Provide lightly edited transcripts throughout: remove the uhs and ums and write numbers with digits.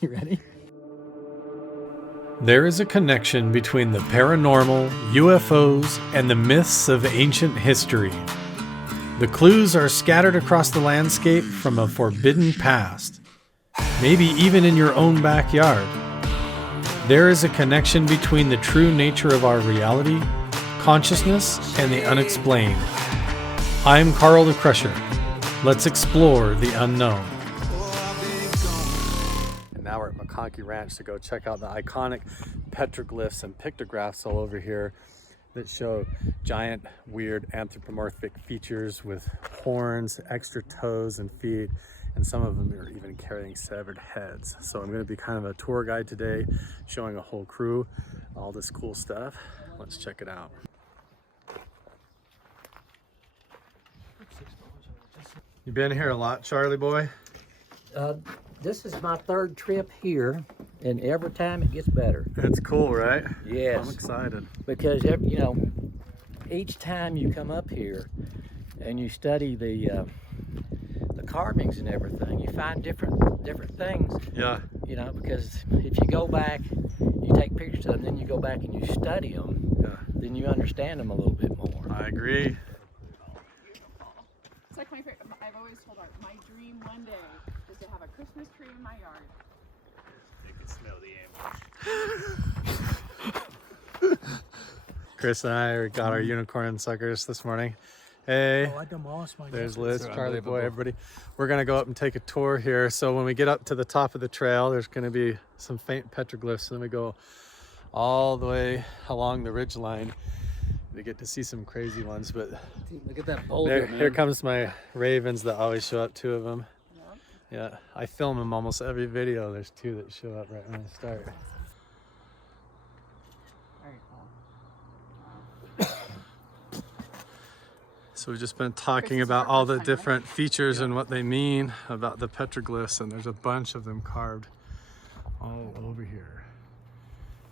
You ready? There is a connection between the paranormal, UFOs, and the myths of ancient history. The clues are scattered across the landscape from a forbidden past, maybe even in your own backyard. There is a connection between the true nature of our reality, consciousness, and the unexplained. I'm Carl the Crusher. Let's explore the unknown. And now we're at Volcanic Ranch to go check out the iconic petroglyphs and pictographs all over here that show giant, weird anthropomorphic features with horns, extra toes and feet, and some of them are even carrying severed heads. So I'm going to be kind of a tour guide today, showing a whole crew all this cool stuff. Let's check it out. You been here a lot, Charlie boy? This is my third trip here, and every time it gets better. It's cool, right? Yes. I'm excited. Because, each time you come up here and you study the carvings and everything, you find different things. Yeah. Because if you go back, you take pictures of them, then you go back and you study them, then you understand them a little bit more. I agree. It's like my favorite. I've always told Art, my dream one day is to have a Christmas tree in my yard. You can smell the ambush. Chris and I got our unicorn suckers this morning. Hey, I demolished my there's Liz, Charlie boy, everybody. We're gonna go up and take a tour here. So when we get up to the top of the trail, there's gonna be some faint petroglyphs, and then we go all the way along the ridge line. We get to see some crazy ones, but Look at that boulder, man. here comes my ravens that always show up, 2 of them. Yeah, I film them almost every video. There's 2 that show up right when I start. So we've just been talking about all the different features and what they mean about the petroglyphs, and there's a bunch of them carved all over here.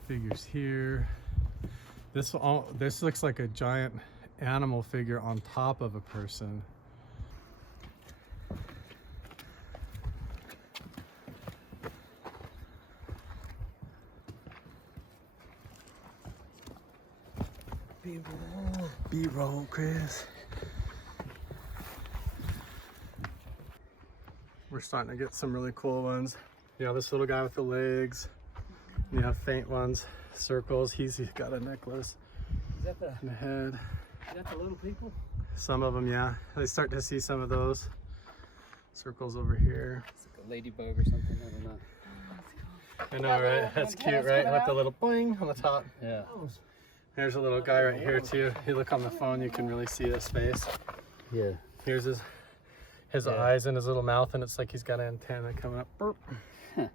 Figures here. This looks like a giant animal figure on top of a person. B-roll, Chris. We're starting to get some really cool ones. You know, this little guy with the legs. You have faint ones, circles. He's got a necklace. Is that the, and a head. is that the little people? Some of them, yeah. They start to see some of those. Circles over here. It's like a ladybug or something, I don't know. I know, right? That's cute, right? With the little boing on the top. Yeah. There's a little guy right here too. If you look on the phone, you can really see his face. Yeah. Here's his eyes and his little mouth, and it's like he's got an antenna coming up. Burp. Yeah,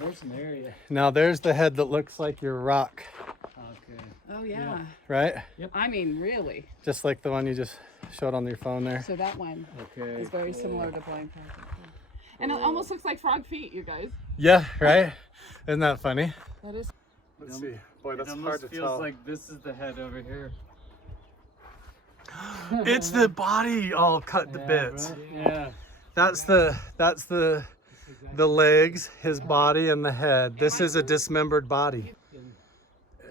there's an area. Now there's the head that looks like your rock, Okay. Oh yeah. right? I mean, really. Just like the one you just showed on your phone there. So that one Okay. is very similar to blind frog. And it almost looks like frog feet, you guys. Yeah, right? Isn't that funny? That is. Let's see. Boy, that's It hard almost to feels tell. like this is the head over here. It's the body all cut to bits. Right? Yeah. That's the legs, his body, and the head. This is a dismembered body.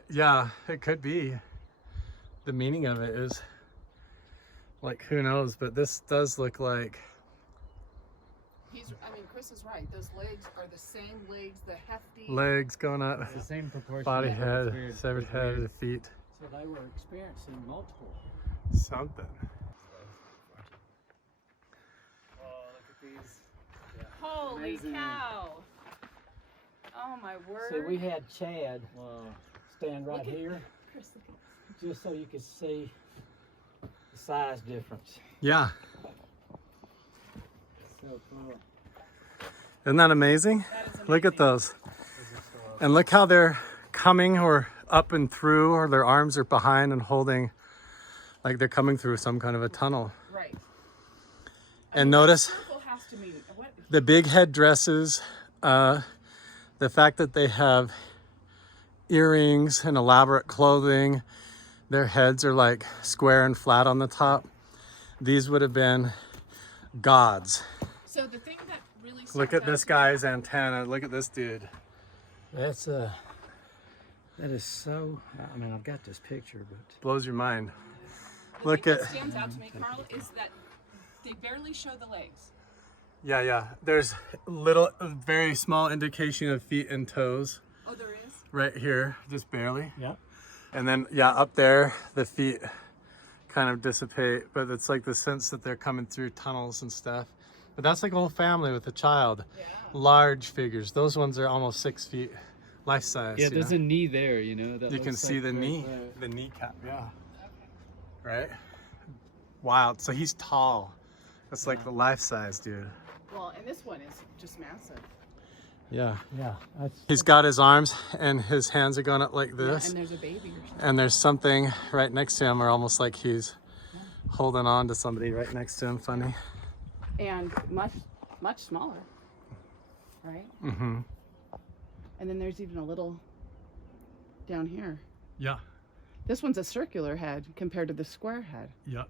Yeah, it could be. The meaning of it is, like, who knows? But this does look like. Chris is right. Those legs are the same legs, the hefty. Legs going up, It's the same proportion. body, Yeah, head, it's weird. severed It's head, weird. the feet. So they were experiencing multiple. Something. Oh, look at these. Holy Amazing. cow. Oh my word. See, we had Chad Wow. stand right Look at- here Chris, look at- just so you could see the size difference. Yeah. So cool. Isn't that amazing? That is Look at amazing. those. And look how they're coming or up and through, or their arms are behind and holding, like they're coming through some kind of a tunnel. Right. And notice Circle has to mean what? the big head dresses, the fact that they have earrings and elaborate clothing. Their heads are like square and flat on the top. These would have been gods. So the thing that really Look at this guy's antenna. Look at this dude. That's that is so. I mean, I've got this picture, but Blows your mind. The Look thing at. that stands out to me, Carl, is that they barely show the legs. Yeah. There's a very small indication of feet and toes Oh, there is? right here, just barely. yeah. And then, yeah, up there, the feet kind of dissipate, but it's like the sense that they're coming through tunnels and stuff. But that's like a whole family with a child. Yeah. Large figures. Those ones are almost 6 feet, life size. Yeah, you there's know? a knee there, you know. That You can looks see like the right knee, there. the kneecap, yeah. Okay. Right? Wild. So he's tall. That's like the life size, dude. Well, and this one is just massive. Yeah. Yeah. That's, He's got his arms and his hands are going up like Yeah, this. and there's a baby or something. And there's something right next to him, or almost like he's holding on to somebody right next to him. Funny. And much smaller, right? Mm-hmm. And then there's even a little down here. Yeah. This one's a circular head compared to the square head. Yeah.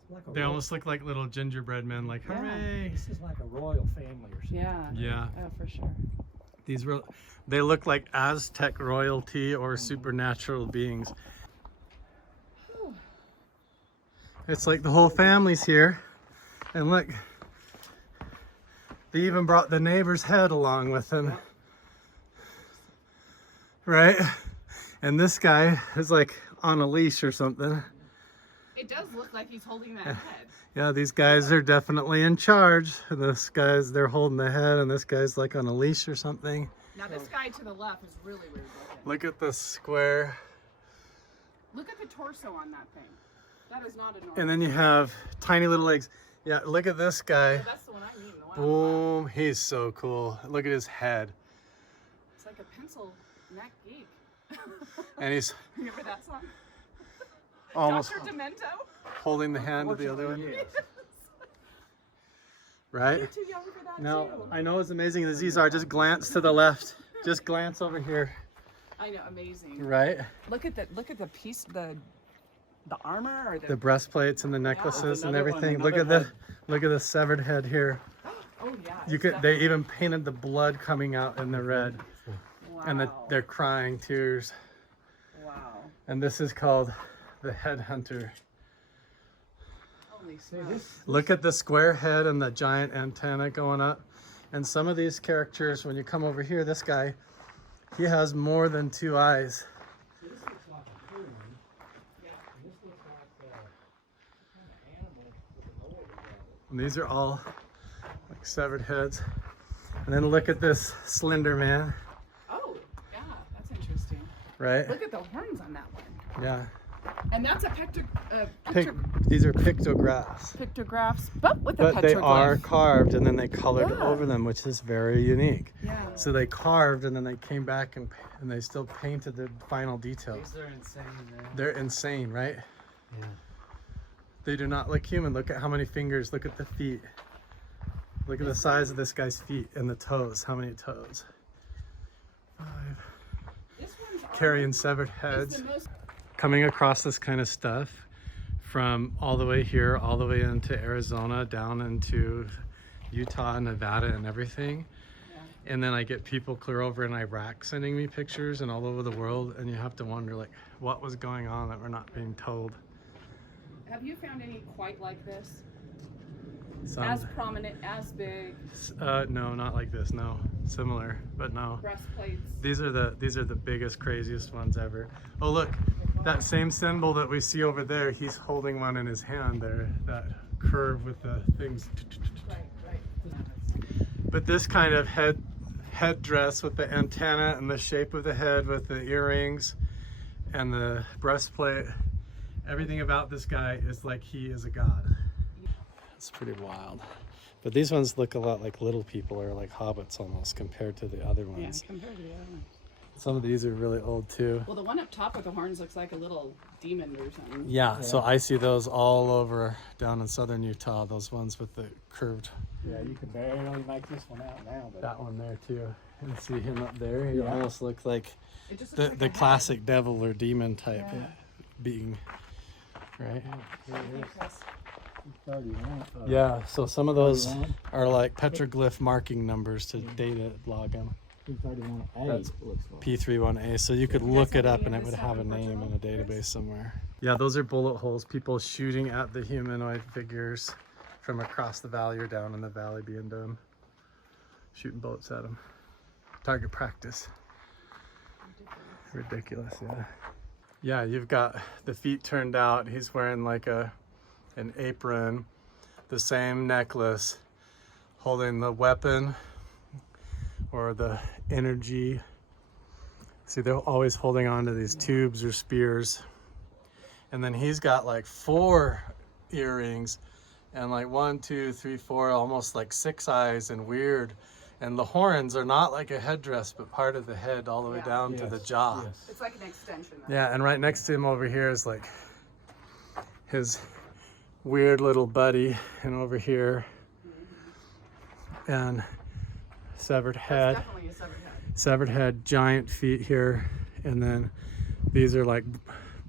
it's like a They royal- almost look like little gingerbread men, like Yeah. hooray. This is like a royal family or something. Yeah. Yeah. Oh, for sure. They look like Aztec royalty or supernatural beings. It's like the whole family's here. And look, they even brought the neighbor's head along with them. Right? And this guy is like on a leash or something. It does look like he's holding that head. Yeah, these guys are definitely in charge. And they're holding the head, and this guy's like on a leash or something. Now this guy to the left is really weird looking. Look at the square. Look at the torso on that thing. That is not a normal. And then you have tiny little legs. Yeah, look at this guy. Oh, that's the one I mean. The one on the left. Boom, he's so cool. Look at his head. It's like a pencil neck geek. And he's Remember that song? almost Dr. Demento? holding the hand of the other one. Yes. Right? You're too young for that Now, too. I know as amazing as these are, just glance to the left. Just glance over here. I know, amazing. Right? Look at the piece, the armor or The breastplates and the necklaces and another one, everything. Look another at the severed head here. Oh yeah. They even painted the blood coming out in the red. Wow. And they're crying tears. Wow. And this is called the headhunter. Holy smokes. Look at the square head and the giant antenna going up. And some of these characters, when you come over here, this guy, he has more than 2 eyes. This looks like a human. Yeah. This looks like kind of animal with an oil about it. And these are all like severed heads. And then look at this slender man, Oh, yeah, that's interesting. right? Look at the horns on that one. Yeah. And that's a These are pictographs. pictographs, but with a But they petroglyph. are carved and then they colored Yeah. over them, which is very unique. Yeah. So they carved and then they came back and they still painted the final details. These are insane, man. They're insane, right? Yeah. They do not look human. Look at how many fingers. Look at the feet. Look at the size of this guy's feet and the toes. How many toes? 5. This one's Carrying severed is heads. the most. Coming across this kind of stuff from all the way here, all the way into Arizona, down into Utah, Nevada, and everything. Yeah. And then I get people clear over in Iraq sending me pictures and all over the world. And you have to wonder, like, what was going on that we're not being told? Have you found any quite like this? Some, As prominent, as big, no, not like this. No, similar, but no. breastplates. These are the biggest, craziest ones ever. Oh look, that same symbol that we see over there, he's holding one in his hand there. That curve with the things. Right. But this kind of headdress with the antenna and the shape of the head with the earrings and the breastplate, everything about this guy is like he is a god. It's pretty wild. But these ones look a lot like little people or like hobbits almost compared to the other Yeah, ones. compared to the other one. Some of these are really old too. Well, the one up top with the horns looks like a little demon or something. Yeah, so I see those all over down in southern Utah, those ones with the curved. Yeah, you can barely make this one out now, but That one there too. And see him up there? He Yeah. almost looks like It just looks the, like the a head. classic devil or demon type Yeah. being, right? here it is. Yeah, so some of those 31. are like petroglyph marking numbers to data log them. 231A That's looks like. P31A, so you could You guys look have it up any and of it this would stuff have a in name in Portugal, a database Chris? somewhere. Yeah, those are bullet holes, people shooting at the humanoid figures from across the valley or down in the valley being done. Shooting bullets at them. Target practice. Ridiculous, yeah. Yeah, you've got the feet turned out. He's wearing like an apron, the same necklace, holding the weapon or the energy. See, they're always holding on to these tubes or spears. And then he's got like 4 earrings and like 1, 2, 3, 4, almost like 6 eyes and weird. And the horns are not like a headdress, but part of the head all the way Yeah. down to the jaw. It's like an extension. Though. Yeah, and right next to him over here is like his weird little buddy, and over here, and severed That's head, definitely a severed head. severed head, giant feet here, and then these are like,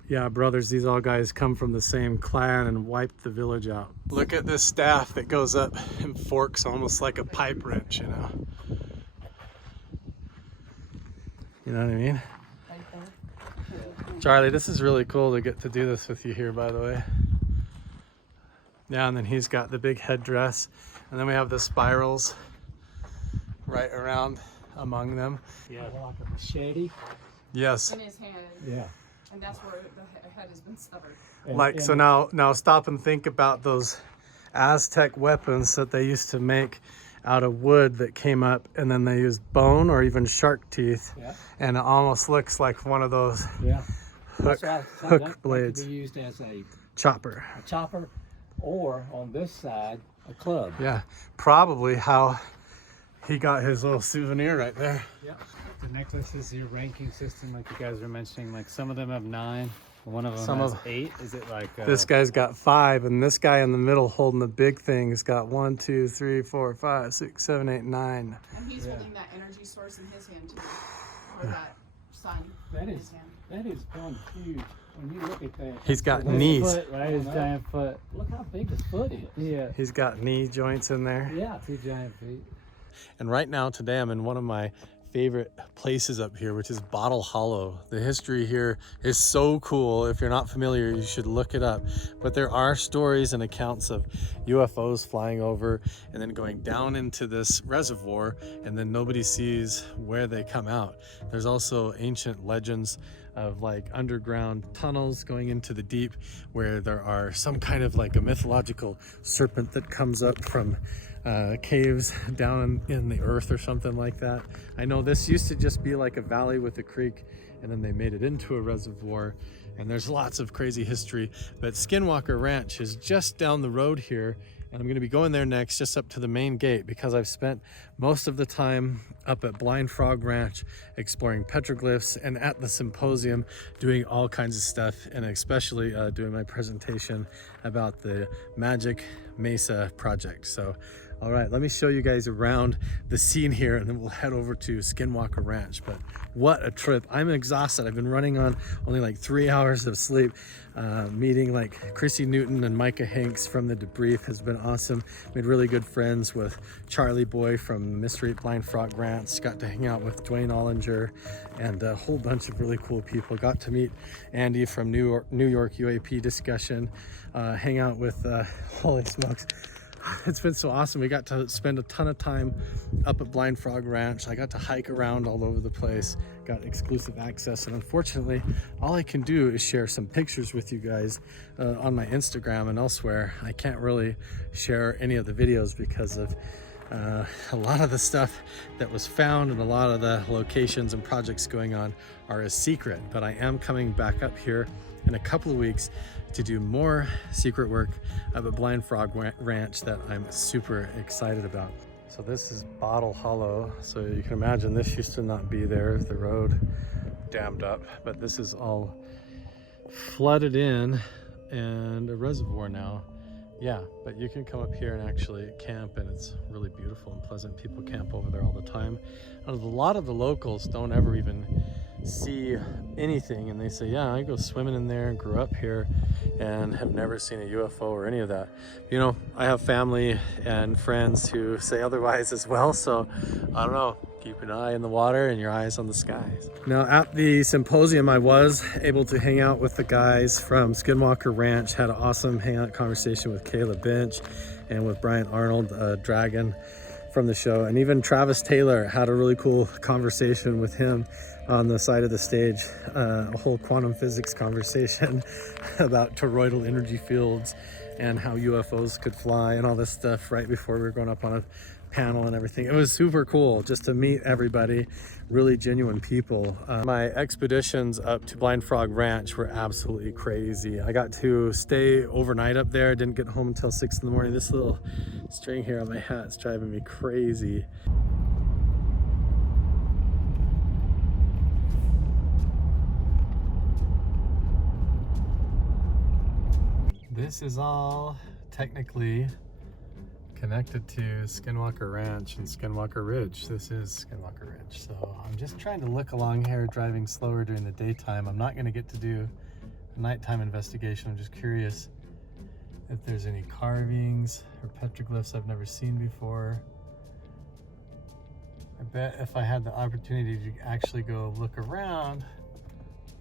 yeah, brothers. These all guys come from the same clan and wiped the village out. Look at this staff that goes up and forks almost like a pipe wrench, you know. You know what I mean? Charlie, this is really cool to get to do this with you here, by the way. Yeah, and then he's got the big headdress, and then we have the spirals right around among them. Yeah, like a machete. Yes. In his hand. Yeah. And that's where the head has been severed. Like, so now stop and think about those Aztec weapons that they used to make out of wood that came up, and then they used bone or even shark teeth, Yeah. and it almost looks like one of those Yeah. hook, That's right. So hook that blades, could be used as a chopper. chopper, or on this side, a club. Yeah, probably how he got his little souvenir right there. The necklace is your ranking system, like you guys were mentioning. Like some of them have 9, one of them Some has of- 8. Is it like This guy's got 5, and this guy in the middle holding the big thing has got 1, 2, 3, 4, 5, 6, 7, 8, 9. And he's holding that energy source in his hand too. Or that sign That in is his hand. that is one huge. When you look at that, He's got his knees. foot, right? His on up. giant foot. Look how big his foot is. Yeah, He's got knee joints in there. Yeah. 2 giant feet. And right now, today, I'm in one of my favorite places up here, which is Bottle Hollow. The history here is so cool. If you're not familiar, you should look it up. But there are stories and accounts of UFOs flying over and then going down into this reservoir, and then nobody sees where they come out. There's also ancient legends of like underground tunnels going into the deep where there are some kind of like a mythological serpent that comes up from caves down in the earth or something like that. I know this used to just be like a valley with a creek, and then they made it into a reservoir, and there's lots of crazy history. But Skinwalker Ranch is just down the road here, and I'm going to be going there next, just up to the main gate, because I've spent most of the time up at Blind Frog Ranch exploring petroglyphs, and at the symposium doing all kinds of stuff, and especially doing my presentation about the Magic Mesa project. So all right, let me show you guys around the scene here, and then we'll head over to Skinwalker Ranch. But what a trip. I'm exhausted. I've been running on only like 3 hours of sleep. Meeting like Chrissy Newton and Micah Hanks from The Debrief has been awesome. Made really good friends with Charlie Boy from Mystery at Blind Frog Ranch. Got to hang out with Dwayne Ollinger and a whole bunch of really cool people. Got to meet Andy from New York UAP Discussion. Hang out with, holy smokes. It's been so awesome. We got to spend a ton of time up at Blind Frog Ranch. I got to hike around all over the place, got exclusive access, and unfortunately all I can do is share some pictures with you guys on my Instagram and elsewhere. I can't really share any of the videos because of a lot of the stuff that was found and a lot of the locations and projects going on are a secret. But I am coming back up here in a couple of weeks to do more secret work up at Blind Frog Ranch that I'm super excited about. So this is Bottle Hollow. So you can imagine this used to not be there, the road dammed up, but this is all flooded in and a reservoir now. Yeah, but you can come up here and actually camp, and it's really beautiful and pleasant. People camp over there all the time. A lot of the locals don't ever even see anything, and they say, yeah, I go swimming in there and grew up here and have never seen a UFO or any of that. You know, I have family and friends who say otherwise as well, so I don't know. Keep an eye in the water and your eyes on the skies. Now at the symposium, I was able to hang out with the guys from Skinwalker Ranch, had an awesome hangout conversation with Kaleb Bench and with Brian Arnold, Dragon from the show, and even Travis Taylor had a really cool conversation with him on the side of the stage, a whole quantum physics conversation about toroidal energy fields and how UFOs could fly and all this stuff right before we were going up on a panel and everything. It was super cool just to meet everybody, really genuine people. My expeditions up to Blind Frog Ranch were absolutely crazy. I got to stay overnight up there, didn't get home until 6 in the morning. This little string here on my hat is driving me crazy. This is all technically connected to Skinwalker Ranch and Skinwalker Ridge. This is Skinwalker Ranch. So I'm just trying to look along here, driving slower during the daytime. I'm not going to get to do a nighttime investigation. I'm just curious if there's any carvings or petroglyphs I've never seen before. I bet if I had the opportunity to actually go look around,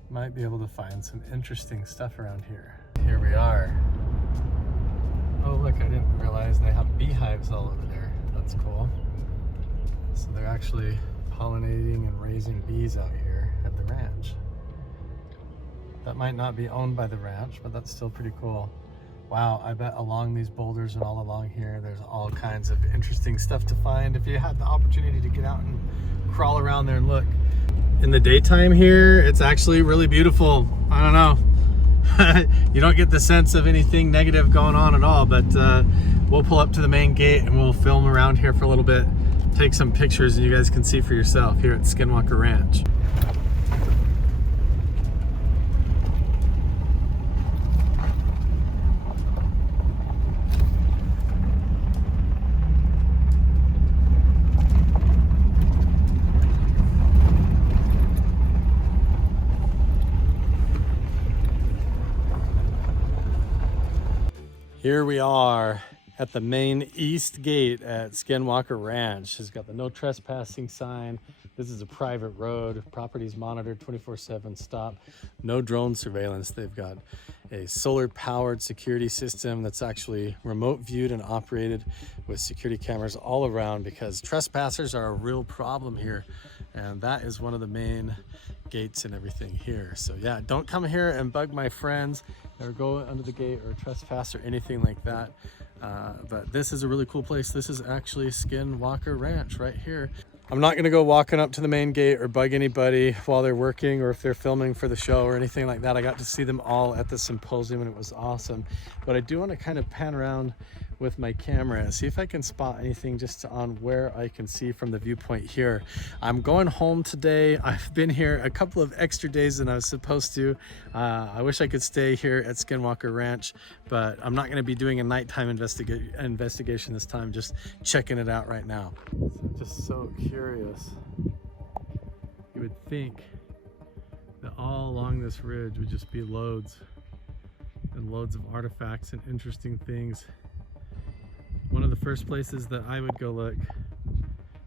might be able to find some interesting stuff around here. Here we are. Oh look, I didn't realize they have beehives all over there. That's cool. So they're actually pollinating and raising bees out here at the ranch. That might not be owned by the ranch, but that's still pretty cool. Wow, I bet along these boulders and all along here, there's all kinds of interesting stuff to find if you had the opportunity to get out and crawl around there and look. In the daytime here, it's actually really beautiful. I don't know. You don't get the sense of anything negative going on at all, but we'll pull up to the main gate and we'll film around here for a little bit, take some pictures, and you guys can see for yourself here at Skinwalker Ranch. Here we are at the main east gate at Skinwalker Ranch. It's got the no trespassing sign. This is a private road. Property's monitored 24/7 stop. No drone surveillance. They've got a solar powered security system that's actually remote viewed and operated with security cameras all around, because trespassers are a real problem here. And that is one of the main gates and everything here. So yeah, don't come here and bug my friends or go under the gate or trespass or anything like that. But this is a really cool place. This is actually Skinwalker Ranch right here. I'm not gonna go walking up to the main gate or bug anybody while they're working or if they're filming for the show or anything like that. I got to see them all at the symposium and it was awesome. But I do want to kind of pan around with my camera and see if I can spot anything just on where I can see from the viewpoint here. I'm going home today. I've been here a couple of extra days than I was supposed to. I wish I could stay here at Skinwalker Ranch, but I'm not going to be doing a nighttime investigation this time, just checking it out right now. I'm just so curious. You would think that all along this ridge would just be loads and loads of artifacts and interesting things. One of the first places that I would go look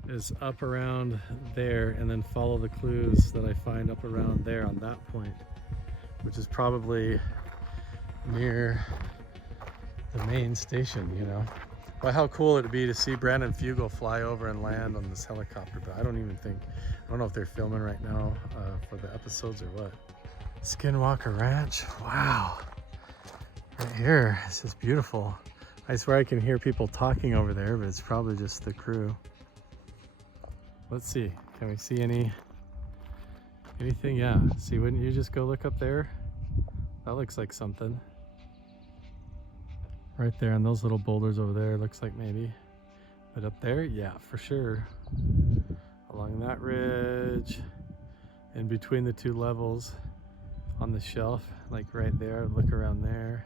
is up around there and then follow the clues that I find up around there on that point, which is probably near the main station, you know. Well, how cool it'd be to see Brandon Fugal fly over and land on this helicopter, but I don't know if they're filming right now for the episodes or what. Skinwalker Ranch, wow. Right here, this is beautiful. I swear I can hear people talking over there, but it's probably just the crew. Let's see, can we see anything? Yeah, see, wouldn't you just go look up there? That looks like something. Right there on those little boulders over there, looks like maybe. But up there, yeah, for sure. Along that ridge, in between the two levels on the shelf, like right there, look around there.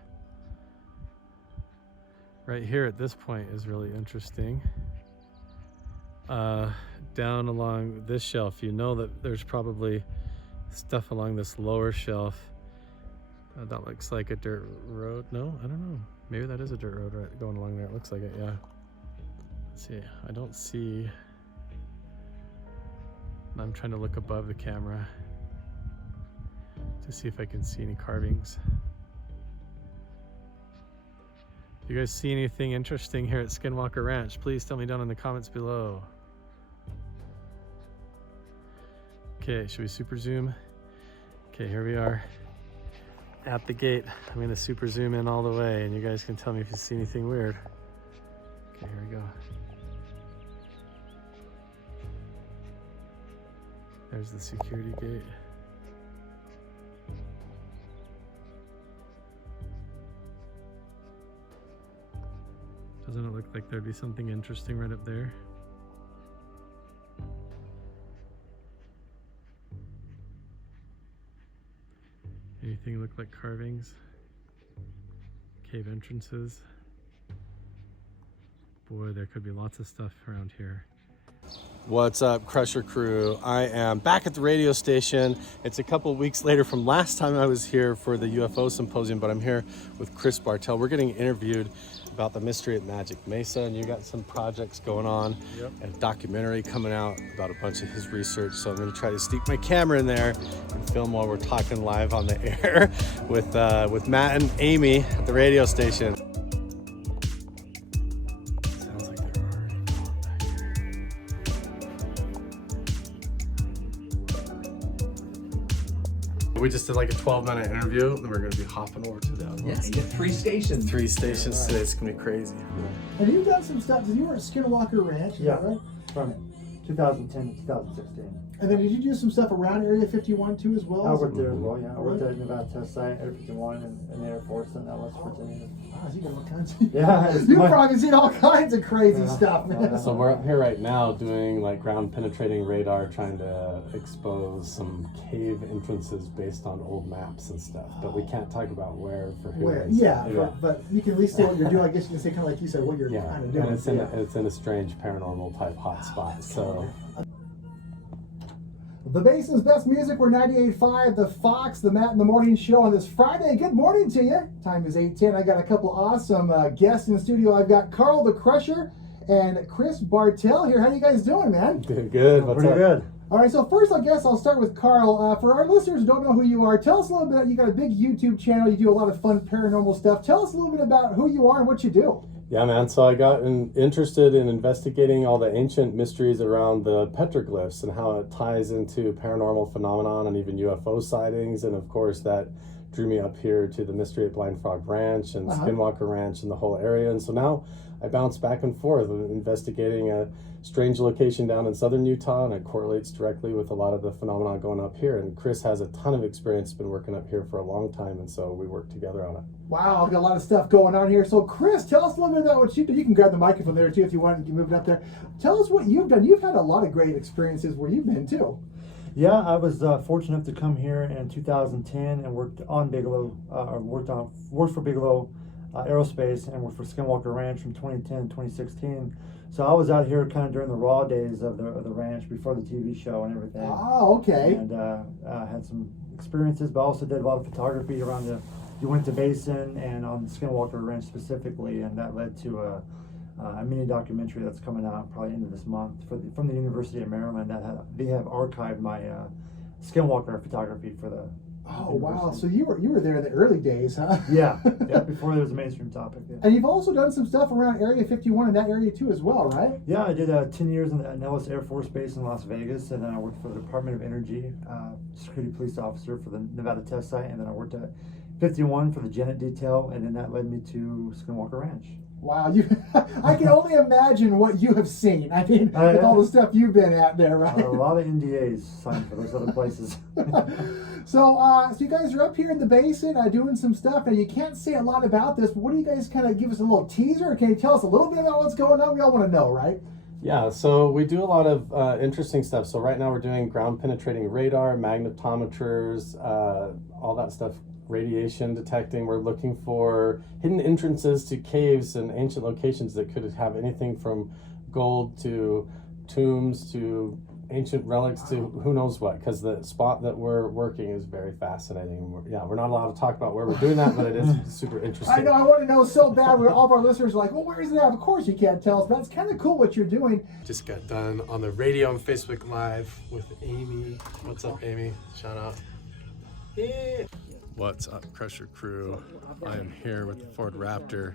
Right here at this point is really interesting. Down along this shelf, you know that there's probably stuff along this lower shelf. That looks like a dirt road. No, I don't know. Maybe that is a dirt road right going along there. It looks like it, yeah. Let's see. I don't see. I'm trying to look above the camera to see if I can see any carvings. If you guys see anything interesting here at Skinwalker Ranch, please tell me down in the comments below. Okay, should we super zoom? Okay, here we are at the gate. I'm gonna super zoom in all the way and you guys can tell me if you see anything weird. Okay, here we go. There's the security gate. Doesn't it look like there'd be something interesting right up there? Anything look like carvings? Cave entrances? Boy, there could be lots of stuff around here. What's up, Crusher crew? I am back at the radio station. It's a couple weeks later from last time I was here for the UFO symposium, but I'm here with Chris Bartel. We're getting interviewed about the mystery at Magic Mesa, and you got some projects going on. Yep. And a documentary coming out about a bunch of his research. So I'm going to try to sneak my camera in there and film while we're talking live on the air with Matt and Amy at the radio station. We just did like a 12-minute interview, and we're going to be hopping over to the other Yes, you get 3 stations. 3 stations today. It's going to be crazy. Have you done some stuff? You were at Skinwalker Ranch, is Yeah. that right? From 2010 to 2016. And then did you do some stuff around Area 51 too as well? I worked there as well, yeah. I worked at Nevada Test Site, Area 51, and the Air Force, and that was Virginia. Wow, so you got all kinds. Yeah, it's You've my- probably seen all kinds of crazy Yeah. stuff, man. So we're up here right now doing like ground penetrating radar, trying to expose some cave entrances based on old maps and stuff. But we can't talk about where for who. Where? and Yeah, stuff. but you can at least say what you're doing. I guess you can say kind of like you said, what you're Yeah, kind of and doing. it's in a strange paranormal type hotspot. So The Basin's best music, we're 98.5, the Fox, the Matt in the Morning Show on this Friday. Good morning to you. Time is 8:10. I got a couple awesome guests in the studio. I've got Carl the Crusher and Chris Bartel here. How you guys doing, man? good. What's Pretty up? good. All right, so first I guess I'll start with Carl. For our listeners who don't know who you are, tell us a little bit. You got a big YouTube channel. You do a lot of fun paranormal stuff. Tell us a little bit about who you are and what you do. Yeah, man. So I got interested in investigating all the ancient mysteries around the petroglyphs and how it ties into paranormal phenomenon and even UFO sightings. And of course, that drew me up here to the mystery at Blind Frog Ranch and Skinwalker Ranch and the whole area. And so now I bounce back and forth investigating a strange location down in southern Utah, and it correlates directly with a lot of the phenomena going up here. And Chris has a ton of experience, been working up here for a long time, and so we work together on it. Wow, I've got a lot of stuff going on here. So Chris, tell us a little bit about what you do. You can grab the microphone there too if you want to move it up there. Tell us what you've done. You've had a lot of great experiences where you've been too. Yeah, I was fortunate enough to come here in 2010 and worked on Bigelow, worked for Bigelow Aerospace and worked for Skinwalker Ranch from 2010 to 2016. So I was out here kind of during the raw days of the ranch before the TV show and everything. Oh, okay. And had some experiences, but also did a lot of photography around the Uinta Basin and on the Skinwalker Ranch specifically, and that led to a mini documentary that's coming out probably into this month from the University of Maryland. They have archived my Skinwalker photography for the. Oh wow! So you were there in the early days, huh? Yeah, before there was a mainstream topic. Yeah. And you've also done some stuff around Area 51 in that area too, as well, right? Yeah, I did 10 years at Nellis Air Force Base in Las Vegas, and then I worked for the Department of Energy, security police officer for the Nevada Test Site, and then I worked at 51 for the Janet Detail, and then that led me to Skinwalker Ranch. Wow, I can only imagine what you have seen. I mean, with all the stuff you've been at there, right? A lot of NDAs signed for those other places. So you guys are up here in the basin doing some stuff, and you can't say a lot about this, but what do you guys kind of give us a little teaser? Or can you tell us a little bit about what's going on? We all want to know, right? Yeah, so we do a lot of interesting stuff. So right now we're doing ground penetrating radar, magnetometers, all that stuff, radiation detecting. We're looking for hidden entrances to caves and ancient locations that could have anything from gold to tombs to ancient relics to who knows what, because the spot that we're working is very fascinating. We're not allowed to talk about where we're doing that, but it is super interesting. I know, I want to know so bad. All of our listeners are like, well, where is it at? Of course you can't tell us, but it's kind of cool what you're doing. Just got done on the radio and Facebook Live with Amy. What's up, Amy? Shout out. Yeah. What's up, Crusher Crew? I am here with the Ford Raptor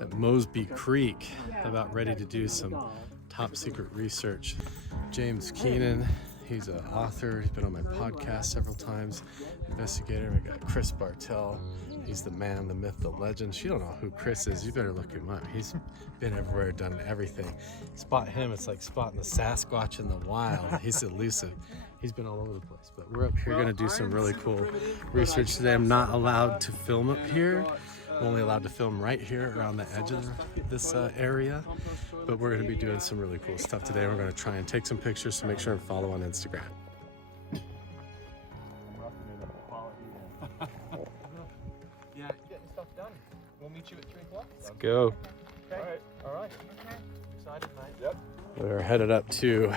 at Mosby Creek, about ready to do some top secret research. James Keenan, he's an author, he's been on my podcast several times, investigator. We got Chris Bartel, he's the man, the myth, the legend. You don't know who Chris is, you better look him up. He's been everywhere, done everything. Spot him, it's like spotting the Sasquatch in the wild. He's elusive. He's been all over the place, but we're up here gonna do some really cool research today. I'm not allowed to film up here. I'm only allowed to film right here around the edge of this area, but we're going to be doing some really cool stuff today. We're going to try and take some pictures, so make sure and follow on Instagram. Yeah, getting stuff done. We'll meet you at 3 o'clock. Let's go. Okay. All right. Excited, mate? Yep. We're headed up to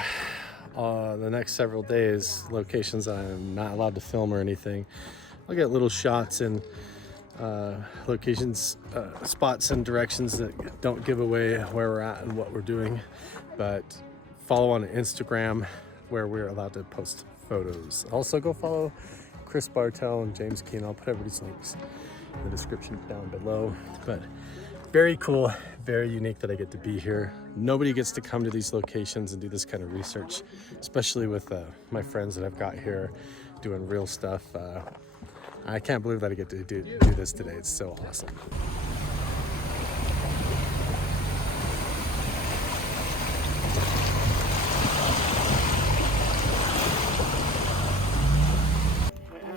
the next several days, locations I'm not allowed to film or anything. I'll get little shots and locations, spots and directions that don't give away where we're at and what we're doing, but follow on Instagram where we're allowed to post photos. Also go follow Chris Bartel and James Keenan. I'll put everybody's links in the description down below. But very cool, very unique that I get to be here. Nobody gets to come to these locations and do this kind of research, especially with my friends that I've got here doing real stuff. I can't believe that I get to do this today. It's so awesome.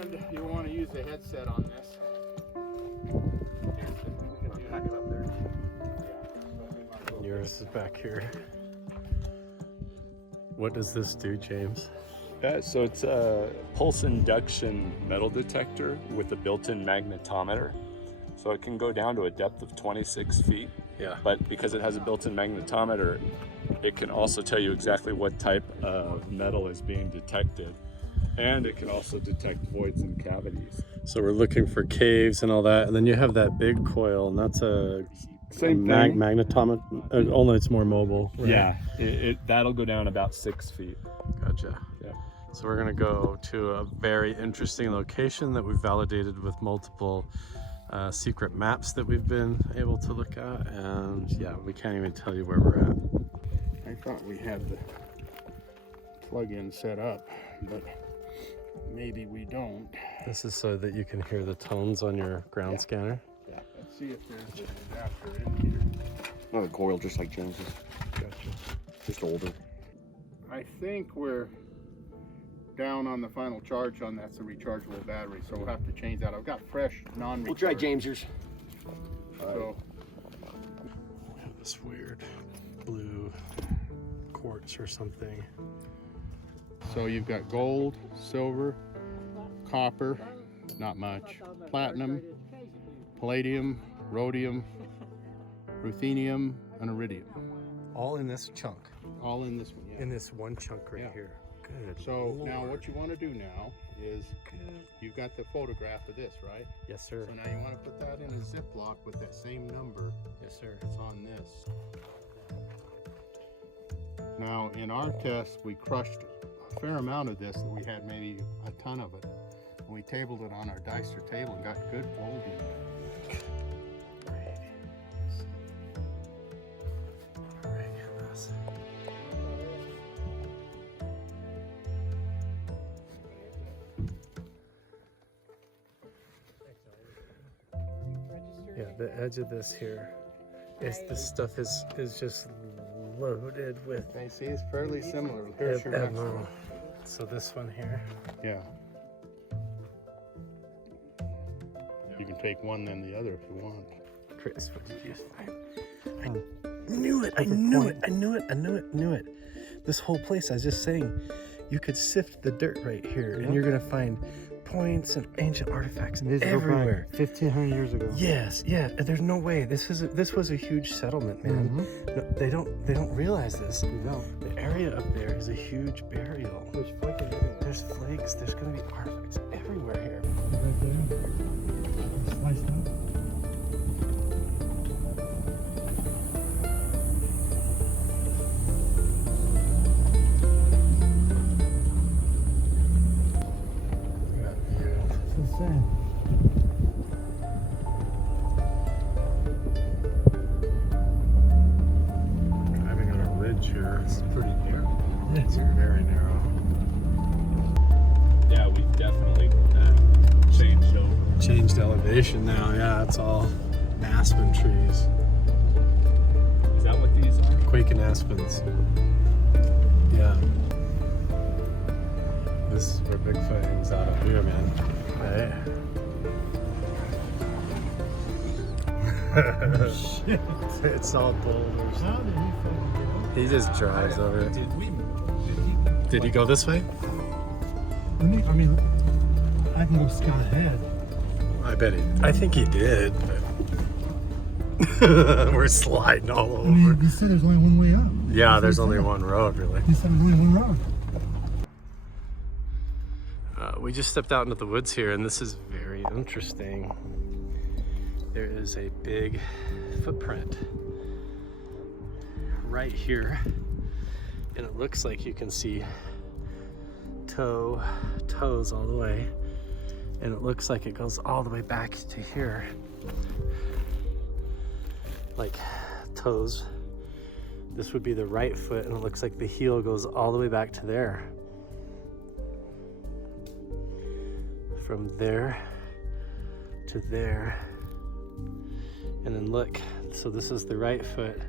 And you want to use the headset on this. We can pack it up there. Yours is back here. What does this do, James? Yeah, so it's a pulse induction metal detector with a built-in magnetometer. So it can go down to a depth of 26 feet. Yeah. But because it has a built-in magnetometer, it can also tell you exactly what type of metal is being detected. And it can also detect voids and cavities. So we're looking for caves and all that. And then you have that big coil, and that's a Same thing. magnetometer, only it's more mobile. Right? Yeah, that'll go down about 6 feet. Gotcha. Yeah. So we're gonna go to a very interesting location that we've validated with multiple secret maps that we've been able to look at, and yeah, we can't even tell you where we're at. I thought we had the plug-in set up, but maybe we don't. This is so that you can hear the tones on your ground scanner. Yeah. Let's see if there's an adapter in here. Another coil just like James's, Gotcha. just older. I think we're down on the final charge on that's a rechargeable battery, so we'll have to change that. I've got fresh non-rechargeable. We'll try James's. So We have this weird blue quartz or something. So you've got gold, silver, copper, not much, platinum, palladium, rhodium, ruthenium, and iridium. All in this chunk. All in this one, yeah. In this one chunk right Yeah. here. Good. So Lord. now what you want to do now is you've got the photograph of this, right? Yes, sir. So now you want to put that in a Ziploc with that same number. Yes, sir. It's on this. Now in our test, we crushed a fair amount of this, that we had maybe a ton of it. And we tabled it on our dicer table and got good gold in it. Yeah, the edge of this here is this stuff is just loaded with Okay, see, it's fairly similar. Here's your next one. So this one here. Yeah. You can take one then the other if you want. Chris, what did you find? I knew it, I knew it, I knew it, I knew it, knew it. This whole place, I was just saying, you could sift the dirt right here and you're gonna find points and ancient artifacts These everywhere. 1,500 years ago. Yes, yeah. There's no way. This was a huge settlement, man. No, they don't realize this. You don't. The area up there is a huge burial. There's flakes everywhere. There's flakes. There's gonna be artifacts everywhere here. Right there. Sliced up. It's insane. Driving on a ridge here. It's pretty narrow. Yeah. It's very narrow. Yeah, we've definitely changed over. Changed elevation now. Yeah, it's all aspen trees. Is that what these are? Quaking aspens. Yeah. This is where Bigfoot hangs out up here, man. Right? It's all boulders. How did he fucking He just drives over it. Did he go this way? I mean, I can go scout ahead. I think he did, but we're sliding all over. I mean, he said there's only one way up. Yeah, there's only one road, really. He said there's only one road. We just stepped out into the woods here, and this is very interesting. There is a big footprint right here, and it looks like you can see toes all the way, and it looks like it goes all the way back to here, like toes. This would be the right foot, and it looks like the heel goes all the way back to there. From there to there, and then look, so this is the right foot,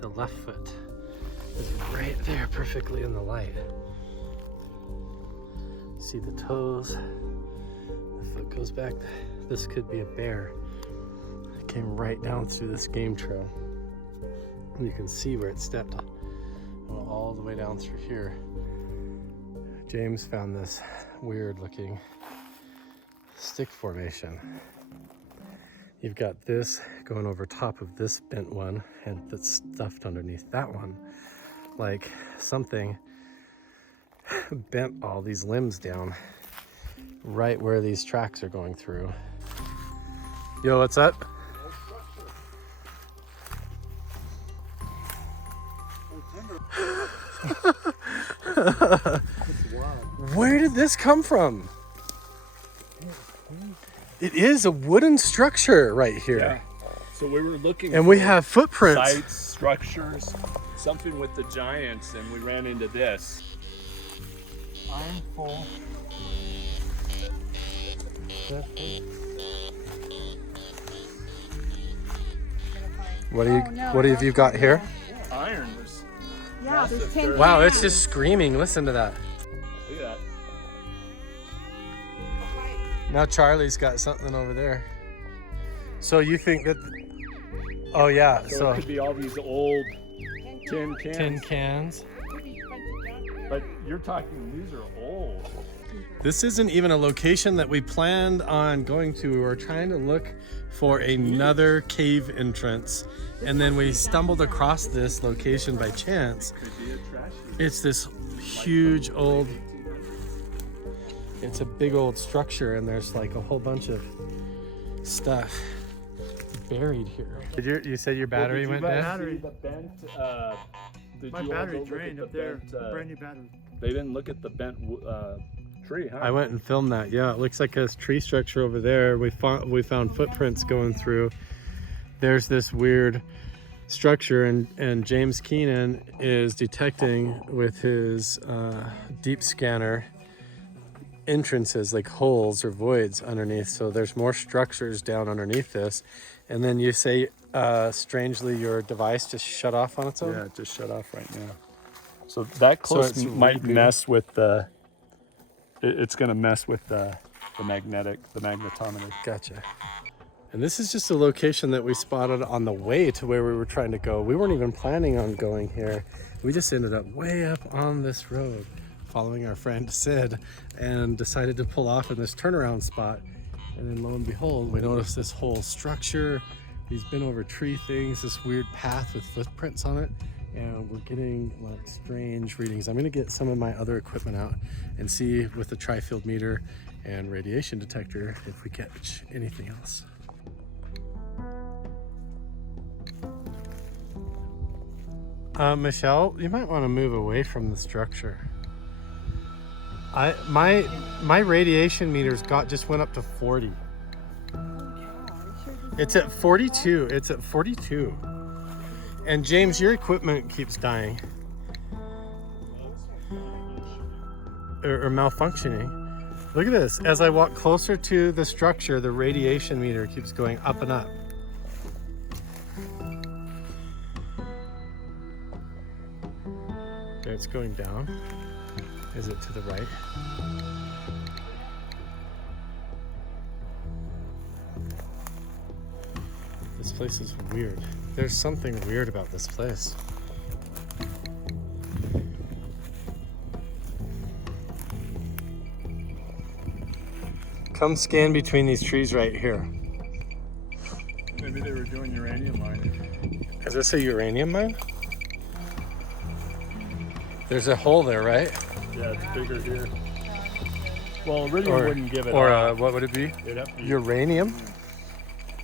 the left foot is right there perfectly in the light. See the toes, the foot goes back. This could be a bear. It came right down through this game trail, and you can see where it stepped all the way down through here. James found this weird looking stick formation. You've got this going over top of this bent one, and that's stuffed underneath that one. Like something bent all these limbs down right where these tracks are going through. Yo, what's up? Where did this come from? It is a wooden structure right here. Yeah. So we were looking And we have footprints. sites, structures, something with the giants, and we ran into this. Iron full. What have you got here? Iron was. Yeah, there's 10 Wow, it's cans. just screaming. Listen to that. Look at that. Now Charlie's got something over there. So you think that? Oh yeah. So it could be all these old tin cans. Tin cans. But you're talking, these are old. This isn't even a location that we planned on going to. We were trying to look for another cave entrance, and then we stumbled across this location by chance. It's this huge old, it's a big old structure, and there's like a whole bunch of stuff buried here. You said your battery went dead? The bent, did My you battery also look drained at up the there. bent, Brand new battery. They didn't look at the bent tree, huh? I went and filmed that. Yeah, it looks like a tree structure over there. We found footprints going through. There's this weird structure, and James Keenan is detecting with his deep scanner entrances, like holes or voids underneath. So there's more structures down underneath this. And then you say, strangely, your device just shut off on its own? Yeah, it just shut off right now. So that close it's might rebooting. mess with the. It's going to mess with the magnetometer. Gotcha. And this is just a location that we spotted on the way to where we were trying to go. We weren't even planning on going here. We just ended up way up on this road, following our friend Sid, and decided to pull off in this turnaround spot. And then lo and behold, we noticed this whole structure, these bent over tree things, this weird path with footprints on it, and we're getting like strange readings. I'm gonna get some of my other equipment out and see with the tri-field meter and radiation detector if we catch anything else. Michelle, you might want to move away from the structure. My radiation meters just went up to 40. It's at 42. It's at 42. And James, your equipment keeps dying or malfunctioning. Look at this. As I walk closer to the structure, the radiation meter keeps going up and up. Okay, it's going down. Is it to the right? This place is weird. There's something weird about this place. Come scan between these trees right here. Maybe they were doing uranium mining. Is this a uranium mine? There's a hole there, right? Yeah, it's bigger here. Well, iridium wouldn't give it off. What would it be? It'd have to be Uranium?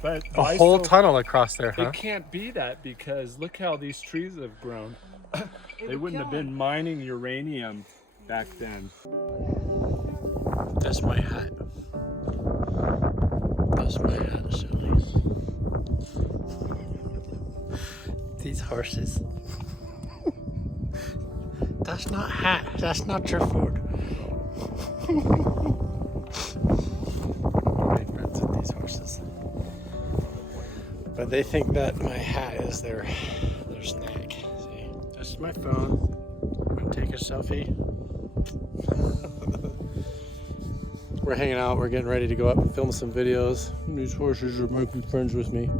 But A whole tunnel across there, huh? It can't be that because look how these trees have grown. They wouldn't have been mining uranium back then. That's my hat. That's my hat, silly. These horses. That's not hat. That's not your food. Great friends with these horses. But they think that my hat is their snack. See, that's my phone. I'm gonna take a selfie. We're hanging out. We're getting ready to go up and film some videos. These horses are making friends with me.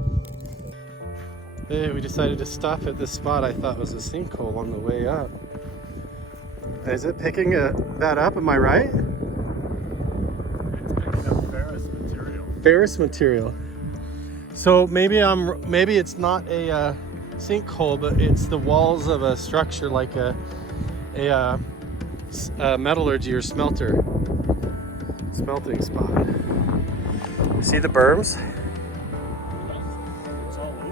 Hey, we decided to stop at this spot I thought was a sinkhole on the way up. Is it picking that up? Am I right? It's picking up ferrous material. Ferrous material. So maybe it's not a sinkhole, but it's the walls of a structure like a metallurgy or smelting spot. See the berms? It's all over.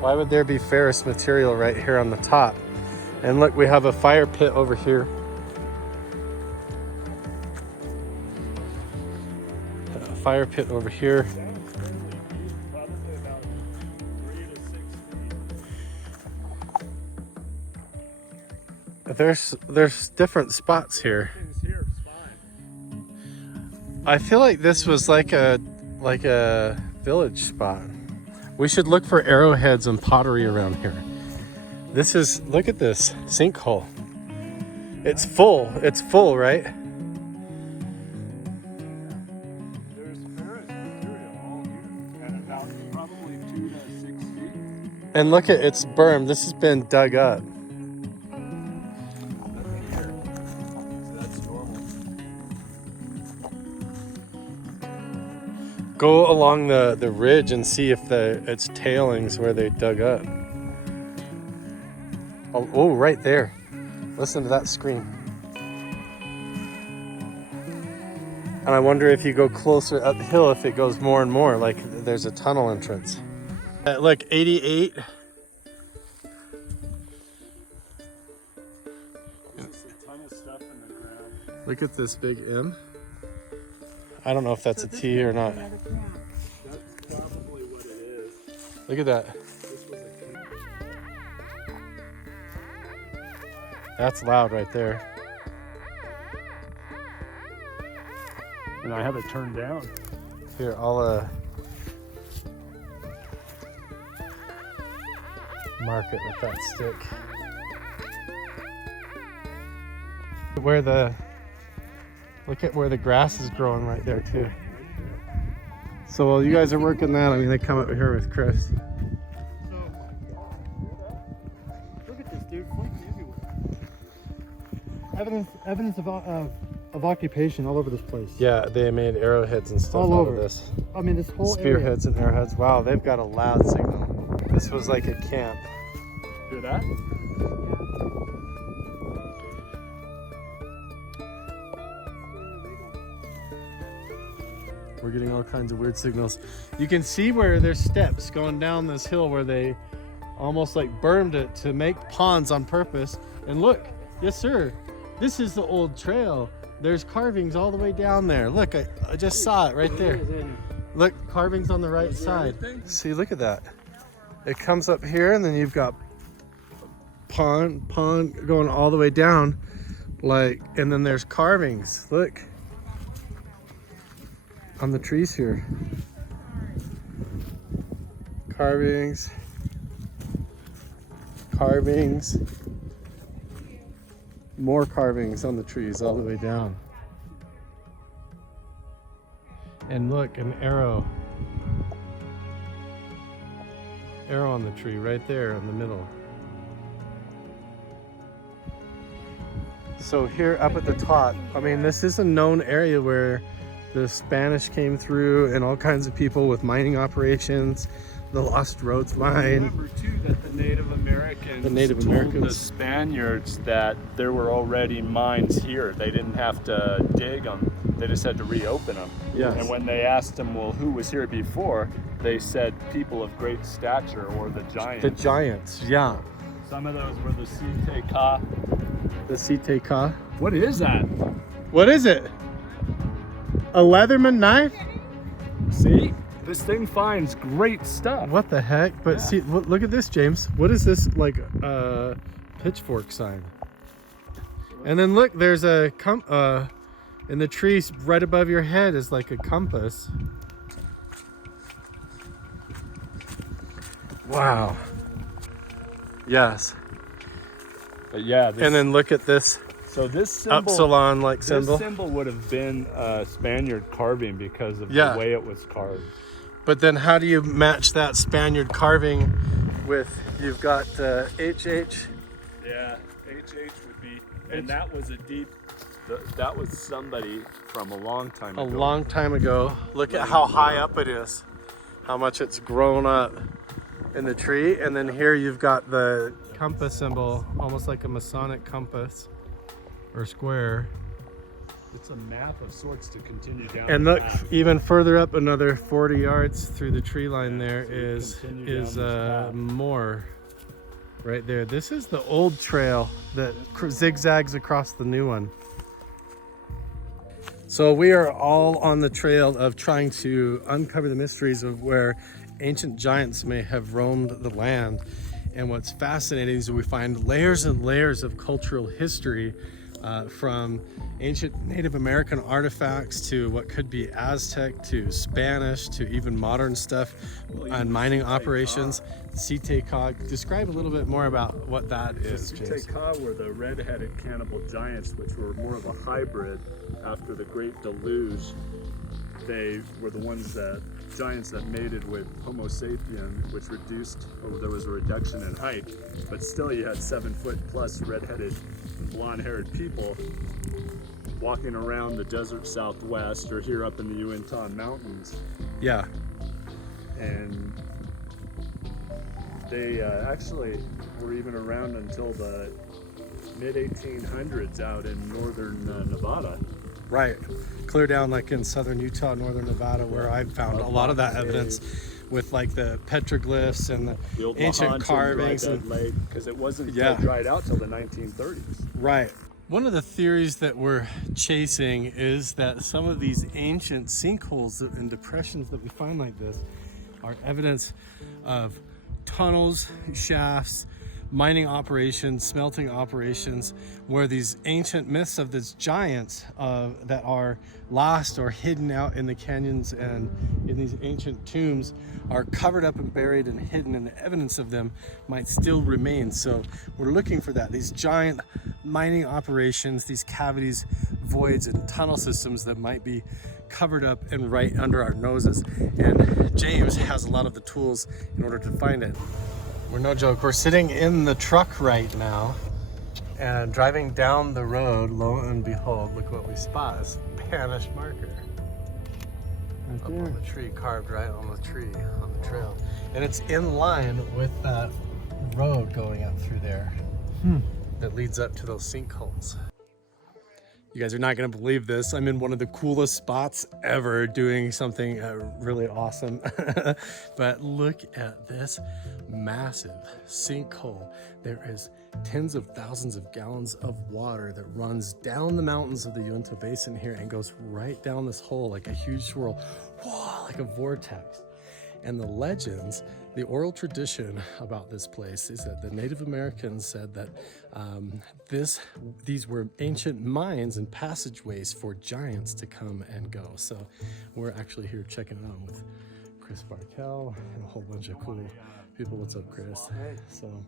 Why would there be ferrous material right here on the top? And look, we have a fire pit over here. A fire pit over here. Probably about 3 to 6 feet. There's different spots here. Things here, it's fine. I feel like this was like a village spot. We should look for arrowheads and pottery around here. Look at this sinkhole. It's full, right? There's ferrous material all here at about probably 2 to 6 feet. And look at its berm. This has been dug up. Look here. So that's normal. Go along the ridge and see if it's tailings where they dug up. Oh, right there. Listen to that scream. And I wonder if you go closer uphill, if it goes more and more, like there's a tunnel entrance. Look, 88. There's a ton of stuff in the ground. Look at this big M. I don't know if that's a T or not. That's probably what it is. Look at that. This was a That's loud right there. and I have it turned down. Here, I'll mark it with that stick. Look at where the grass is growing right there too. So while you guys are working that, I'm gonna come up here with Chris. Look at this dude, pointing everywhere. evidence of occupation all over this place. Yeah, they made arrowheads and stuff All out over. of this. I mean, this whole Spearheads and arrowheads. Wow, they've got a loud signal. This was like a camp. Hear that? We're getting all kinds of weird signals. You can see where there's steps going down this hill where they almost like bermed it to make ponds on purpose. And look, yes sir, this is the old trail. There's carvings all the way down there. Look, I just saw it right there. Look, carvings on the right side. See, look at that. It comes up here and then you've got pond going all the way down. Like, and then there's carvings. Look. On the trees here. Carvings. More carvings on the trees all the way down. And look, an arrow. Arrow on the tree right there in the middle. So here up at the top, I mean, this is a known area where the Spanish came through and all kinds of people with mining operations. The Lost Roads mine. Remember too that the Native Americans told the Spaniards that there were already mines here. They didn't have to dig them. They just had to reopen them. Yes. And when they asked them, well, who was here before? They said people of great stature, or the giants. The giants, yeah. Some of those were the Siteka. The Siteka. What is that? What is it? A Leatherman knife? See? This thing finds great stuff. What the heck? But see, look at this, James. What is this, like a pitchfork sign? And then look, there's a in the trees right above your head is like a compass. Wow. Yes. But yeah. And then look at this. So this symbol, Upsilon-like symbol. This symbol would have been Spaniard carving because of the way it was carved. But then how do you match that Spaniard carving with, you've got HH? Yeah, HH would be, and that was that was somebody from a long time ago. A long time ago. Look at how high up it is, how much it's grown up in the tree. And then here you've got the compass symbol, almost like a Masonic compass or square. It's a map of sorts to continue down. And look, even further up, another 40 yards through the tree line there is more right there. This is the old trail that zigzags across the new one. So we are all on the trail of trying to uncover the mysteries of where ancient giants may have roamed the land. And what's fascinating is we find layers and layers of cultural history from ancient Native American artifacts to what could be Aztec to Spanish to even modern stuff on mining operations. Siteka. Describe a little bit more about what that is, James. Siteka were the red-headed cannibal giants, which were more of a hybrid after the Great Deluge. They were the giants that mated with Homo sapien, which there was a reduction in height, but still you had 7-foot plus red-headed blonde-haired people walking around the desert southwest or here up in the Uinta Mountains. Yeah. And they actually were even around until the mid-1800s out in northern Nevada. Right. Clear down like in southern Utah, northern Nevada, where I found a lot of that evidence with like the petroglyphs and the ancient carvings. Because it wasn't dried out till the 1930s. Right. One of the theories that we're chasing is that some of these ancient sinkholes and depressions that we find like this are evidence of tunnels, shafts, mining operations, smelting operations, where these ancient myths of these giants that are lost or hidden out in the canyons and in these ancient tombs are covered up and buried and hidden, and the evidence of them might still remain. So we're looking for that, these giant mining operations, these cavities, voids, and tunnel systems that might be covered up and right under our noses. And James has a lot of the tools in order to find it. We're no joke, we're sitting in the truck right now And driving down the road, lo and behold, look what we spot, a Spanish marker. Up on the tree, carved right on the tree, on the trail. And it's in line with that road going up through there that leads up to those sinkholes. You guys are not gonna believe this. I'm in one of the coolest spots ever doing something really awesome. But look at this massive sinkhole. There is tens of thousands of gallons of water that runs down the mountains of the Uinta Basin here and goes right down this hole like a huge swirl, whoa, like a vortex. And the legends, the oral tradition about this place is that the Native Americans said that these were ancient mines and passageways for giants to come and go. So we're actually here checking it out with Chris Bartel and a whole bunch of cool people. What's up, Chris? So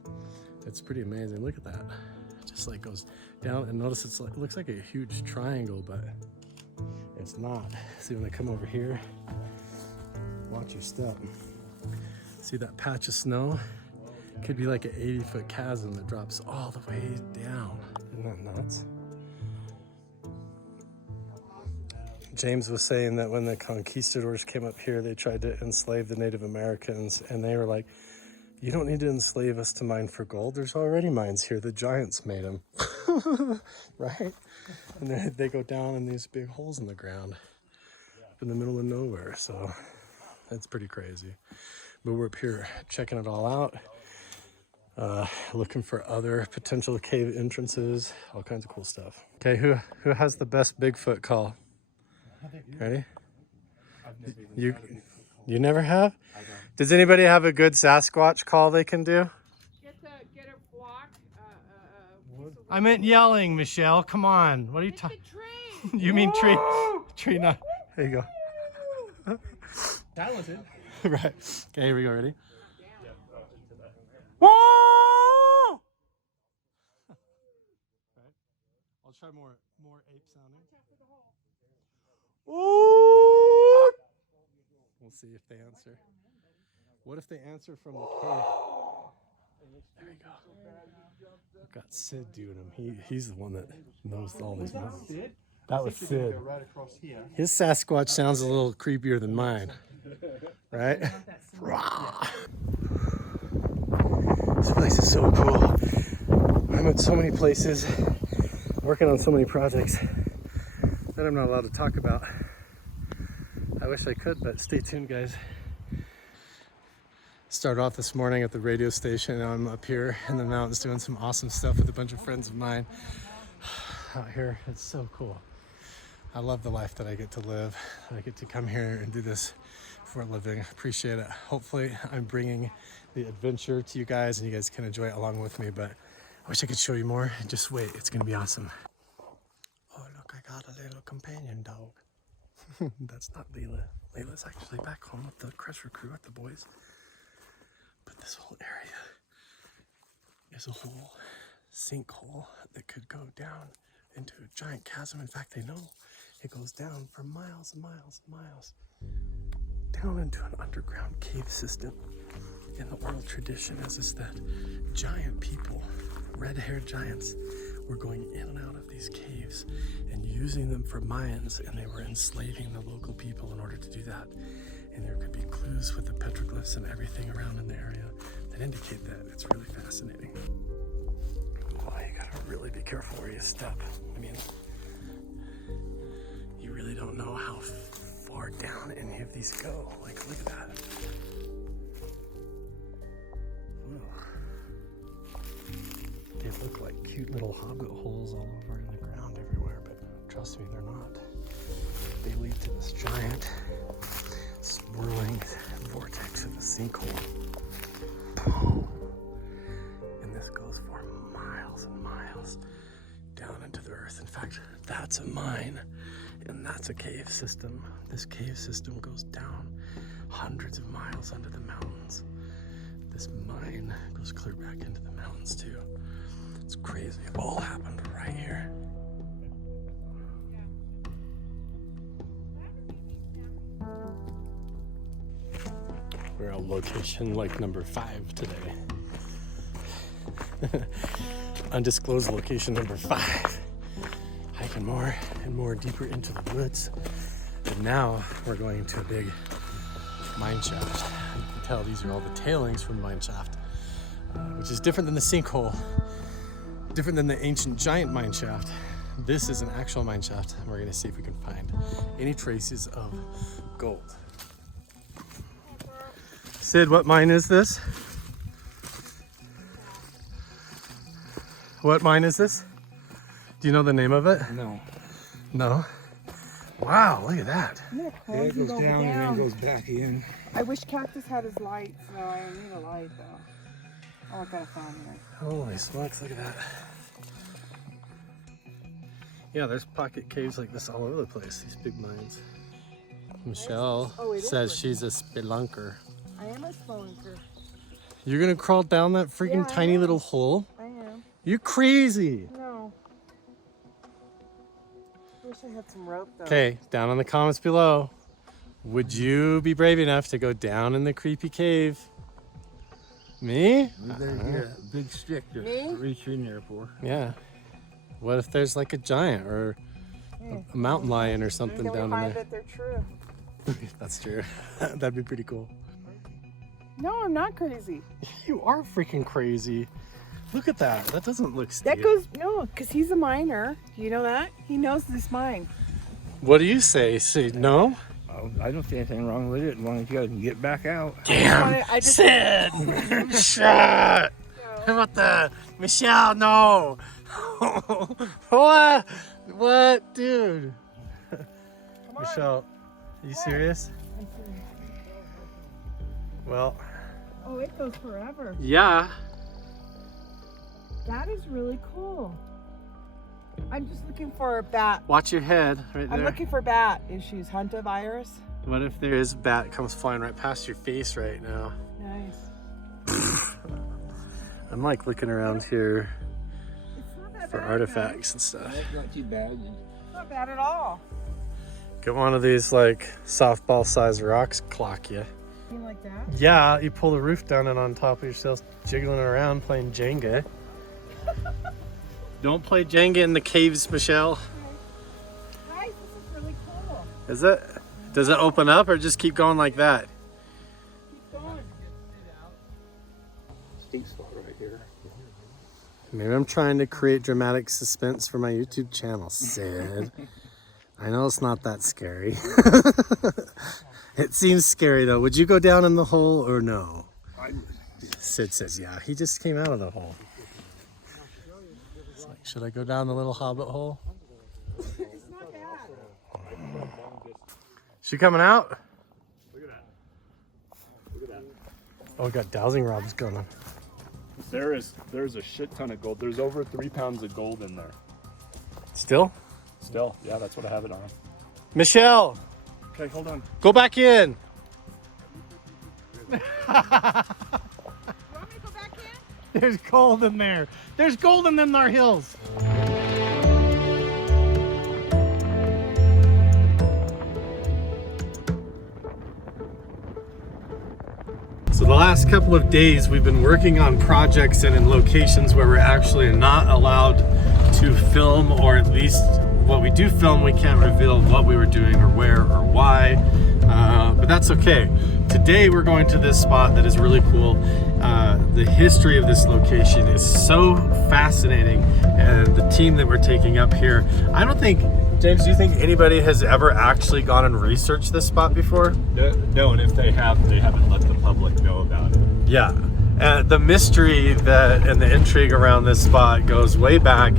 it's pretty amazing. Look at that. It just like goes down, and notice it's like, it looks like a huge triangle, but it's not. See, when I come over here, watch your step. See that patch of snow? Could be like an 80-foot chasm that drops all the way down. Isn't that nuts? James was saying that when the conquistadors came up here, they tried to enslave the Native Americans, and they were like, you don't need to enslave us to mine for gold. There's already mines here. The giants made them. Right? And they go down in these big holes in the ground up in the middle of nowhere. So that's pretty crazy. But we're up here checking it all out, looking for other potential cave entrances, all kinds of cool stuff. Okay, who has the best Bigfoot call? Ready? You never have? Does anybody have a good Sasquatch call they can do? Get a block. I meant yelling, Michelle. Come on. What are you talking? You mean tree? Tree not. There you go. Talented. Right. Okay, here we go. Ready? Woo! Right. I'll try more ape sounding. Ooh! We'll see if they answer. What if they answer from the cave? There we go. I've got Sid doing him. He's the one that knows all these moves. That was Sid. Right across here. His Sasquatch sounds a little creepier than mine. Right? This place is so cool. I'm at so many places, working on so many projects that I'm not allowed to talk about. I wish I could, but stay tuned, guys. Started off this morning at the radio station, and I'm up here in the mountains doing some awesome stuff with a bunch of friends of mine out here. It's so cool. I love the life that I get to live. I get to come here and do this for a living. Appreciate it. Hopefully I'm bringing the adventure to you guys and you guys can enjoy it along with me, but I wish I could show you more. Just wait, it's gonna be awesome. Oh look, I got a little companion dog. That's not Leela. Leela's actually back home with the Crusher crew at the boys. But this whole area is a whole sinkhole that could go down into a giant chasm. In fact, they know it goes down for miles and miles and miles down into an underground cave system. In the oral tradition is that giant people, red-haired giants, were going in and out of these caves and using them for mines, and they were enslaving the local people in order to do that. And there could be clues with the petroglyphs and everything around in the area that indicate that. It's really fascinating. Well, you gotta really be careful where you step. I mean, you really don't know how far down any of these go. Like, look at that. Whoa. They look like cute little hobbit holes all over in the ground everywhere, but trust me, they're not. They lead to this giant swirling vortex of a sinkhole. Boom. And this goes for miles and miles down into the earth. In fact, that's a mine and that's a cave system. This cave system goes down hundreds of miles under the mountains. This mine goes clear back into the mountains too. It's crazy. It all happened right here. We're on location like number 5 today. undisclosed location number 5. Hiking more and more deeper into the woods. And now we're going to a big mine shaft. You can tell these are all the tailings from the mine shaft, which is different than the sinkhole, different than the ancient giant mine shaft. This is an actual mine shaft, and we're gonna see if we can find any traces of gold. Sid, what mine is this? What mine is this? Do you know the name of it? No. No? Wow, look at that. Yeah, it goes down and then goes back in. I wish Cactus had his light, so I need a light though. Oh, I gotta find it. Holy smokes, look at that. Yeah, there's pocket caves like this all over the place, these big mines. Michelle says she's a spelunker. I am a spelunker. You're gonna crawl down that freaking tiny little hole? I am. You're crazy. No. Wish I had some rope though. Okay, down in the comments below. Would you be brave enough to go down in the creepy cave? Me? There's a big stick to reach in there for. Yeah. What if there's like a giant or a mountain lion or something down in find there? that they're true. That's true. That'd be pretty cool. No, I'm not crazy. You are freaking crazy. Look at that. That doesn't look steep. That goes, no, because he's a miner. You know that? He knows this mine. What do you say? Say no? Oh, I don't see anything wrong with it as long as you guys can get back out. Damn! Sid! Shut! How about that? Michelle, no! What? What? Dude. Michelle, are you serious? Well. Oh, it goes forever. Yeah. That is really cool. I'm just looking for a bat. Watch your head right there. I'm looking for bat issues. Huntavirus. What if there is a bat comes flying right past your face right now? Nice. I'm like looking around here It's not that for bad, artifacts and stuff. That's not too bad. It's not bad at all. Get one of these like softball sized rocks clock you. You like that? Yeah, you pull the roof down and on top of yourself, jiggling around playing Jenga. Don't play Jenga in the caves, Michelle. Nice, this is really cool. Is it? Does it open up or just keep going like that? Keep going. Steep spot right here. Maybe I'm trying to create dramatic suspense for my YouTube channel, Sid. I know it's not that scary. It seems scary though. Would you go down in the hole or no? Sid says yeah. He just came out of the hole. It's like, should I go down the little hobbit hole? It's not bad. She coming out? Look at that. Look at that. Oh, we got dowsing rods going. There's a shit ton of gold. There's over 3 pounds of gold in there. Still? Still, yeah, that's what I have it on. Michelle! Okay, hold on. Go back in! You want me to go back in? There's gold in there. There's gold in them there hills. So the last couple of days we've been working on projects and in locations where we're actually not allowed to film, or at least what we do film, we can't reveal what we were doing or where or why, but that's okay. Today we're going to this spot that is really cool. The history of this location is so fascinating, and the team that we're taking up here, I don't think, James, do you think anybody has ever actually gone and researched this spot before? No, and if they have, they haven't let the public know about it. Yeah. The mystery that and the intrigue around this spot goes way back.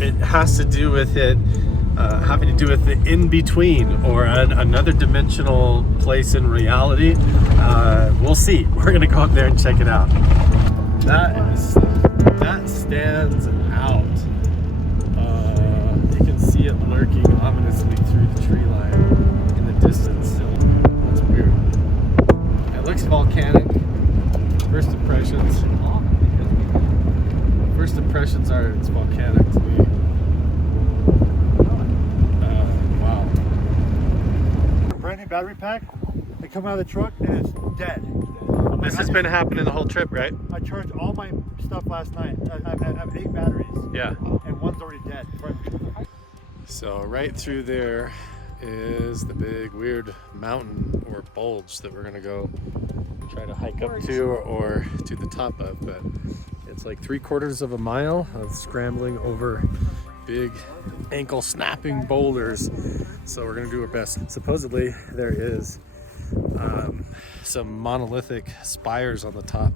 It has to do with it having to do with the in-between, or another dimensional place in reality. We'll see. We're gonna go up there and check it out. That stands out. You can see it lurking ominously through the tree line in the distance. That's weird. It looks volcanic. First impressions. First impressions are it's volcanic to me. Wow. Brand new battery pack. They come out of the truck and it's dead. This has been happening the whole trip, right? I charged all my stuff last night. I have 8 batteries. Yeah. And one's already dead. So right through there is the big weird mountain or bulge that we're gonna go try to hike up to or to the top of, but it's like 3/4 of a mile of scrambling over big ankle snapping boulders. So we're gonna do our best. Supposedly there is some monolithic spires on the top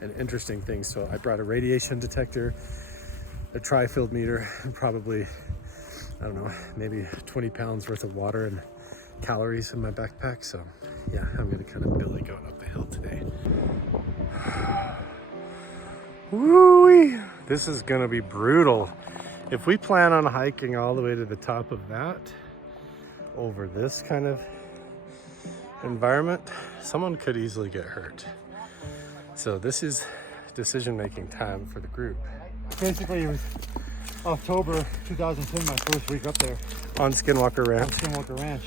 and interesting things. So I brought a radiation detector, a tri-field meter, and probably, I don't know, maybe 20 pounds worth of water and calories in my backpack. So yeah, I'm gonna kind of billy goat up the hill today. Woo-wee! This is gonna be brutal. If we plan on hiking all the way to the top of that, over this kind of environment, someone could easily get hurt. So this is decision-making time for the group. Basically, it was October 2010, my first week up there. On Skinwalker Ranch. On Skinwalker Ranch.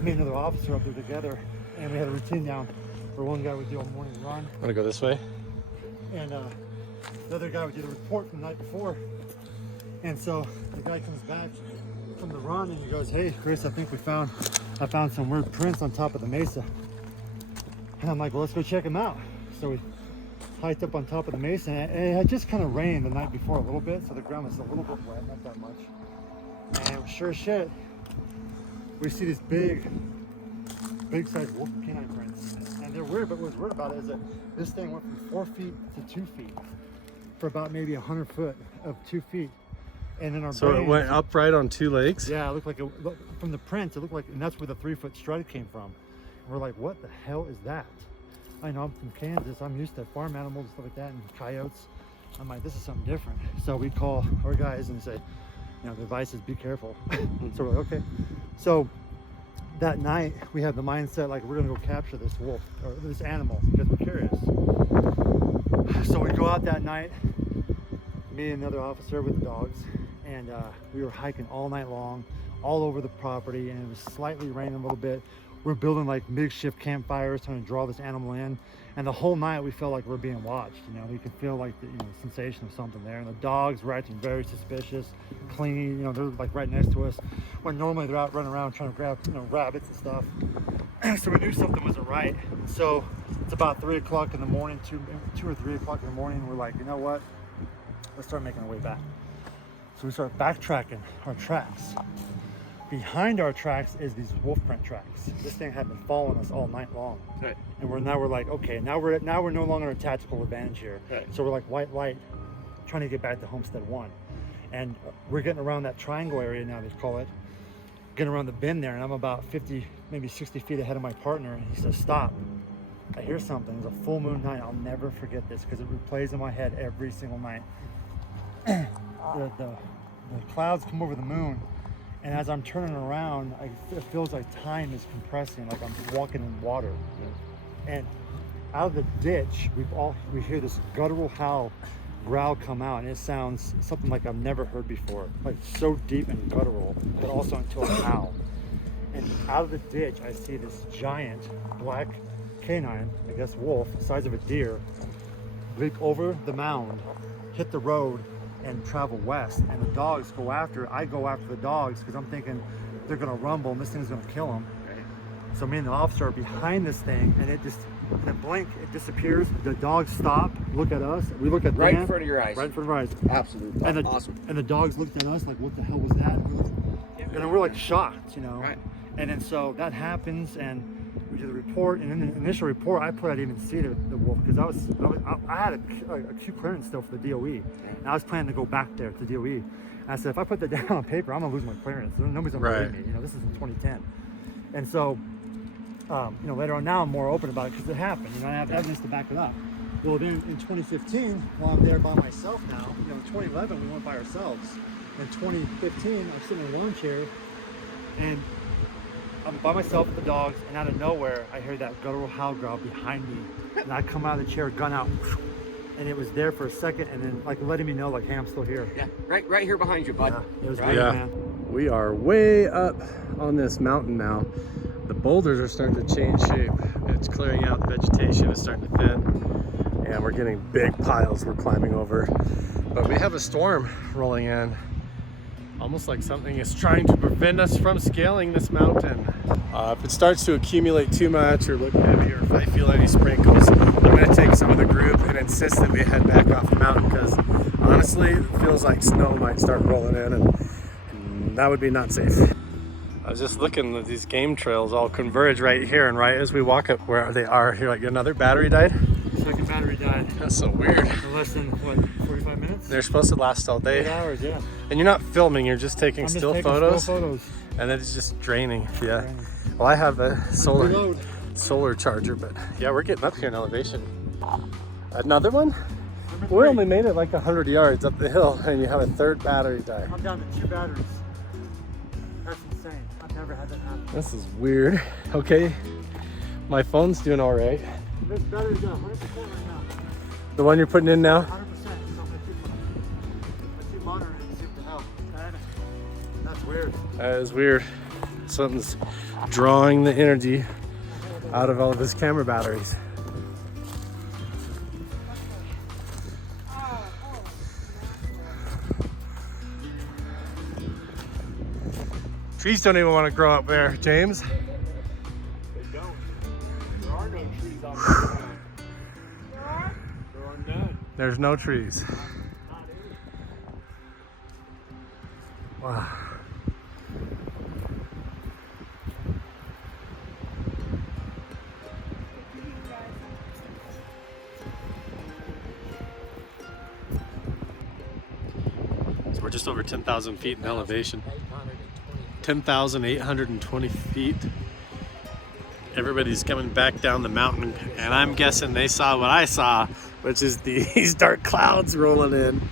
Me and another officer up there together, and we had a routine down where one guy would do a morning run. Wanna go this way? And the other guy would do the report from the night before. And so the guy comes back from the run and he goes, "Hey Chris, I think I found some weird prints on top of the mesa." And I'm like, "Well, let's go check them out." So we hiked up on top of the mesa, and it had just kind of rained the night before a little bit, so the ground was a little bit wet, not that much. And sure as shit, we see these big sized wolf canine prints. And they're weird, but what's weird about it is that this thing went from 4 feet to 2 feet for about maybe 100 foot of 2 feet. And then So it went upright on 2 legs? Yeah, it looked like from the prints, it looked like, and that's where the 3-foot strut came from. And we're like, what the hell is that? I know I'm from Kansas. I'm used to farm animals and stuff like that and coyotes. I'm like, this is something different. So we call our guys and say, you know, the advice is be careful. So we're like, okay. So that night we had the mindset like we're gonna go capture this wolf or this animal because we're curious. So we go out that night, me and another officer with the dogs, and we were hiking all night long, all over the property, and it was slightly raining a little bit. We're building like makeshift campfires trying to draw this animal in, and the whole night we felt like we're being watched. You know, we could feel like the sensation of something there, and the dogs were acting very suspicious, clinging. You know, they're like right next to us when normally they're out running around trying to grab rabbits and stuff. So we knew something wasn't right. So it's about 3 o'clock in the morning, 2 or 3 o'clock in the morning. We're like, you know what? Let's start making our way back. So we start backtracking our tracks. Behind our tracks is these wolf print tracks. This thing had been following us all night long. Right. And we're like, okay, now we're no longer a tactical advantage here. Right. So we're like white light, trying to get back to Homestead 1. And we're getting around that triangle area now, they call it. Getting around the bend there, and I'm about 50, maybe 60 feet ahead of my partner, and he says, stop. I hear something. It was a full moon night. I'll never forget this because it replays in my head every single night. The clouds come over the moon, and as I'm turning around, it feels like time is compressing, like I'm walking in water. And out of the ditch, we hear this guttural growl come out, and it sounds something like I've never heard before, like so deep and guttural, but also into a howl. And out of the ditch, I see this giant black canine, I guess wolf, the size of a deer, leap over the mound, hit the road, and travel west. And the dogs go after it. I go after the dogs because I'm thinking they're gonna rumble and this thing's gonna kill them. So me and the officer are behind this thing, and it just, in a blink, it disappears. The dogs stop, look at us. We look at them. Right in front of your eyes. Right in front of our eyes. Absolutely. And Awesome. And the dogs looked at us like, what the hell was that? And we're like shocked, you know. Right. And then so that happens, and we do the report. And in the initial report, I didn't even see the wolf because I had a Q clearance still for the DOE, and I was planning to go back there to DOE. And I said, if I put that down on paper, I'm gonna lose my clearance. Nobody's gonna believe me. You know, this is in 2010. And so, you know, later on now I'm more open about it because it happened. You know, I have evidence to back it up. Well, then in 2015, while I'm there by myself now, you know, in 2011 we went by ourselves. In 2015, I'm sitting in a lawn chair, and I'm by myself with the dogs, and out of nowhere, I hear that guttural howl growl behind me. And I come out of the chair, gun out, and it was there for a second, and then like letting me know, like, hey, I'm still here. Yeah, right here behind you, bud. Yeah, it was great, man. We are way up on this mountain now. The boulders are starting to change shape. It's clearing out, the vegetation is starting to thin, and we're getting big piles we're climbing over. But we have a storm rolling in, almost like something is trying to prevent us from scaling this mountain. If it starts to accumulate too much or look heavy, or if I feel any sprinkles, I'm gonna take some of the group and insist that we head back off the mountain, because honestly, it feels like snow might start rolling in, and that would be not safe. I was just looking at these game trails all converge right here, and right as we walk up where they are here, like another battery died. Second battery died. That's so weird. In less than, what, 45 minutes? They're supposed to last all day. 8 hours, yeah. And you're not filming, you're just taking still photos. Still photos. And then it's just draining, yeah. Well, I have a solar charger, but yeah, we're getting up here in elevation. Another one? We only made it like 100 yards up the hill, and you have a third battery die. I'm down to 2 batteries. That's insane. I've never had that happen. This is weird. Okay, my phone's doing all right. This battery's got 100% right now. The one you're putting in now? 100%. So I'm gonna keep monitoring to see what the hell. That's weird. That is weird. Something's drawing the energy out of all of his camera batteries. Trees don't even want to grow up there, James. They don't. There are no trees on the ground. There are none. There's no trees. Wow. So we're just over 10,000 feet in elevation. 10,820 feet. Everybody's coming back down the mountain, and I'm guessing they saw what I saw, which is these dark clouds rolling in.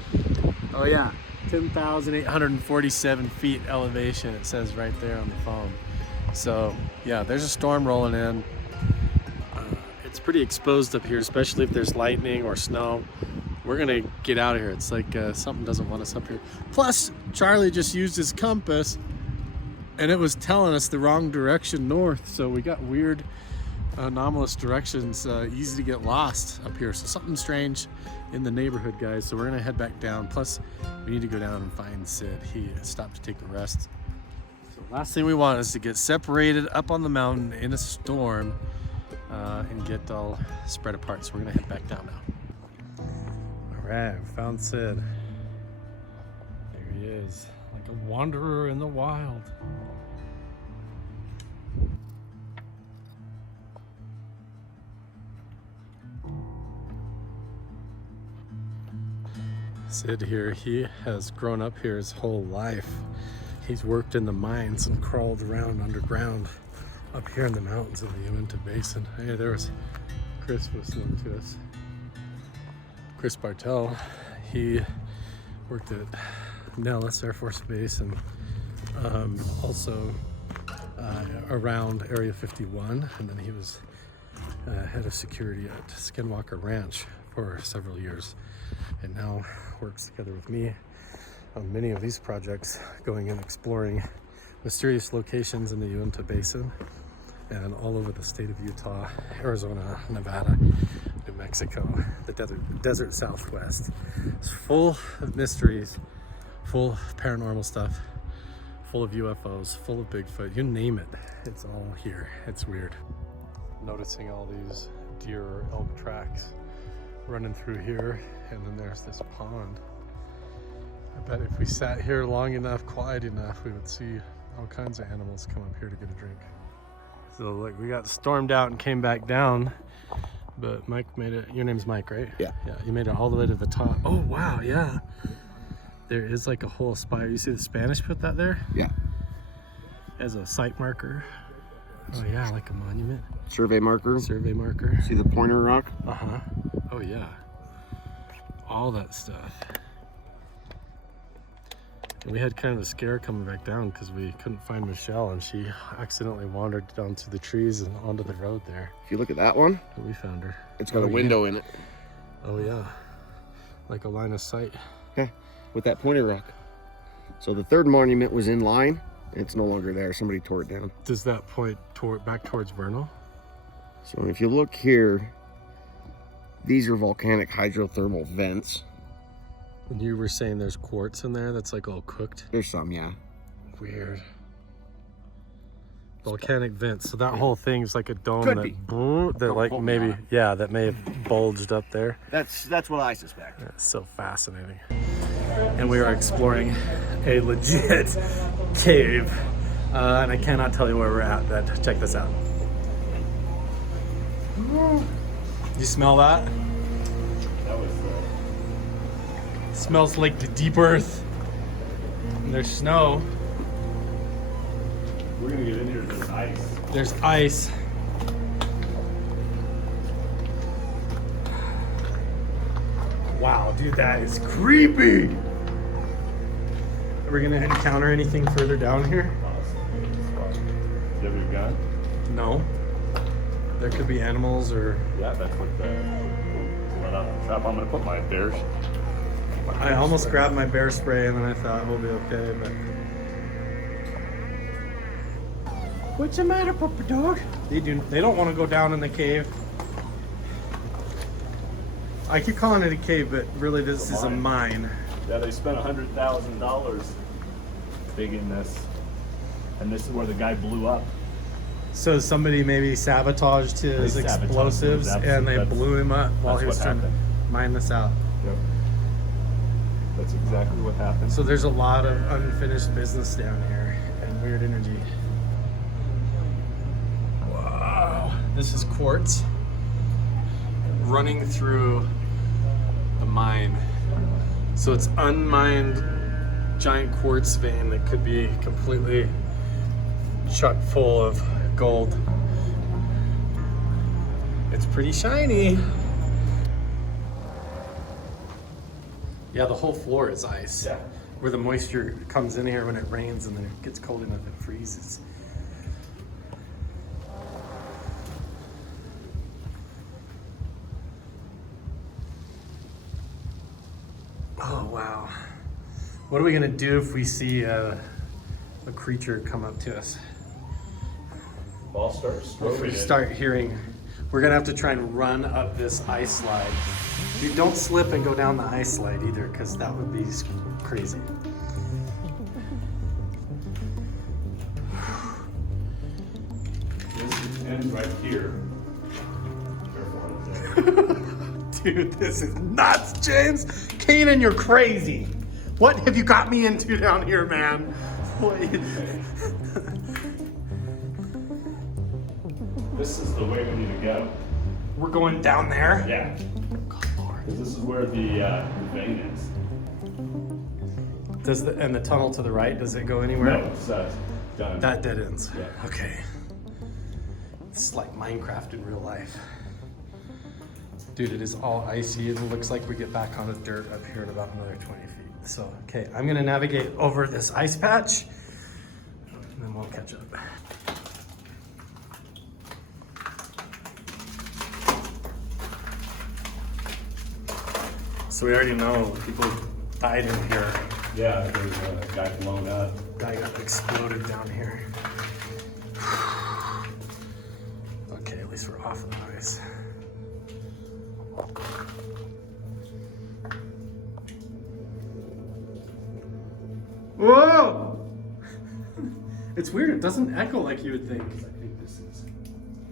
Oh yeah, 10,847 feet elevation, it says right there on the phone. So yeah, there's a storm rolling in. It's pretty exposed up here, especially if there's lightning or snow. We're gonna get out of here. It's like something doesn't want us up here. Plus, Charlie just used his compass and it was telling us the wrong direction north, so we got weird anomalous directions, easy to get lost up here. So something strange in the neighborhood, guys. So we're gonna head back down. Plus we need to go down and find Sid. He stopped to take a rest. So last thing we want is to get separated up on the mountain in a storm and get all spread apart. So we're gonna head back down now. All right, we found Sid. There he is, like a wanderer in the wild. Sid here, he has grown up here his whole life. He's worked in the mines and crawled around underground up here in the mountains of the Uinta Basin. Hey, there was Chris listening to us. Chris Bartel, he worked at Nellis Air Force Base and also around Area 51, and then he was head of security at Skinwalker Ranch for several years, and now works together with me on many of these projects, going and exploring mysterious locations in the Uinta Basin and all over the state of Utah, Arizona, Nevada, New Mexico, the desert Southwest. It's full of mysteries, full of paranormal stuff, full of UFOs, full of Bigfoot, you name it, it's all here. It's weird. Noticing all these deer or elk tracks running through here, and then there's this pond. I bet if we sat here long enough, quiet enough, we would see all kinds of animals come up here to get a drink. So look, we got stormed out and came back down, but Mike made it. Your name's Mike, right? Yeah. Yeah, you made it all the way to the top. Oh wow, yeah. There is like a whole spire. You see the Spanish put that there? Yeah. As a site marker. Oh yeah, like a monument. Survey marker. Survey marker. See the pointer rock? Uh-huh. Oh yeah. All that stuff. And we had kind of a scare coming back down because we couldn't find Michelle, and she accidentally wandered down to the trees and onto the road there. If you look at that one, we found her. It's got a window in it. Oh yeah. Like a line of sight. Okay. With that pointer rock. So the third monument was in line It's no longer there. Somebody tore it down. Does that point back towards Vernal? So if you look here, these are volcanic hydrothermal vents. And you were saying there's quartz in there that's like all cooked? There's some, yeah. Weird. Volcanic vents. So that whole thing's like a dome Could that, be. that like maybe, yeah, that may have bulged up there. That's what I suspect. That's so fascinating. And we are exploring a legit cave. And I cannot tell you where we're at, but check this out. You smell that? That was Smells like the deep earth. And there's snow. we're gonna get in here. There's ice. There's ice. Wow, dude, that is creepy. Are we gonna encounter anything further down here? Do you have your gun? No. There could be animals or... Yeah, that's what the let out the trap. I'm gonna put my bears. I almost grabbed my bear spray and then I thought we'll be okay, but... What's the matter, puppy dog? They don't want to go down in the cave. I keep calling it a cave, but really this is a mine. Yeah, they spent $100,000 digging this, and this is where the guy blew up. So somebody maybe sabotaged his They sabotaged explosives his and they that's- blew him up while he was what trying to happened. mine this out. Yep. That's exactly what happened. So there's a lot of unfinished business down here and weird energy. Wow, this is quartz running through the mine. So it's unmined giant quartz vein that could be completely chock full of gold. It's pretty shiny. Yeah, the whole floor is ice. Yeah. Where the moisture comes in here when it rains and then it gets cold enough it freezes. Oh, wow. What are we gonna do if we see a creature come up to us? I'll start If we start hearing, we're gonna have to try and run up this ice slide. Dude, don't slip and go down the ice slide either, because that would be crazy. This ends right here. Careful. Dude, this is nuts, James. Keenan, you're crazy. What have you got me into down here, man? What? This is the way we need to go. We're going down there? Yeah. This is where the vein is. And the tunnel to the right, does it go anywhere? No, it's done. That dead ends. Yeah. Okay. It's like Minecraft in real life. Dude, it is all icy. It looks like we get back on the dirt up here in about another 20 feet. So, okay, I'm gonna navigate over this ice patch and then we'll catch up. So we already know people died in here. Yeah, there's a guy blown up. Guy got exploded down here. Okay, at least we're off of the ice. Whoa! It's weird, it doesn't echo like you would think. I think this is,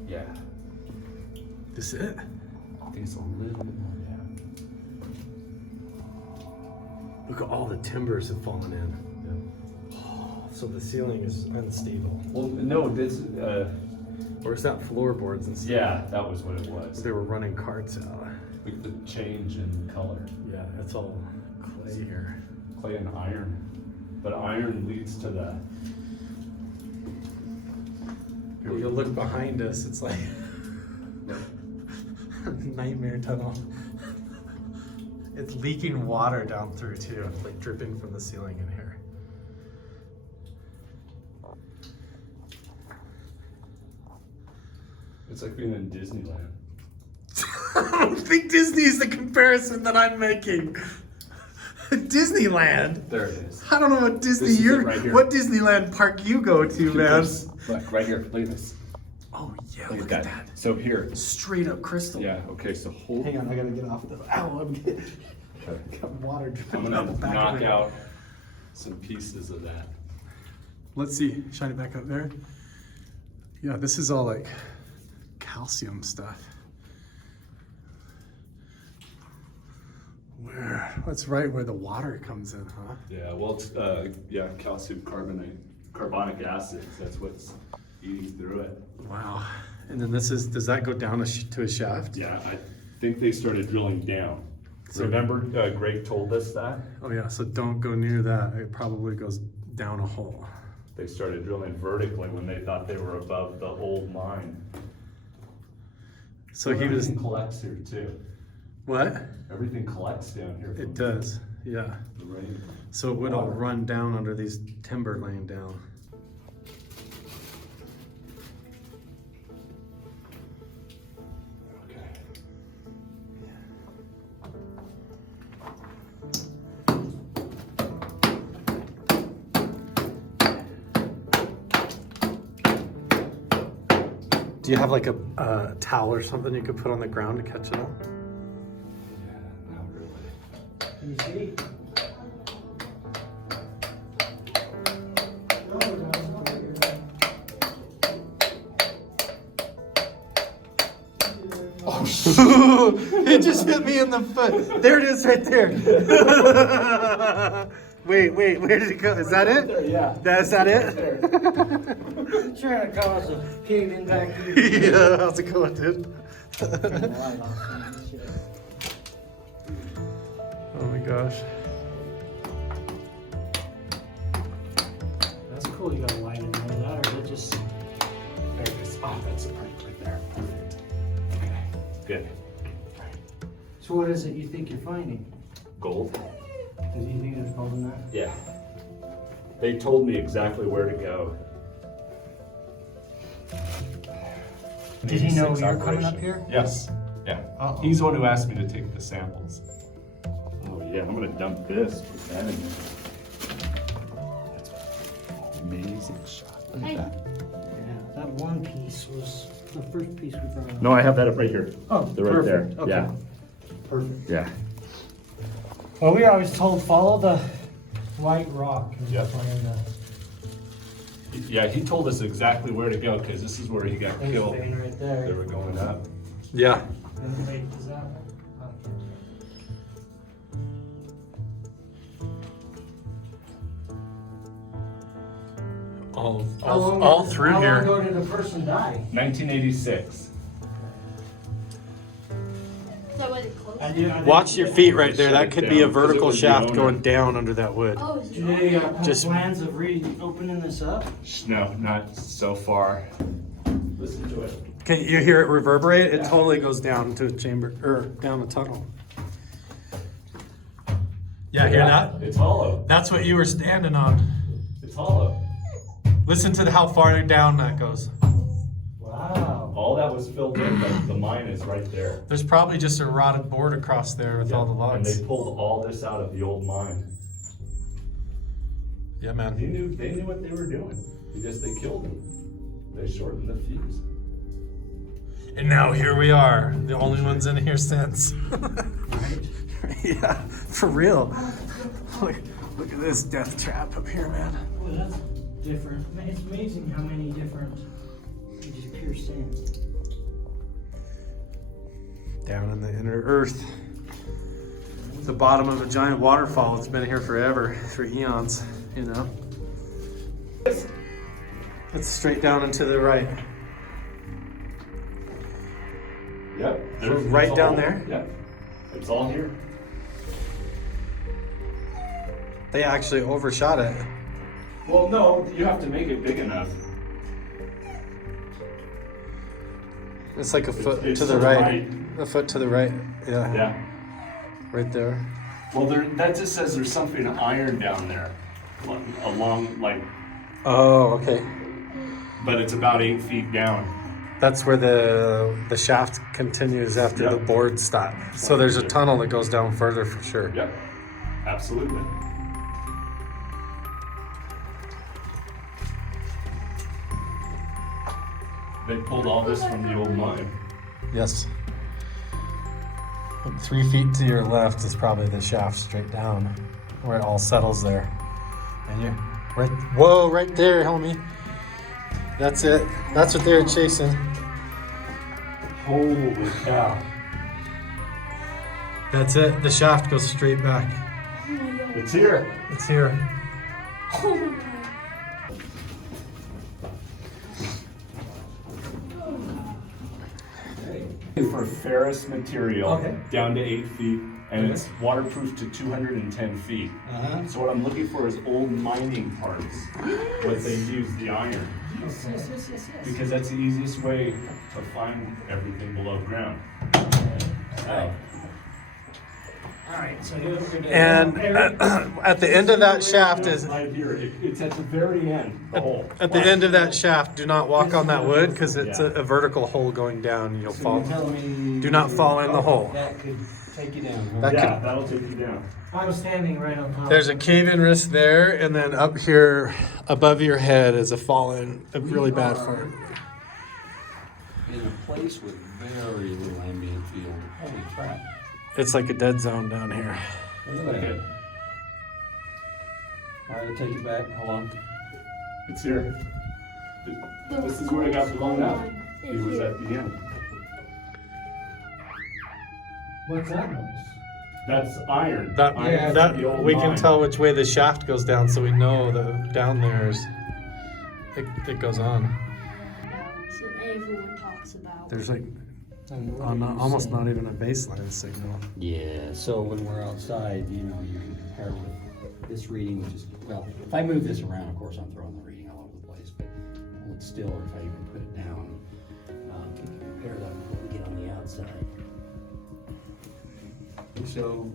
yeah. This is it? I think it's a little bit more, yeah. Look at all the timbers have fallen in. Yeah. Oh, so the ceiling is unstable. Well, no, this, Where's that floorboards and stuff? yeah, that was what it was. They were running carts out. With the change in color. Yeah, it's all clay here. Clay and iron. But iron leads to the... You'll look behind us, it's like nightmare tunnel. It's leaking water down through too, like dripping from the ceiling in here. It's like being in Disneyland. I don't think Disney is the comparison that I'm making. Disneyland. There it is. I don't know what This is it right here. what Disneyland park you go to, man. Look, right here. Look at this. Oh yeah, Look at that. So here. Straight up crystal. Yeah, okay, so hold. Hang on, I gotta get off the. Ow, I'm getting got water I'm dripping gonna out the back knock of it. out some pieces of that. Let's see. Shine it back up there. Yeah, this is all like calcium stuff. That's right where the water comes in, huh? Yeah, well, it's, calcium carbonic acid. That's what's eating through it. Wow. And then does that go down to a shaft? Yeah, I think they started drilling down. Remember, Greg told us that? Oh yeah, so don't go near that. It probably goes down a hole. They started drilling vertically when they thought they were above the old mine. So he was. Everything collects here too. What? Everything collects down here. It does, yeah. The rain. So it would all run down under these timber laying down. Okay. Do you have like a towel or something you could put on the ground to catch it all? Yeah, not really. Can you see? Oh, it just hit me in the foot. There it is right there. Wait, where did it go? Is that it? Yeah. Is that it? Trying to cause a cave in back here. Yeah, how's it going, dude? Oh my gosh. That's cool. You got a light in there. That or just. There it is. Oh, that's a perfect right there. Perfect. Okay, good. So what is it you think you're finding? Gold? Do you think there's gold in that? Yeah. They told me exactly where to go. Did he know 86 you were coming up operation. here? Yes. Yeah. He's the one who asked me to take the samples. Oh yeah, I'm gonna dump this. Put that in there. That's amazing shot. Look at that. Yeah, that one piece was the first piece we brought up. No, I have that up right here. Oh, they're right there. perfect. Okay. Yeah. Perfect. Yeah. Well, we were always told follow the white rock. Yep. And, Yeah, he told us exactly where to go because this is where he got there's a killed. vein right there. They were going up. Yeah. And wait, is that? All through how here. How long ago did a person die? 1986. So was it close? Watch your feet right there. That could be a Down, 'cause it vertical was the shaft owner. going down under that wood. Oh, is it? Do they have Just- plans of reopening this up? No, not so far. Listen to it. Can you hear it reverberate? It totally goes down to a chamber or down a tunnel. Yeah, hear that? It's hollow. That's what you were standing on. It's hollow. Listen to how far down that goes. Wow. All that was filled in, but the mine is right there. There's probably just a rotted board across there with all the And logs. they pulled all this out of the old mine. Yeah, man. They knew what they were doing. They killed him. They shortened the fuse. And now here we are, the only ones in here since. Yeah, for real. Look at this death trap up here, man. Well, that's different. Man, it's amazing how many different, just pure sand. Down in the inner earth. The bottom of a giant waterfall. It's been here forever, for eons, you know. It's straight down and to the right. Yep. Right it's down all- there? Yep. It's all here. They actually overshot it. Well, no, you have to make it big enough. It's like a foot It's to the to the right. right. A foot to the right. Yeah. Yeah. Right there. Well, that just says there's something iron down there, along like. Oh, okay. But it's about 8 feet down. That's where the shaft continues after Yep. the boards stop. So there's a tunnel that goes down further for sure. Yep. Absolutely. They pulled all this from the old mine. Yes. 3 feet to your left is probably the shaft straight down, where it all settles there. And you're right. Whoa, right there, homie. That's it. That's what they were chasing. Holy cow. That's it. The shaft goes straight back. It's here. It's here. Oh my god. For ferrous material, Okay. down to 8 feet, and it's waterproof to 210 feet. So what I'm looking for is old mining parts, what they use, the iron. Yes. Because that's the easiest way to find everything below ground. All right, so you're And at the end of that shaft is, Right here, it's at the very end, the hole. at the end of that shaft, do not walk on that wood because it's a vertical hole going down and you'll fall. Do not fall in the hole. That could take you down, huh? That Yeah, could, that'll take you down. I'm standing right on top. there's a cave-in risk there, and then up here above your head is a fall-in, a really bad fall. In a place with very little ambient field. Holy crap. It's like a dead zone down here. Look at that. All right, I'll take it back. Hold on. It's here. This is where I got blown up. It was at the end. What's that noise? That's iron. That, Iron's that the old we can mine. tell which way the shaft goes down, so we know that down there is it goes on. So everyone talks about. There's like almost not even a baseline signal. Yeah, so when we're outside, you know, you can compare with this reading, which is, well, if I move this around, of course, I'm throwing the reading all over the place, but hold it still, or if I even put it down, you can compare that with what we get on the outside. So,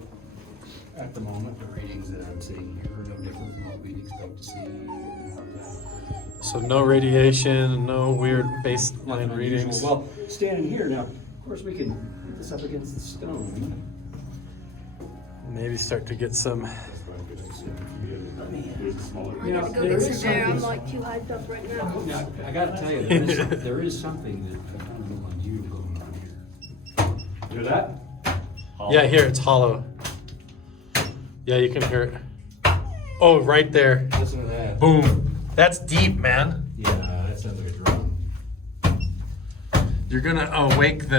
at the moment, the readings that I'm seeing here are no different from what we'd expect to see. So no radiation, no weird baseline Nothing readings. unusual. Well, standing here now, of course, we can put this up against the stone. Maybe start to get some. You know, Go there get is some air. I'm something. like too hyped up right now. Now, I gotta tell you, there is something that I found a little unusual going on here. Hear that? Yeah, here it's hollow. Yeah, you can hear it. Oh, right there. Listen to that. Boom. That's deep, man. Yeah, that sounds like a drum. You're gonna awaken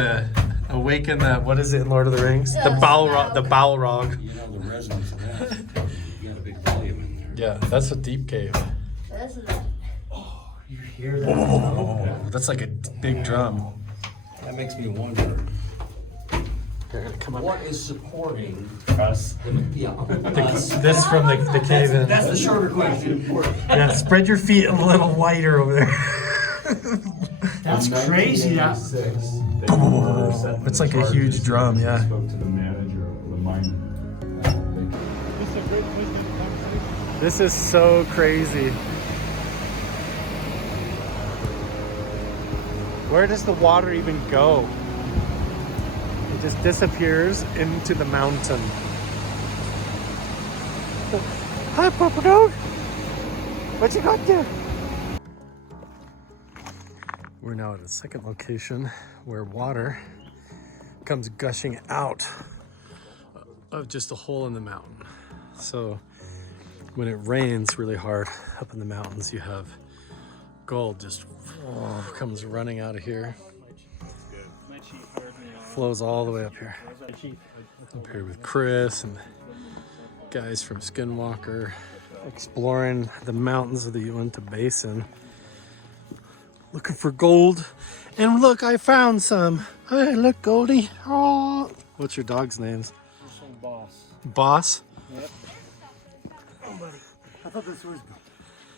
the what is it in Lord of the Rings? The Yeah, Balrog. The Balrog. You know, the resonance of that. You got a big volume in there. Yeah, that's a deep cave. That's not. You hear that? Oh, that's like a big drum. That makes me wonder. Here, come on. What is supporting Us. yeah, us? This from the cave in. That's the shorter question. Yeah, spread your feet a little wider over there. That's crazy. It's like a huge drum, yeah. Spoke to the manager of the mine. This is so crazy. Where does the water even go? It just disappears into the mountain. Hi, Papa Dog. What you got there? We're now at a second location where water comes gushing out of just a hole in the mountain. So when it rains really hard up in the mountains, you have gold just comes running out of here. Flows all the way up here. Up here with Chris and guys from Skinwalker exploring the mountains of the Uinta Basin. Looking for gold. And look, I found some. Hey, look, Goldie. Oh. What's your dog's names? Boss. Boss? Yep. Oh, buddy. I thought this was.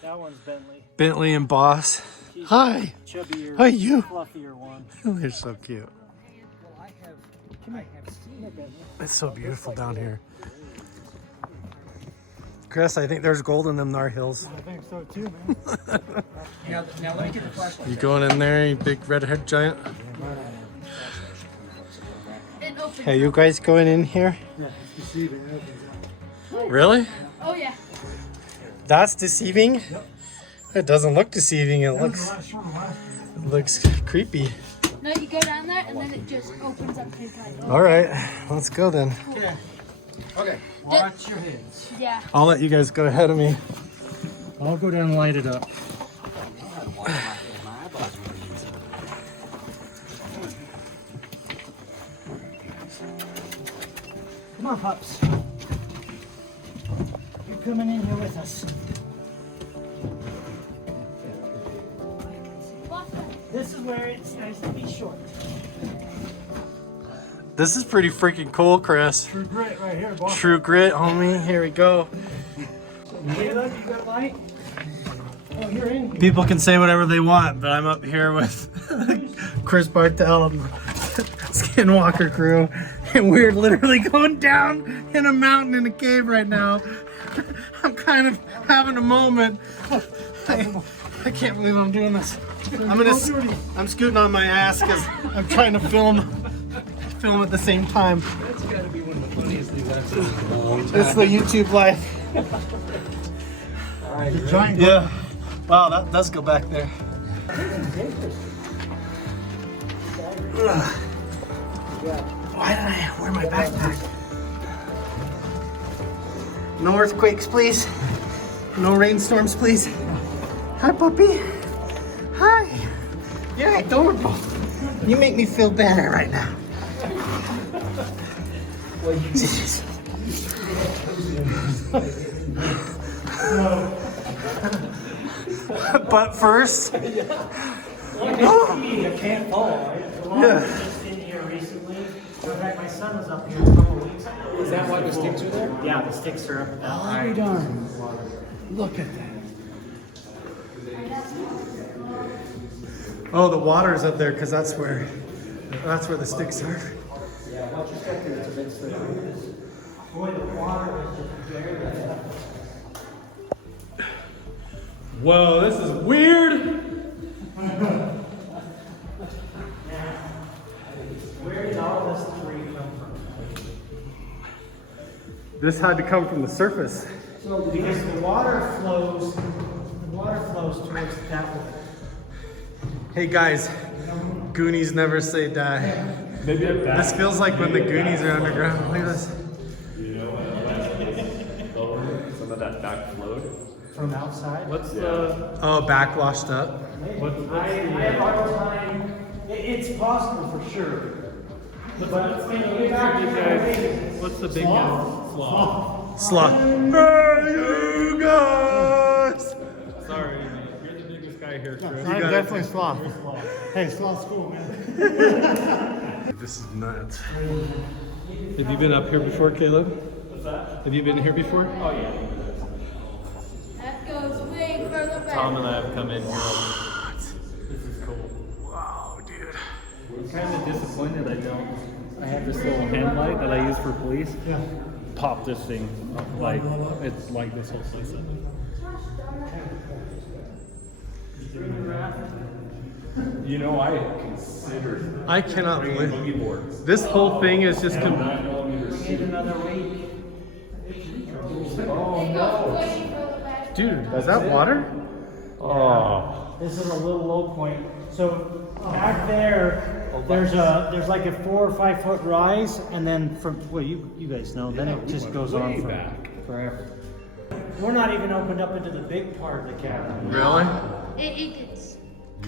That one's Bentley. Bentley and Boss. She's Hi. Chubbier, Hi, you. fluffier one. They're so cute. Well, I have seen it, Bentley. It's so beautiful down here. Chris, I think there's gold in them Nar Hills. I think so too, man. Now let me get the flashlight. You going in there, you big redhead giant? It opens Hey, you guys going in here? Yeah, it's deceiving. It opens up. Really? Oh yeah. That's deceiving? Yep. It doesn't look deceiving. It looks creepy. No, you go down there and then it just opens up to kind of. All right, let's go then. Okay. Okay. Watch your heads. Yeah. I'll let you guys go ahead of me. I'll go down and light it up. Come on, pups. You're coming in here with us. This is where it's nice to be short. This is pretty freaking cool, Chris. True grit right here, boss. True grit, homie. Here we go. Caleb, you got a light? Oh, you're in here. People can say whatever they want, but I'm up here with Chris Bartel and the Skinwalker crew, and we're literally going down in a mountain in a cave right now. I'm kind of having a moment. I can't believe I'm doing this. I'm scooting on my ass because I'm trying to film at the same time. That's got to be one of the funniest things I've seen in a long time. It's the YouTube life. All right, yeah. Wow, that does go back there. Why did I wear my backpack? No earthquakes, please. No rainstorms, please. Hi, puppy. Hi. You're adorable. You make me feel better right now. But first, I can't fall, right? The water was just in here recently. In fact, my son was up here a couple of weeks ago. Is that why the sticks are there? Yeah, the sticks are up. I'll be darned. Look at that. oh, the water's up there because that's where the sticks are. Yeah, watch your step here. It's a big slip. Boy, the water is just very bad. Whoa, this is weird. Where did all this debris come from? This had to come from the surface. So because the water flows towards that way. Hey guys, Goonies never say die. Maybe This feels like when the Goonies are underground. Look at this. some of that back flowed. From outside? What's the? Oh, backwashed up. I have a hard time. It's possible for sure. What's the big guy? Sloth. Sloth. Hey, you guys! Sorry, you're the biggest guy here, Chris. I'm definitely sloth. Hey, sloth's cool, man. This is nuts. Have you been up here before, Caleb? What's that? Have you been here before? Oh yeah. That goes way further back. Tom and I have come in here. This is cool. Wow, dude. I'm kind of disappointed I have this little hand light that I use for police. Yeah. Pop this thing. Like, it's like this whole place. You know, I considered. I cannot bringing boogie believe boards. this whole thing is just. Another week. Oh no. Dude, is that water? Oh. This is a little low point. So back there, there's like a 4 or 5 foot rise, and then from you guys know, then it just goes on forever. We're not even opened up into the big part of the cavern. Really? It gets.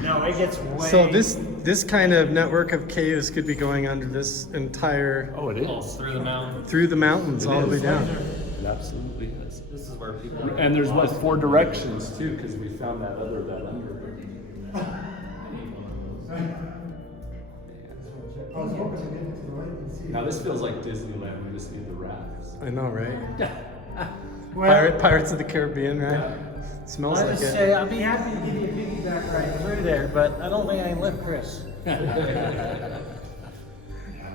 No, it gets way. So this kind of network of caves could be going under this entire. Oh, it is. Through the mountain. Through the mountains, all the way down. It absolutely is. This is where people. And there's 4 directions too, because we found that other bed under. Now this feels like Disneyland. We just need the rafts. I know, right? Well, Pirates of the Caribbean, right? Smells I'll like just it. say I'll be happy to give you a piggyback ride through there, but I don't think I can lift Chris.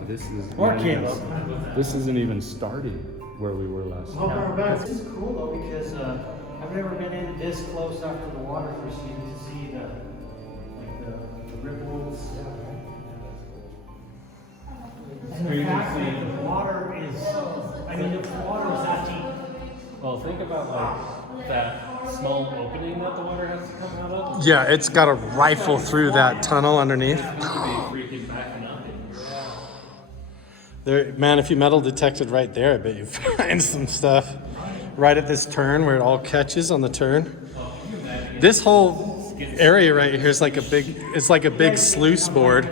This is Or Caleb. This isn't even started where we were last time. This is cool though because I've never been in this close up to the water to see the ripples. And the fact that the water is, the water is that deep. Well, think about like that small opening that the water has to come out of. Yeah, it's got to rifle through that tunnel underneath. It's gonna be freaking backing up. There, man, if you metal detected right there, I bet you find some stuff right at this turn where it all catches on the turn. This whole area right here is like a big, it's like a big sluice board.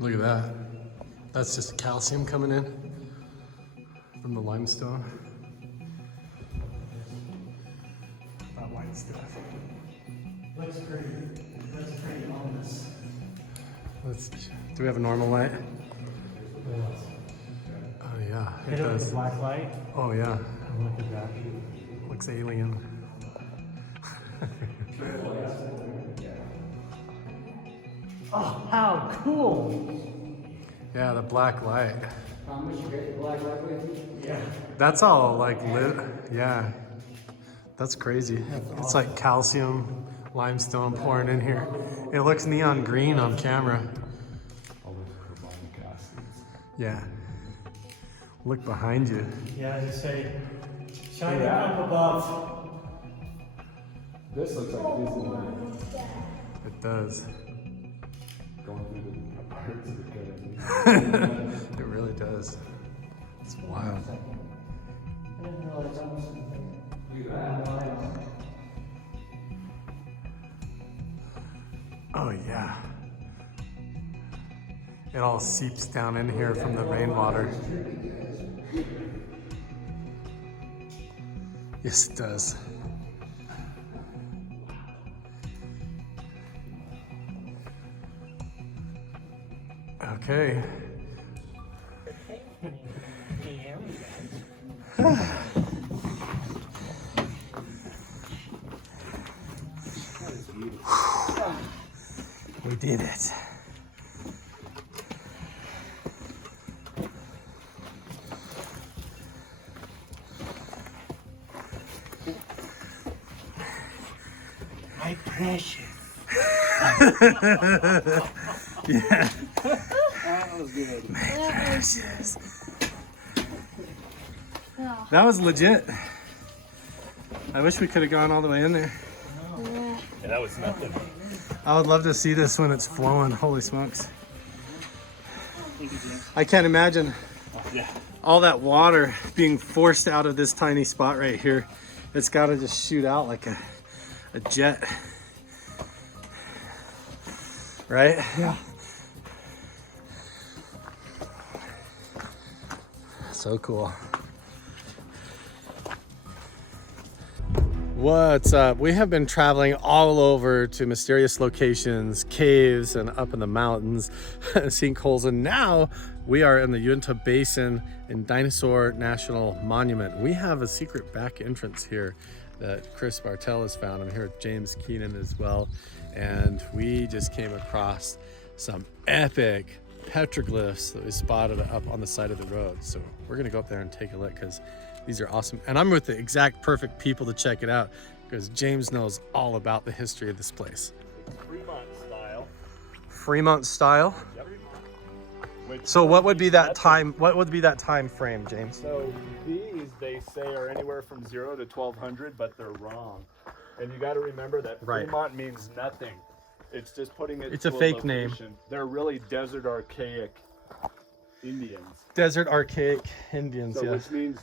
Look at that. That's just calcium coming in from the limestone. That white stuff. Looks pretty ominous. Do we have a normal light? Oh yeah, it Hit it with does. the black light. Oh yeah. Look at that. Looks alien. Oh, how cool! Yeah, the black light. How much you get the black light with? Yeah. That's all like lit. Yeah. That's crazy. It's like calcium, limestone pouring in here. It looks neon green on camera. All those carbonic acids. Yeah. Look behind you. Yeah, as I say, shining up above. This looks like Disneyland. It does. Going through the parts of the good. It really does. It's wild. I didn't realize that was Oh yeah. It all seeps down in here from the rainwater. Yes, it does. Okay. We did it. my precious. Yeah. That was good. My precious. That was legit. I wish we could have gone all the way in there. Yeah, that was nothing. I would love to see this when it's flowing. Holy smokes. I can't imagine all that water being forced out of this tiny spot right here. It's got to just shoot out like a jet. Right? Yeah. So cool. What's up? We have been traveling all over to mysterious locations, caves, and up in the mountains, sinkholes, and now we are in the Uinta Basin in Dinosaur National Monument. We have a secret back entrance here that Chris Bartel has found. I'm here with James Keenan as well, and we just came across some epic petroglyphs that we spotted up on the side of the road. So we're gonna go up there and take a look because these are awesome. And I'm with the exact perfect people to check it out because James knows all about the history of this place. Fremont style. Fremont style? Yep. So what would be that time? What would be that time frame, James? So these, they say, are anywhere from 0 to 1200, but they're wrong. And you got to remember that Fremont means nothing. It's just putting it. It's a fake name. They're really desert archaic Indians. Desert archaic Indians, So yeah. which means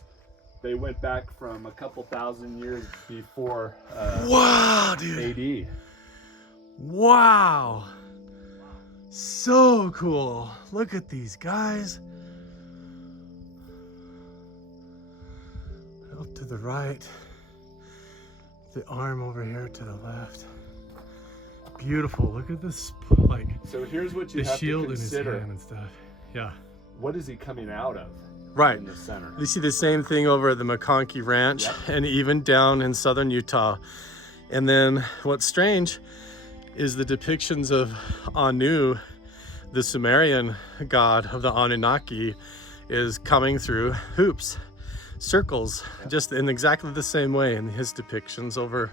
they went back from a couple thousand years before Wow, dude. AD. Wow. So cool. Look at these guys. Up to the right. The arm over here to the left. Beautiful. Look at this, like, So here's what you the have shield to in his consider. hand and stuff. Yeah. What is he coming out of? Right. In the center. You see the same thing over at the McConkey Ranch and even down in southern Utah. And then what's strange, is the depictions of Anu, the Sumerian god of the Anunnaki, is coming through hoops, circles, just in exactly the same way in his depictions over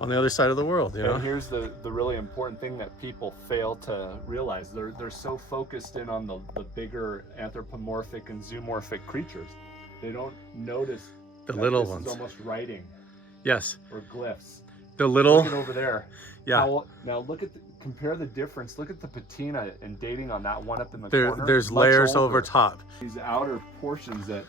on the other side of the world, you know? And here's the really important thing that people fail to realize. They're so focused in on the bigger anthropomorphic and zoomorphic creatures. They don't notice the little this ones. is almost writing. Yes. Or glyphs. The little. Look at over there. Yeah. Now look at compare the difference. Look at the patina and dating on that one up in the corner. There's Much layers older. over top. These outer portions that,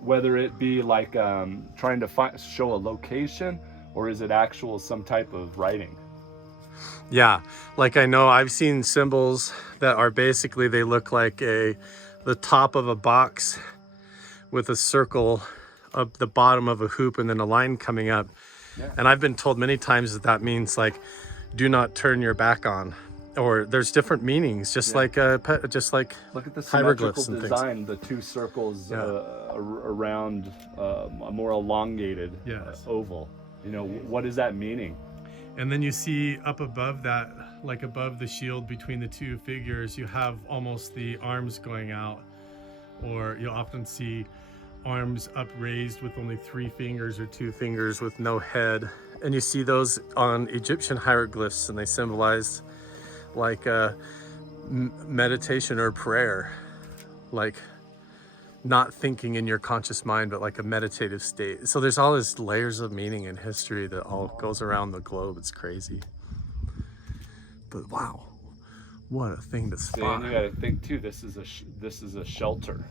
whether it be like trying to show a location, or is it actual some type of writing? Yeah, like I know I've seen symbols that are basically, they look like the top of a box with a circle up the bottom of a hoop and then a line coming up. Yeah. And I've been told many times that that means like, do not turn your back on, or there's different meanings, just like look at the hieroglyphs symmetrical and design, things. the two circles around a more elongated oval. You know, what is that meaning? And then you see up above that, like above the shield between the two figures, you have almost the arms going out, or you'll often see arms upraised with only 3 fingers or 2 fingers with no head. And you see those on Egyptian hieroglyphs, and they symbolize like a meditation or prayer, like not thinking in your conscious mind, but like a meditative state. So there's all these layers of meaning in history that all goes around the globe. It's crazy. But wow, what a thing to spot. And you gotta think too, this is a shelter.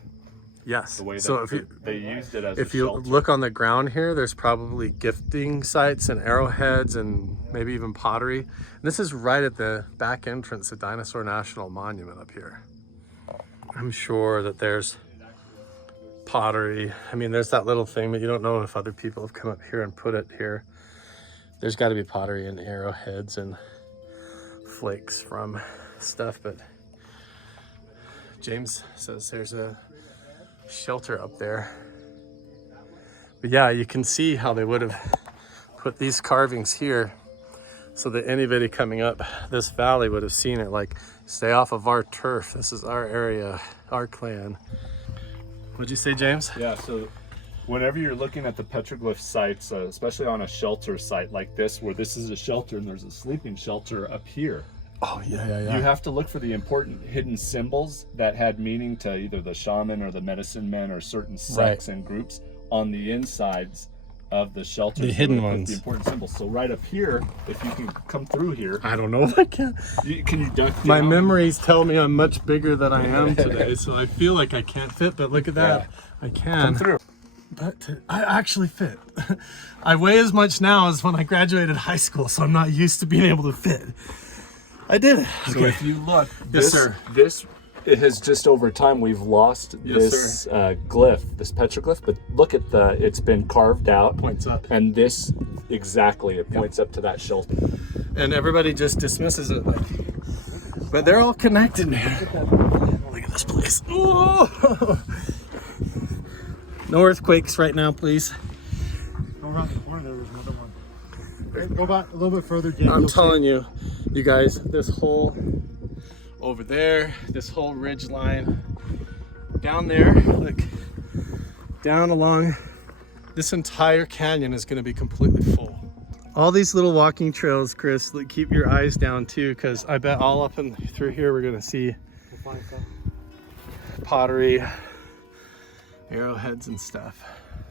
Yes. The way that so if they used it as if a you shelter. look on the ground here, there's probably gifting sites and arrowheads and maybe even pottery. And this is right at the back entrance of Dinosaur National Monument up here. I'm sure that there's pottery. I mean, there's that little thing, but you don't know if other people have come up here and put it here. There's got to be pottery and arrowheads and flakes from stuff, but James says there's a shelter up there. But yeah, you can see how they would have put these carvings here so that anybody coming up this valley would have seen it, like, stay off of our turf. This is our area, our clan. What'd you say, James? Yeah, so whenever you're looking at the petroglyph sites, especially on a shelter site like this, where this is a shelter and there's a sleeping shelter up here. Oh, yeah. You have to look for the important hidden symbols that had meaning to either the shaman or the medicine men or certain sects and groups on the insides of the shelter. The hidden ones. The important symbols. So right up here, if you can come through here. I don't know if I can. Can you duck down? My memories tell me I'm much bigger than I am today, so I feel like I can't fit, but look at that. Yeah. I can. Come through. But I actually fit. I weigh as much now as when I graduated high school, so I'm not used to being able to fit. I did it. So Okay. if you look, Yes, sir. It has just over time we've lost this glyph, this petroglyph, but look at it's been carved out. Points up. And this, exactly, it points up to that shelter. And everybody just dismisses it, like, but they're all connected, man. Look at this place. Oh! No earthquakes right now, please. Go around the corner, there was another one. Go back a little bit further, Jim. I'm telling you, you guys, this whole over there, this whole ridge line down there, look, down along this entire canyon is going to be completely full. All these little walking trails, Chris, keep your eyes down too, because I bet all up and through here we're going to see pottery, arrowheads and stuff.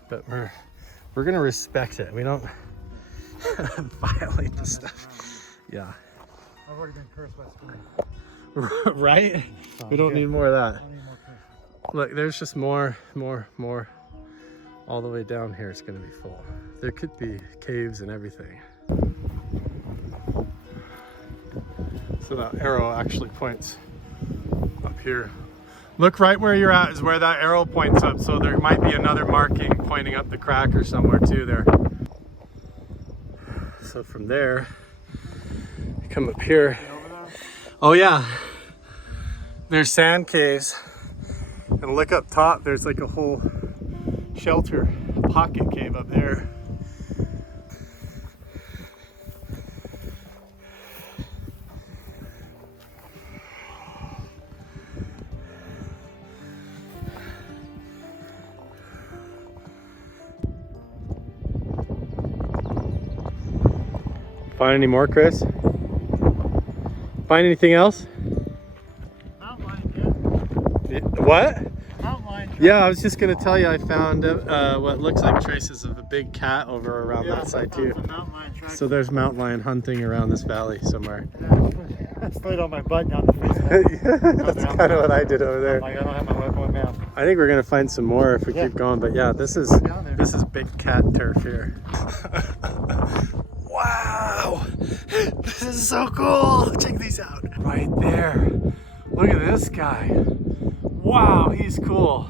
But we're going to respect it. We don't violate the stuff. Yeah. I've already been cursed by school. Right? We don't need more of that. Look, there's just more. All the way down here, it's going to be full. There could be caves and everything. So that arrow actually points up here. Look right where you're at is where that arrow points up. So there might be another marking pointing up the crack or somewhere too there. So from there, you come up here. Oh yeah, there's sand caves. And look up top, there's like a whole shelter, pocket cave up there. Find any more, Chris? Find anything else? Mountain lion, What? mountain lion. Yeah, I was just gonna tell you I found what looks like traces of a big cat over around that side too. So there's mountain lion hunting around this valley somewhere. I slid on my butt down the face. That's kind of what I did over there. Like, I don't have my weapon with me. I think we're gonna find some more if we keep going, but yeah, this is big cat turf here. Wow, this is so cool. Check these out. Right there. Look at this guy. Wow, he's cool.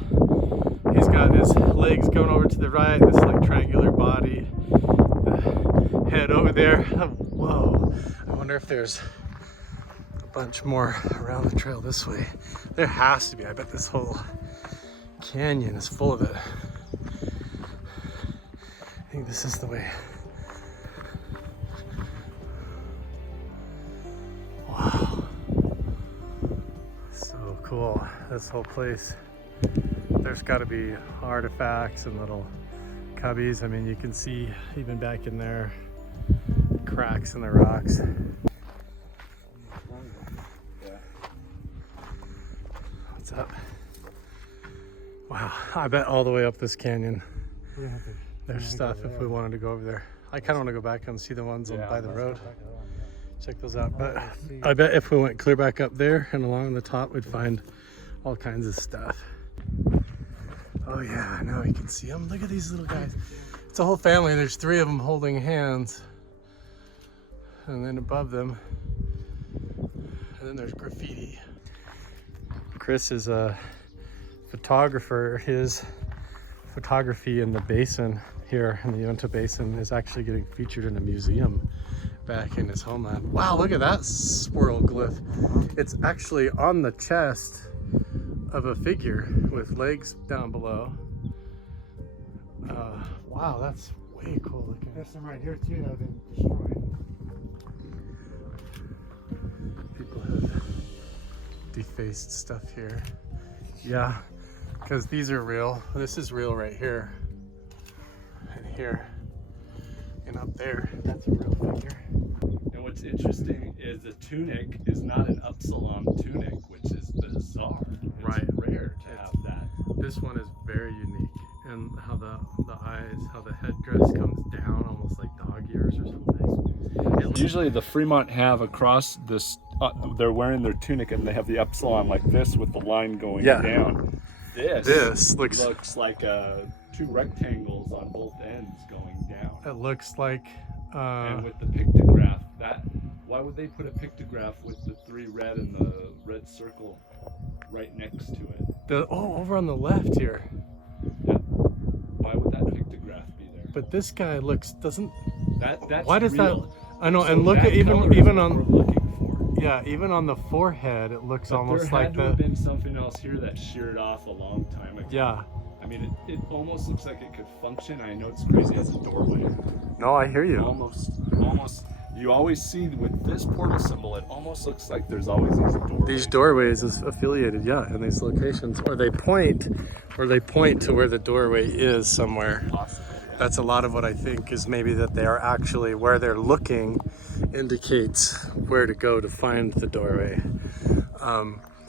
He's got his legs going over to the right, this like triangular body, the head over there. Whoa. I wonder if there's a bunch more around the trail this way. There has to be. I bet this whole canyon is full of it. I think this is the way. Wow. So cool. This whole place. There's got to be artifacts and little cubbies. I mean, you can see even back in there, cracks in the rocks. What's up? Wow, I bet all the way up this canyon there's stuff if we wanted to go over there. I kind of want to go back and see the ones by the road. Check those out. But I bet if we went clear back up there and along the top, we'd find all kinds of stuff. Oh yeah, now you can see them. Look at these little guys. It's a whole family. There's 3 of them holding hands. And then above them, and then there's graffiti. Chris is a photographer. His photography in the basin here in the Uinta Basin is actually getting featured in a museum back in his homeland. Wow, look at that swirl glyph. It's actually on the chest of a figure with legs down below. Wow, that's way cool looking. There's some right here too that have been destroyed. People have defaced stuff here. Yeah, because these are real. This is real right here. And here. And up there, that's a real figure. And what's interesting is the tunic is not an Upsilon tunic, which is bizarre. It's rare to have that. This one is very unique. And how the eyes, how the headdress comes down almost like dog ears or something. Usually the Fremont have across this, they're wearing their tunic and they have the Upsilon like this with the line going down. This looks like 2 rectangles on both ends going down. It looks like and with the pictograph, why would they put a pictograph with the 3 red and the red circle right next to it? Over on the left here. Yeah. Why would that pictograph be there? But this guy that's why does real. that? I know, So and look that at even color is what on we're looking for. Yeah, even on the forehead, it looks But almost there like had to have been something else here that sheared off a long time ago. Yeah. I mean, it almost looks like it could function. I know it's crazy as a doorway. No, I hear you. Almost. You always see with this portal symbol, it almost looks like there's always these doorways. These doorways is affiliated, in these locations, or they point to where the doorway is somewhere. Possibly, yeah. That's a lot of what I think is maybe that they are actually where they're looking indicates where to go to find the doorway.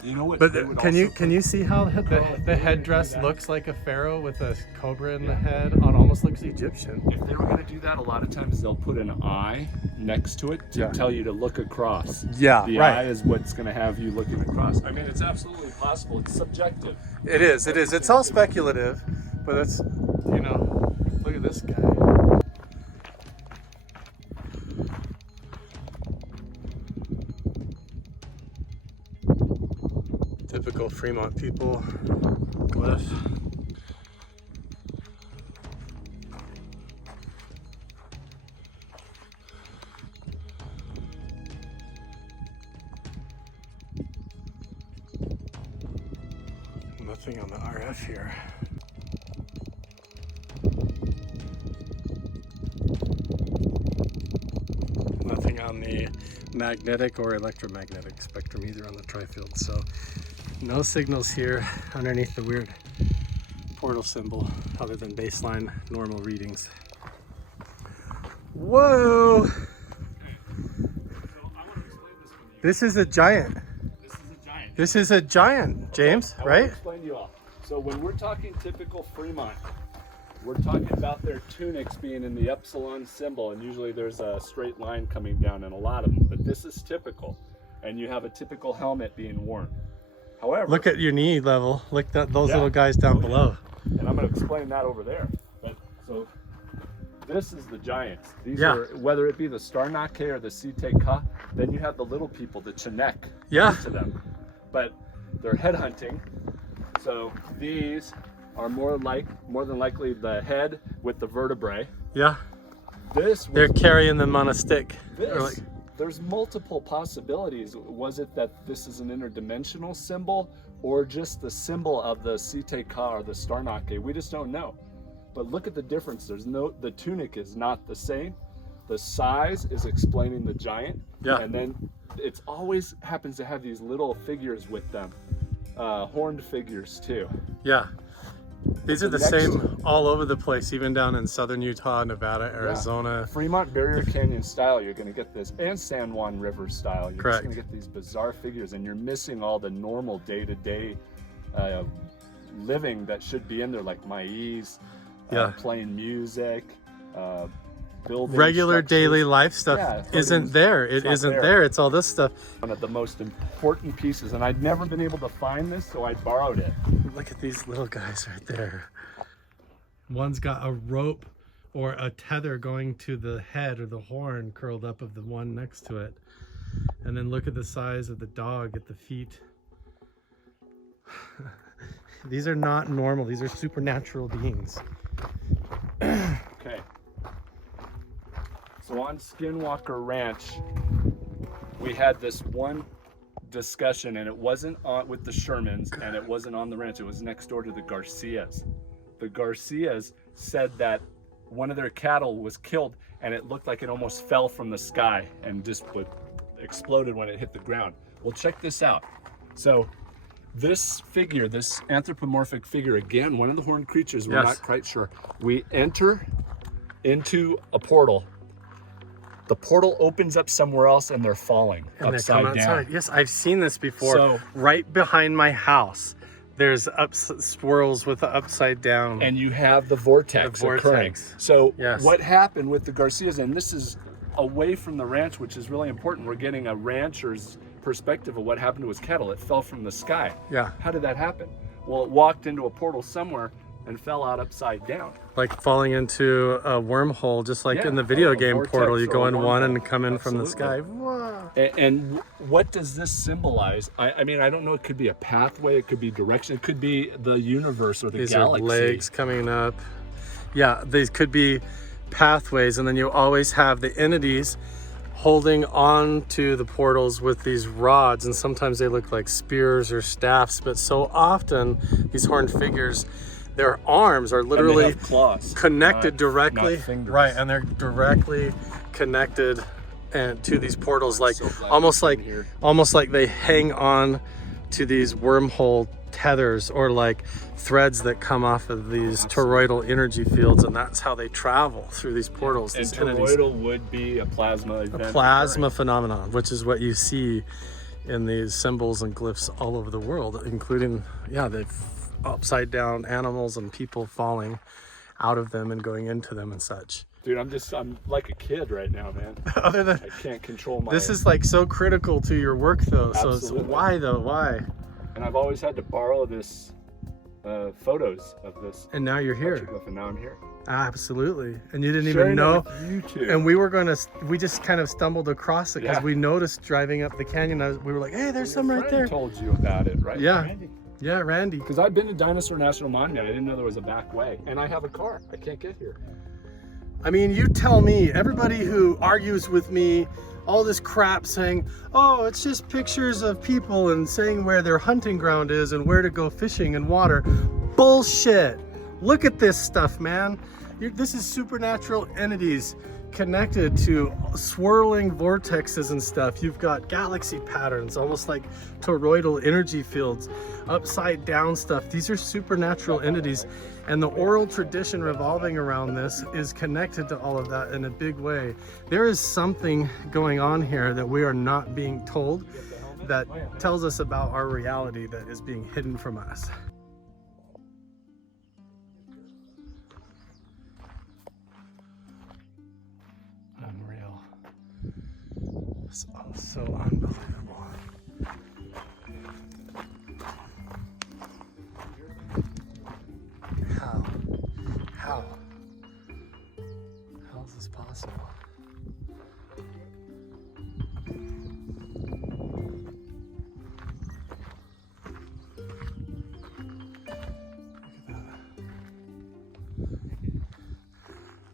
You know what? But can you see how the headdress looks like a pharaoh with a cobra in the head? It almost looks Egyptian. If they were going to do that, a lot of times they'll put an eye next to it to tell you to look across. Yeah, the eye is what's going to have you looking across. I mean, it's absolutely possible. It's subjective. It is. It's all speculative, but that's, look at this guy. Typical Fremont people glyph. Nothing on the RF here. Nothing on the magnetic or electromagnetic spectrum either on the trifield. So no signals here underneath the weird portal symbol other than baseline normal readings. Whoa! This is a giant. This is a giant. This is a giant, James, I right? will explain to you all. So when we're talking typical Fremont, we're talking about their tunics being in the epsilon symbol, and usually there's a straight line coming down in a lot of them, but this is typical, and you have a typical helmet being worn. However, Look at your knee level. Look at those little guys down below. and I'm going to explain that over there. But so this is the giants. These are, whether it be the Starnake or the Siteka, then you have the little people, the Chinek, to them. But they're head hunting. So these are more than likely the head with the vertebrae. Yeah. They're carrying them on a stick. There's multiple possibilities. Was it that this is an interdimensional symbol, or just the symbol of the Siteka or the Starnake? We just don't know. But look at the difference. The tunic is not the same. The size is explaining the giant. Yeah. And then it's always happens to have these little figures with them. Horned figures too. Yeah. These are the same all over the place, even down in southern Utah, Nevada, Arizona. Yeah. Fremont Barrier Canyon style, you're going to get this, and San Juan River style. You're just going to get these bizarre figures, and you're missing all the normal day-to-day living that should be in there, like maize, playing music, building regular structures. daily life stuff isn't there. It isn't there. It's all this stuff. One of the most important pieces, and I'd never been able to find this, so I borrowed it. Look at these little guys right there. One's got a rope or a tether going to the head or the horn curled up of the one next to it. And then look at the size of the dog at the feet. These are not normal. These are supernatural beings. Okay. So on Skinwalker Ranch, we had this one discussion, and it wasn't with the Shermans, and it wasn't on the ranch. It was next door to the Garcias. The Garcias said that one of their cattle was killed, and it looked like it almost fell from the sky and just exploded when it hit the ground. Well, check this out. So this figure, this anthropomorphic figure, again, one of the horned creatures, we're not quite sure. We enter into a portal. The portal opens up somewhere else, and they're falling upside down. Yes, I've seen this before. So, right behind my house, there's swirls with the upside down. And you have the vortex occurring. So what happened with the Garcias, and this is away from the ranch, which is really important. We're getting a rancher's perspective of what happened to his cattle. It fell from the sky. Yeah. How did that happen? Well, it walked into a portal somewhere and fell out upside down. Like falling into a wormhole, just like in the video game Portal. You go in one and come in from the sky. Whoa. And what does this symbolize? I mean, I don't know. It could be a pathway. It could be direction. It could be the universe or the galaxy. These are legs coming up. Yeah, these could be pathways. And then you always have the entities holding on to the portals with these rods. And sometimes they look like spears or staffs. But so often, these horned figures, their arms are literally connected directly, and they're directly connected and to these portals, like almost like they hang on to these wormhole tethers or like threads that come off of these toroidal energy fields, and that's how they travel through these portals. And toroidal would be a plasma event. A plasma phenomenon, which is what you see in these symbols and glyphs all over the world, including the upside down animals and people falling out of them and going into them and such. Dude, I'm like a kid right now, man. Other than I can't control my. This is like so critical to your work, though. Absolutely. So why though? Why? And I've always had to borrow this photos of this. And now you're here. And now I'm here. Absolutely. And you didn't even know. You two. And we just kind of stumbled across it because we noticed driving up the canyon. We were like, hey, there's some right there. Told you about it, right? Yeah. Randy. Yeah, Randy. Because I've been to Dinosaur National Monument. I didn't know there was a back way. And I have a car. I can't get here. I mean, you tell me, everybody who argues with me, all this crap saying, oh, it's just pictures of people and saying where their hunting ground is and where to go fishing and water. Bullshit. Look at this stuff, man. This is supernatural entities connected to swirling vortexes and stuff. You've got galaxy patterns, almost like toroidal energy fields, upside down stuff. These are supernatural entities, and the oral tradition revolving around this is connected to all of that in a big way. There is something going on here that we are not being told, that tells us about our reality that is being hidden from us. Unreal. So unbelievable. How is this possible?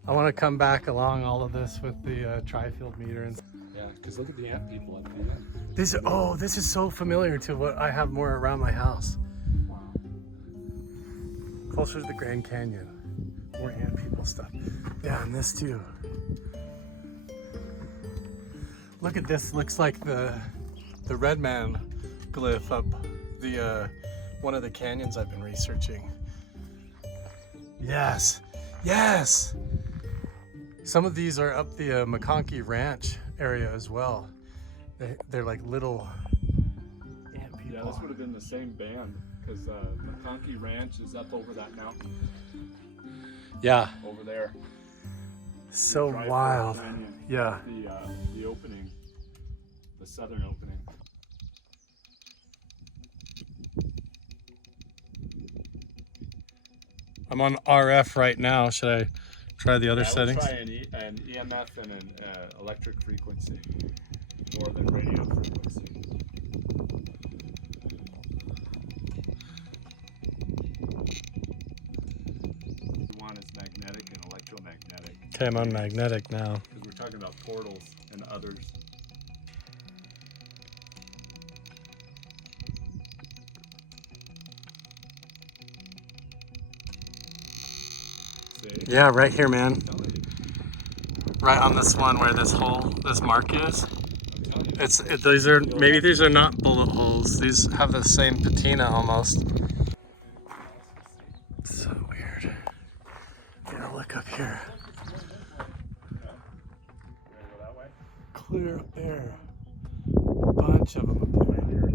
I want to come back along all of this with the tri-field meter. And Yeah, because look at the ant people at the end. this is so familiar to what I have more around my house. Wow. Closer to the Grand Canyon, more ant people stuff. Yeah, and this too. Look at this, looks like the Red Man glyph up the one of the canyons I've been researching. Yes, yes! Some of these are up the Volcanic Ranch area as well. They're like little ant people. Yeah, this would have been the same band, because Volcanic Ranch is up over that mountain. Yeah. Over there. So wild. Canyon. Yeah. The opening, the southern opening. I'm on RF right now. Should I try the other settings? Try an EMF and an electric frequency more than radio frequency. One is magnetic and electromagnetic. Okay, I'm on magnetic now. Because we're talking about portals and others. See? Yeah, right here, man. Right on this one where this mark is. These are not bullet holes. These have the same patina almost. So weird. Yeah, look up here. Clear up there. Bunch of them up there.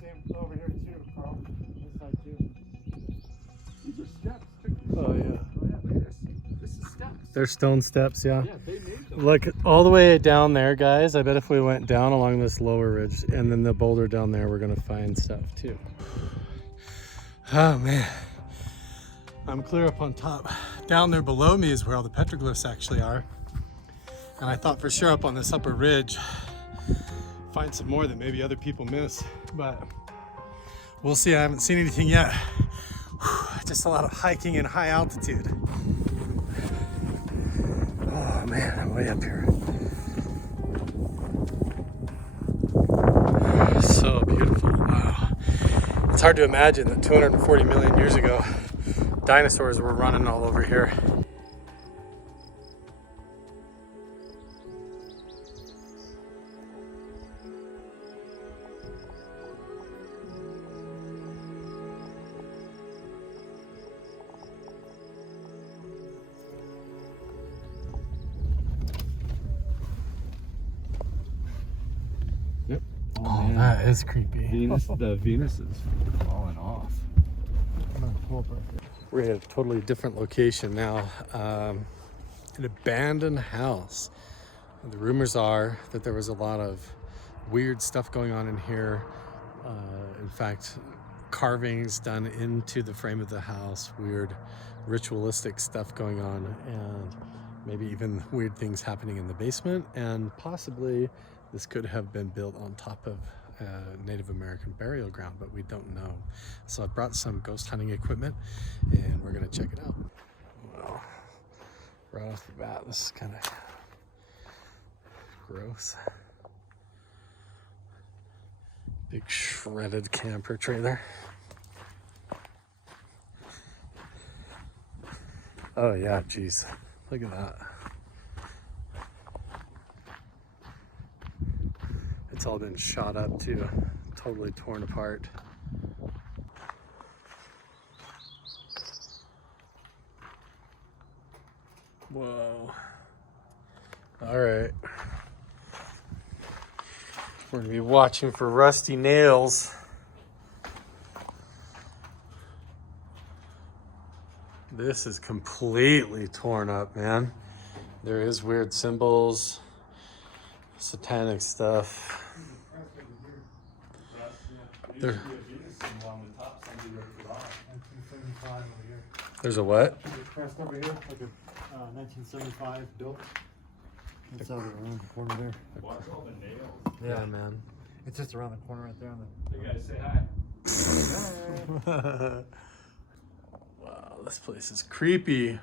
Same over here too, Carl. This side too. These are steps. Oh yeah. This is steps. They're stone steps, yeah. Yeah, they made them. Look all the way down there, guys. I bet if we went down along this lower ridge and then the boulder down there, we're gonna find stuff too. Oh man. I'm clear up on top. Down there below me is where all the petroglyphs actually are. And I thought for sure up on this upper ridge, find some more that maybe other people miss, but we'll see. I haven't seen anything yet. Just a lot of hiking in high altitude. Oh man, I'm way up here. So beautiful, wow. It's hard to imagine that 240 million years ago, dinosaurs were running all over here. Oh, that is creepy. The Venus is falling off. We're at a totally different location now. An abandoned house. And the rumors are that there was a lot of weird stuff going on in here. In fact, carvings done into the frame of the house, weird ritualistic stuff going on, and maybe even weird things happening in the basement, and possibly this could have been built on top of Native American burial ground, but we don't know. So I brought some ghost hunting equipment and we're gonna check it out. Well, right off the bat, this is kind of gross. Big shredded camper trailer. Oh yeah, geez, look at that. It's all been shot up too, totally torn apart. Whoa. All right. We're gonna be watching for rusty nails. This is completely torn up, man. There is weird symbols, satanic stuff. There, there's a what? Crest over here, like a 1975 built. It's over around the corner there. Watch all the nails. Yeah, man. It's just around the corner right there on the. Hey guys, say hi. Wow, this place is creepy.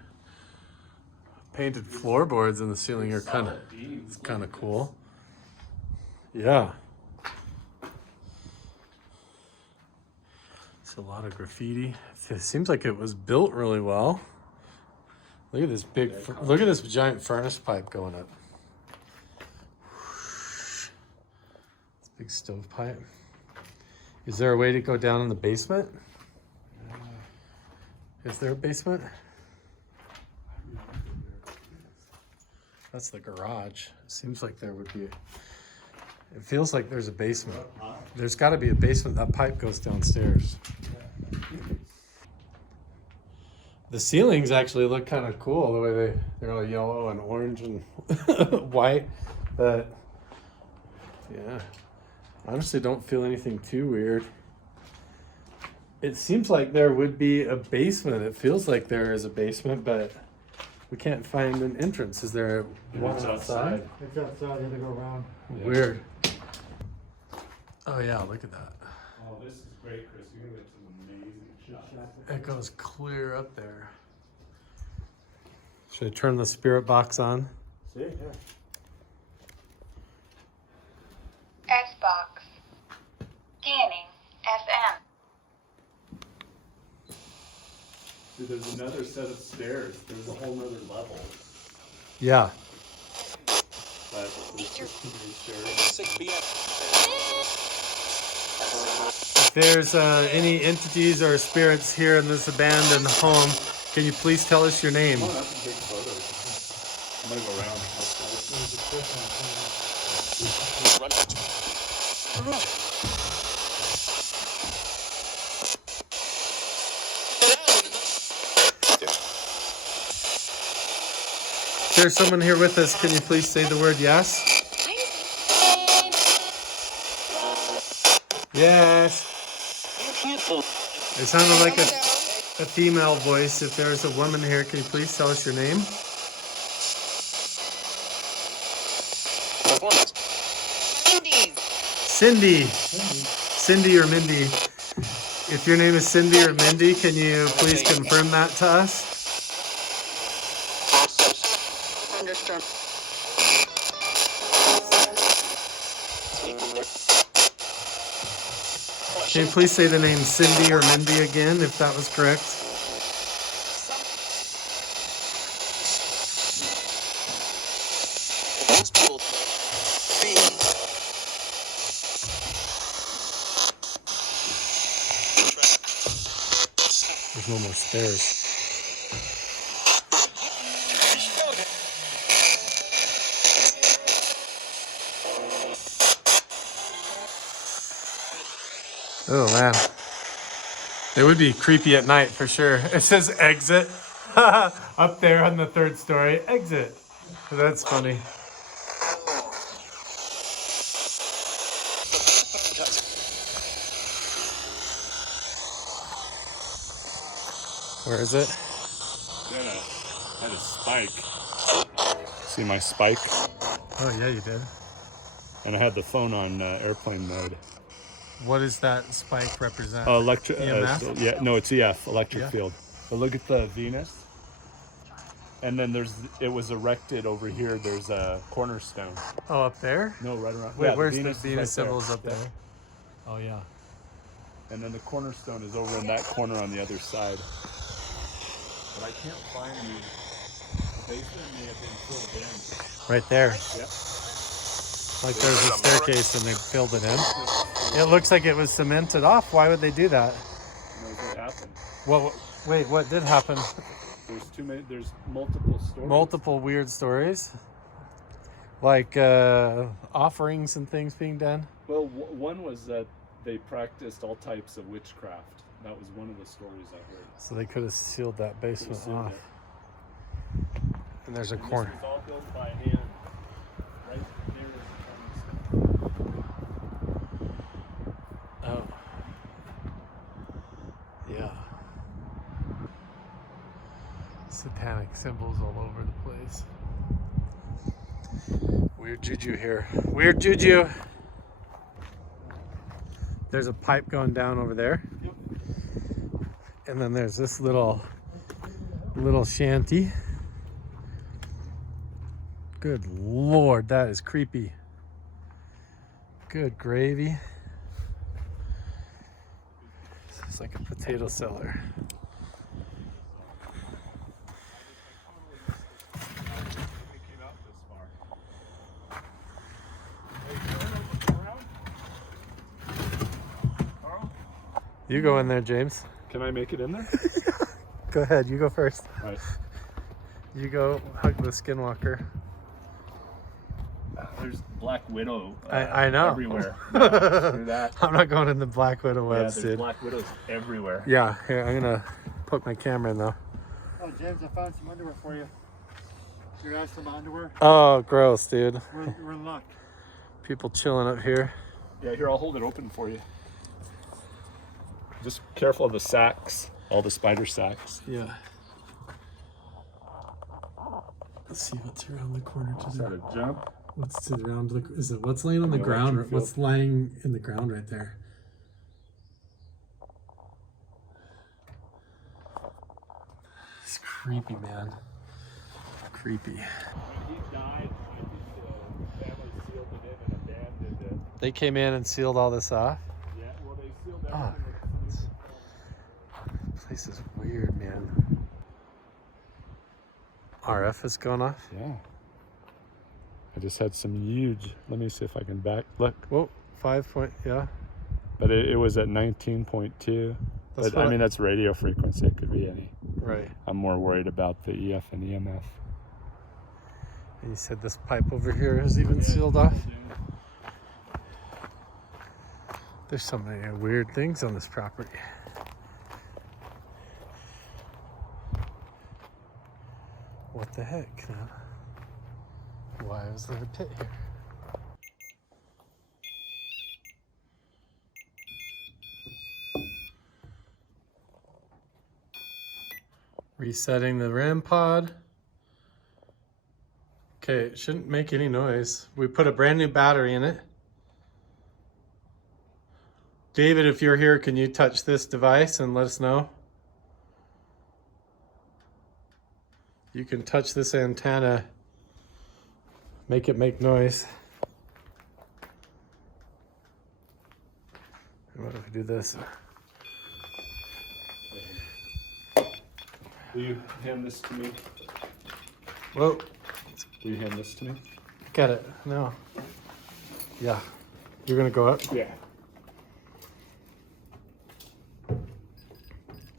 Painted floorboards in the ceiling are kind of, it's kind of cool. Yeah. It's a lot of graffiti. It seems like it was built really well. Look at this big, look at this giant furnace pipe going up. This big stovepipe. Is there a way to go down in the basement? Is there a basement? That's the garage. It seems like there would be. It feels like there's a basement. There's got to be a basement. That pipe goes downstairs. The ceilings actually look kind of cool the way they're all yellow and orange and white. But yeah, honestly, don't feel anything too weird. It seems like there would be a basement. It feels like there is a basement, but we can't find an entrance. Is there one outside? It's outside, you have to go around. Weird. Oh yeah, look at that. Oh, this is great, Chris. You're gonna get some amazing shots. It goes clear up there. Should I turn the spirit box on? See, yeah. S-Box. Scanning FM. Dude, there's another set of stairs. There's a whole nother level. Yeah. But there's just too many stairs. If there's any entities or spirits here in this abandoned home, can you please tell us your name? Oh, that's a big photo. I'm gonna go around. If there's someone here with us, can you please say the word yes? Yes. It sounded like a female voice. If there's a woman here, can you please tell us your name? Cindy. Cindy or Mindy. If your name is Cindy or Mindy, can you please confirm that to us? Can you please say the name Cindy or Mindy again, if that was correct? There's no more stairs. Oh man, it would be creepy at night for sure. It says exit up there on the third story. Exit. That's funny. Where is it? I had a spike. See my spike? Oh yeah, you did. And I had the phone on airplane mode. What does that spike represent? Electric. EMF? Yeah, no, it's EF, electric EF? field. But look at the Venus. And then it was erected over here. There's a cornerstone. Oh, up there? No, right around. Wait, yeah, where's Venus the Venus symbols up Yeah. there? Oh yeah. And then the cornerstone is over in that corner on the other side. But I can't find the basement may have been filled in. Right there. Yep. Like there's a staircase and they filled it in. It looks like it was cemented off. Why would they do that? What happened? Well, wait, what did happen? There's multiple stories. Multiple weird stories. Like offerings and things being done. Well, one was that they practiced all types of witchcraft. That was one of the stories I heard. So they could have sealed that basement off. And there's a corner. This was all built by hand. Right there is Oh. Yeah. Satanic symbols all over the place. Weird juju here. Weird juju. There's a pipe going down over there. Yep. And then there's this little shanty. Good Lord, that is creepy. Good gravy. It's like a potato cellar. You go in there, James. Can I make it in there? Go ahead, you go first. All right. You go hug the Skinwalker. There's Black Widow I know. everywhere. Through that. I'm not going in the Black Widow Yeah, webs, there's dude. Black Widows everywhere. Yeah, here, I'm gonna put my camera in though. Oh, James, I found some underwear for you. You guys some underwear? Oh, gross, dude. We're in luck. People chilling up here. Yeah, here, I'll hold it open for you. Just careful of the sacks, all the spider sacks. Yeah. Let's see what's around the corner to Is that a jump? What's around the? Is it what's laying on the ground? electric field. What's lying in the ground right there? It's creepy, man. Creepy. When he died, I think the family sealed it in and abandoned it. They came in and sealed all this off. Yeah, well, they sealed Oh, everything with this place is weird, man. RF is going off. Yeah. I just had some huge, let me see if I can back, look. Whoa, 5 point, yeah. But it was at 19.2. That's But I mean, that's radio frequency. It could be any. Right. I'm more worried about the EF and EMF. And you said this pipe over here is even sealed off. There's so many weird things on this property. What the heck, man? Why was there a pit here? Resetting the RAM pod. Okay, it shouldn't make any noise. We put a brand new battery in it. David, if you're here, can you touch this device and let us know? You can touch this antenna, make it make noise. What if we do this? Will you hand this to me? Whoa. Will you hand this to me? Get it? No. Yeah. You're gonna go up? Yeah.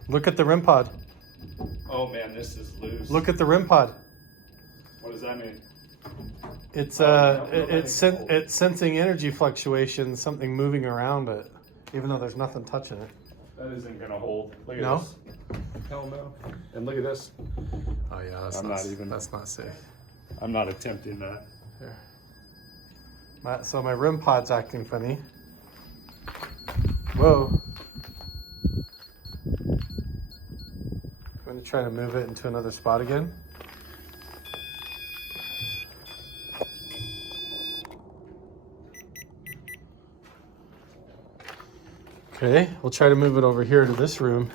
Look at the REM pod. Oh man, this is loose. Look at the REM pod. What does that mean? It's nothing it's sensing energy fluctuations, something moving around it, even though there's nothing touching it. That isn't gonna hold. Look at No? this. Hell no. And look at this. Oh yeah, that's I'm not even. That's not safe. I'm not attempting that. Here. So my REM pod's acting funny. Whoa. I'm gonna try to move it into another spot again. Okay, we'll try to move it over here to this room.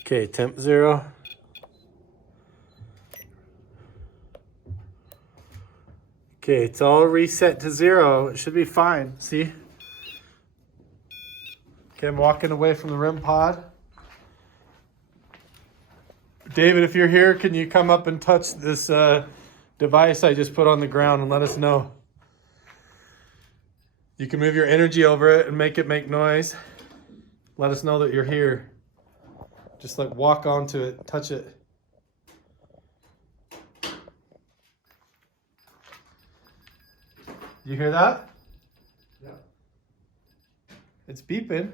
Okay, temp 0. Okay, it's all reset to 0. It should be fine. See? Okay, I'm walking away from the REM pod. David, if you're here, can you come up and touch this device I just put on the ground and let us know? You can move your energy over it and make it make noise. Let us know that you're here. Just like walk onto it, touch it. You hear that? Yeah. It's beeping.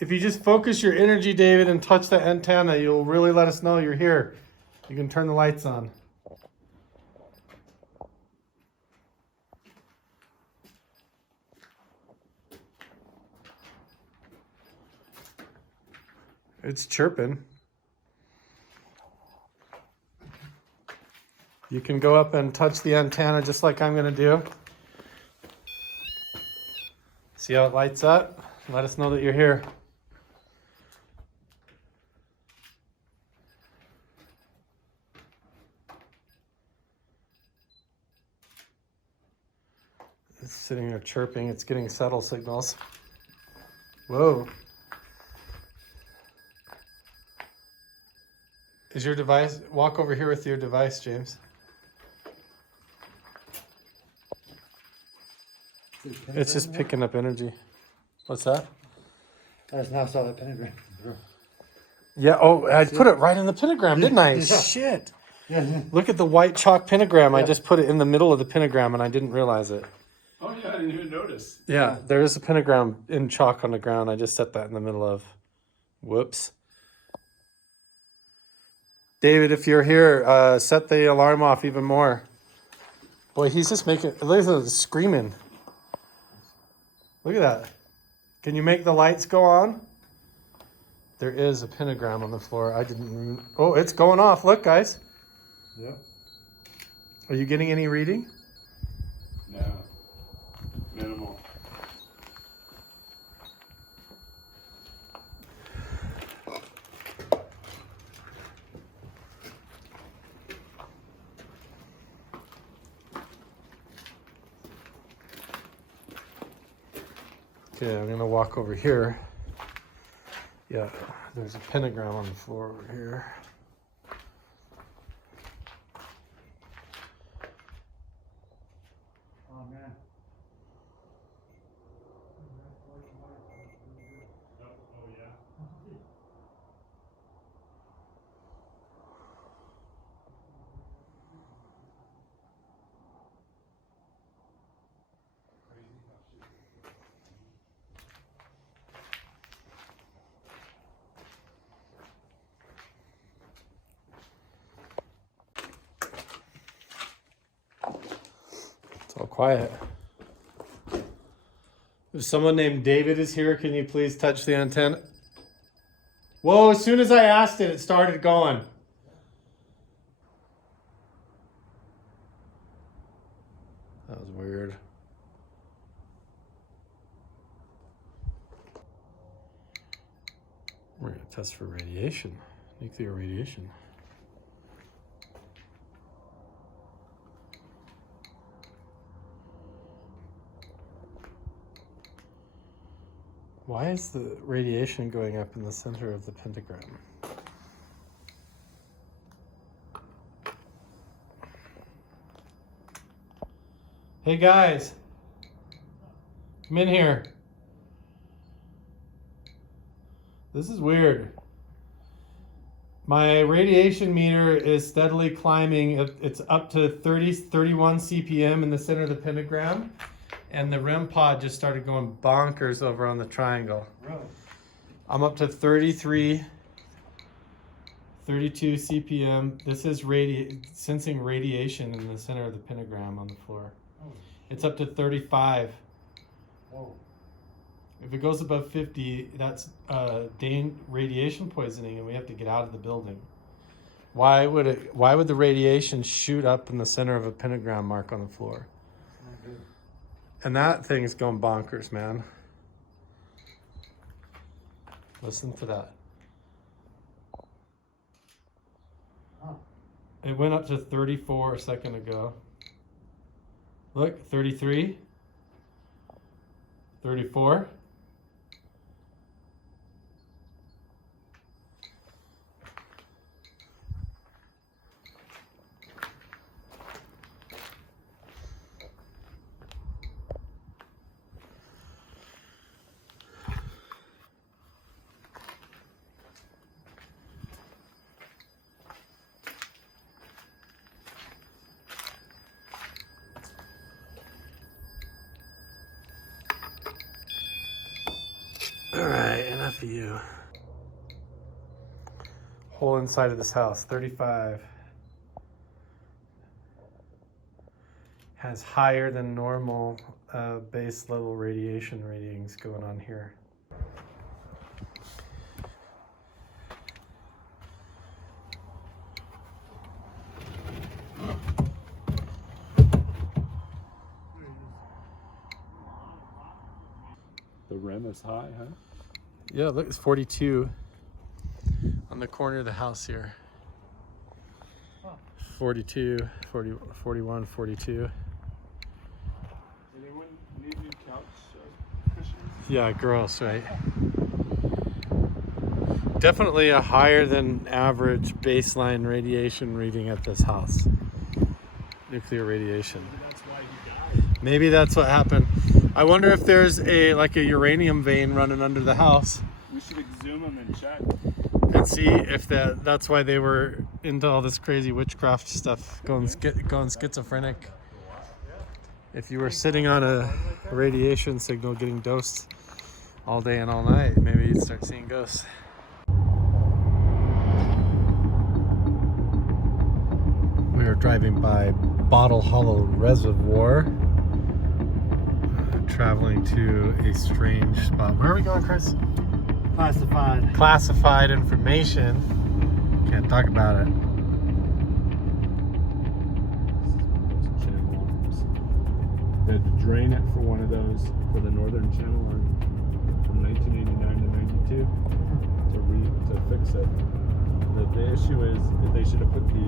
If you just focus your energy, David, and touch the antenna, you'll really let us know you're here. You can turn the lights on. It's chirping. You can go up and touch the antenna just like I'm going to do. See how it lights up? Let us know that you're here. It's sitting there chirping. It's getting subtle signals. Whoa. Is your device, walk over here with your device, James. It's just picking up energy. What's that? I just now saw the pentagram. Yeah, oh, I put it right in the pentagram, didn't I? Yeah. Shit. Yeah. Look at the white chalk pentagram. Yeah. I just put it in the middle of the pentagram and I didn't realize it. Oh yeah, I didn't even notice. Yeah, there is a pentagram in chalk on the ground. I just set that in the middle of. Whoops. David, if you're here, set the alarm off even more. Boy, he's just making, look at him screaming. Look at that. Can you make the lights go on? There is a pentagram on the floor. I didn't, oh, it's going off. Look, guys. Yep. Are you getting any reading? No. Minimal. Okay, I'm gonna walk over here. Yeah, there's a pentagram on the floor over here. Oh man. Oh yeah. It's all quiet. If someone named David is here, can you please touch the antenna? Whoa, as soon as I asked it, it started going. That was weird. We're going to test for radiation, nuclear radiation. Why is the radiation going up in the center of the pentagram? Hey guys, come in here. This is weird. My radiation meter is steadily climbing. It's up to 31 CPM in the center of the pentagram. And the REM pod just started going bonkers over on the triangle. Really? I'm up to 33, 32 CPM. This is sensing radiation in the center of the pentagram on the floor. Oh. It's up to 35. Whoa. If it goes above 50, that's radiation poisoning, and we have to get out of the building. Why would the radiation shoot up in the center of a pentagram mark on the floor? Not good. And that thing's going bonkers, man. Listen to that. Huh. It went up to 34 a second ago. Look, 33, 34. view. Whole inside of this house, 35. Has higher than normal base level radiation readings going on here. The rim is high, huh? Yeah, look, it's 42 on the corner of the house here. 42, 40, 41, 42. Anyone need new couch cushions? Yeah, gross, right? Definitely a higher than average baseline radiation reading at this house. Nuclear radiation. Maybe that's what happened. I wonder if there's like a uranium vein running under the house. We should exhume them and check. And see if that's why they were into all this crazy witchcraft stuff, going schizophrenic. If you were sitting on a radiation signal getting dosed all day and all night, maybe you'd start seeing ghosts. We are driving by Bottle Hollow Reservoir, traveling to a strange spot. Where are we going, Chris? Classified. Classified information. Can't talk about it. They had to drain it for one of those for the northern channel from 1989 to 92 to fix it. The issue is that they should have put the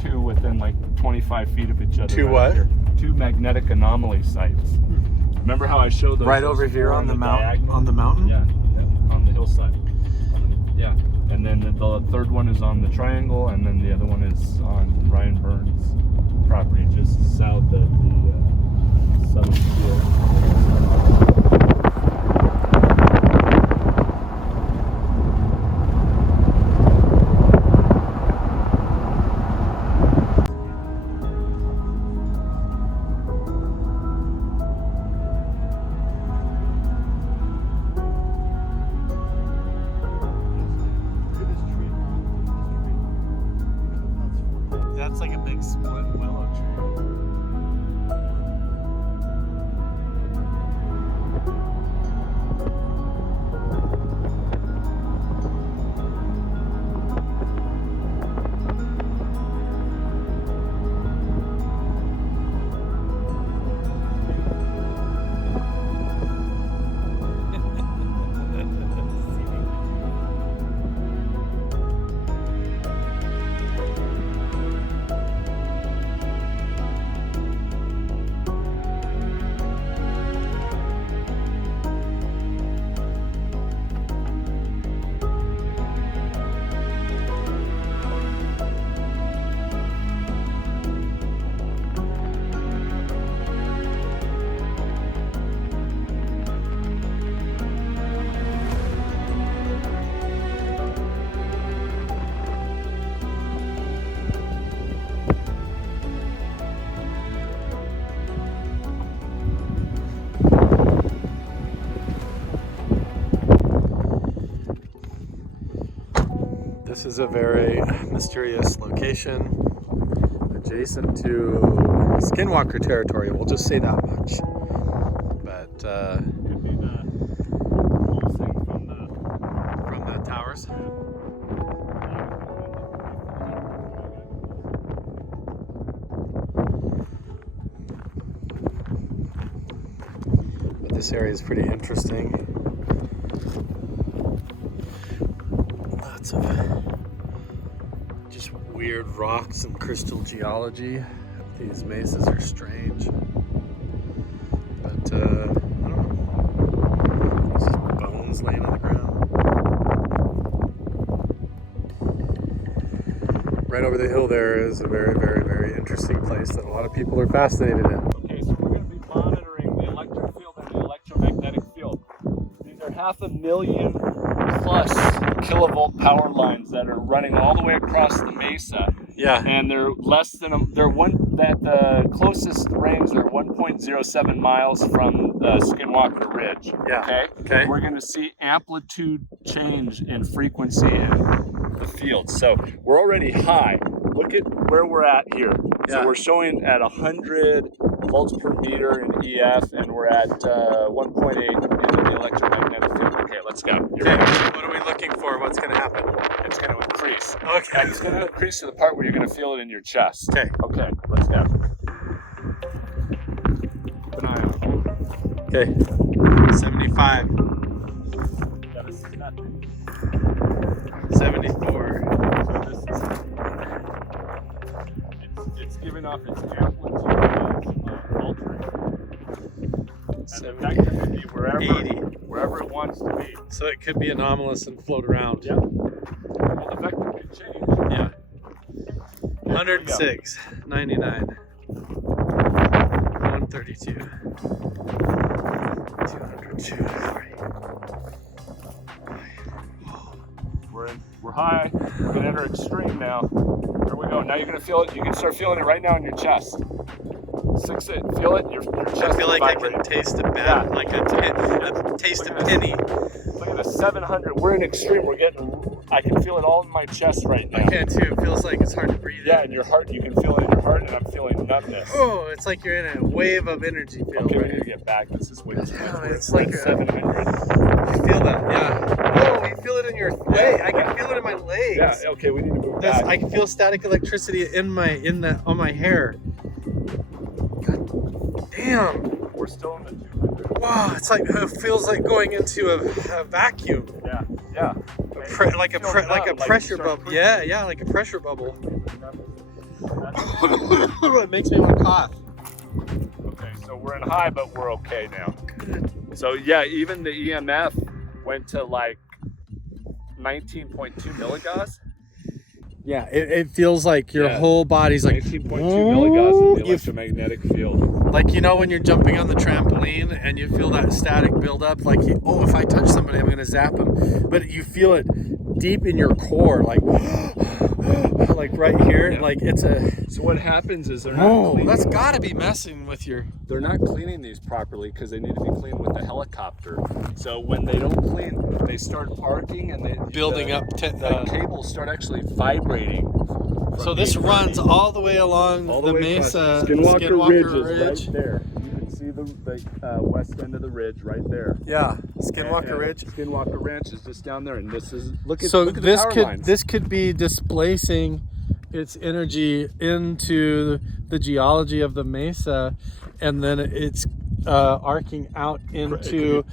two within like 25 feet of each other. Two what? Here. Two magnetic anomaly sites. Remember how I showed those? Right over here on the mountain. On the mountain? Yeah, on the hillside. Yeah, and then the third one is on the triangle, and then the other one is on Ryan Burns' property, just south of the southern field. That's like a big split willow tree. This is a very mysterious location adjacent to Skinwalker territory, we'll just say that much. But Could be the pulsing from the towers. But this area is pretty interesting. Lots of just weird rocks and crystal geology. These mesas are strange. But I don't know. There's just bones laying on the ground. Right over the hill there is a very, very, very interesting place that a lot of people are fascinated in. Okay, so we're going to be monitoring the electric field and the electromagnetic field. These are 500,000 plus kilovolt power lines that are running all the way across the mesa. Yeah. And they're less than the closest range, they're 1.07 miles from the Skinwalker Ridge. Yeah. Okay. Okay. We're going to see amplitude change in frequency in the field. So we're already high. Look at where we're at here. Yeah. So we're showing at 100 volts per meter in EF, and we're at 1.8 in the electromagnetic field. Okay, let's go. Okay. What are we looking for? What's going to happen? It's going to increase. Okay. And it's going to increase to the part where you're going to feel it in your chest. Okay. Okay, let's go. Keep an eye on it. Okay. 75. Yeah, this is nothing. 74. So this is, it's giving off its amplitude of altering. And that can be wherever, 80. Wherever it wants to be. So it could be anomalous and float around. Yeah. Well, the vector could change. Yeah. 106, 99, 132, 202, 40. We're high. We're gonna enter extreme now. Here we go. Now you're gonna feel it. You can start feeling it right now in your chest. Feel it. Your chest. I feel like vibrating. I can taste a bat, like a taste of penny. Look at the 700. We're in extreme. We're getting. I can feel it all in my chest right now. I can too. It feels like it's hard to breathe. Yeah, in your heart. You can feel it in your heart, and I'm feeling numbness. Oh, it's like you're in a wave of energy field. Okay, right? we need to get back. This is way too much. It's like 700. You feel that? Yeah. Oh, you feel it in your leg. I can feel it in my legs. Yeah. Okay, we need to move back. I can feel static electricity on my hair. God damn. We're still in the 200. Wow, it feels like going into a vacuum. Yeah. Yeah. Like a pressure bubble. Yeah, like a pressure bubble. It makes me want to cough. Okay, so we're in high, but we're okay now. So yeah, even the EMF went to like 19.2 milligauss. Yeah, it feels like your whole body's like 19.2 milligauss in the electromagnetic field. Like, you know, when you're jumping on the trampoline and you feel that static build up, like, if I touch somebody, I'm going to zap them. But you feel it deep in your core, like right here. Yeah. Like it's a... So what happens is they're not cleaning. That's got to be messing with your... They're not cleaning these properly because they need to be cleaned with the helicopter. So when they don't clean, they start arcing and they... Building up... the cables start actually vibrating. So this runs all the way along the Mesa Skinwalker Ridge is right there. You can see the west end of the ridge right there. Yeah, Skinwalker Ridge. Skinwalker Ranch is just down there, and this is look at this the power lines. This could be displacing its energy into the geology of the Mesa, and then it's arcing out into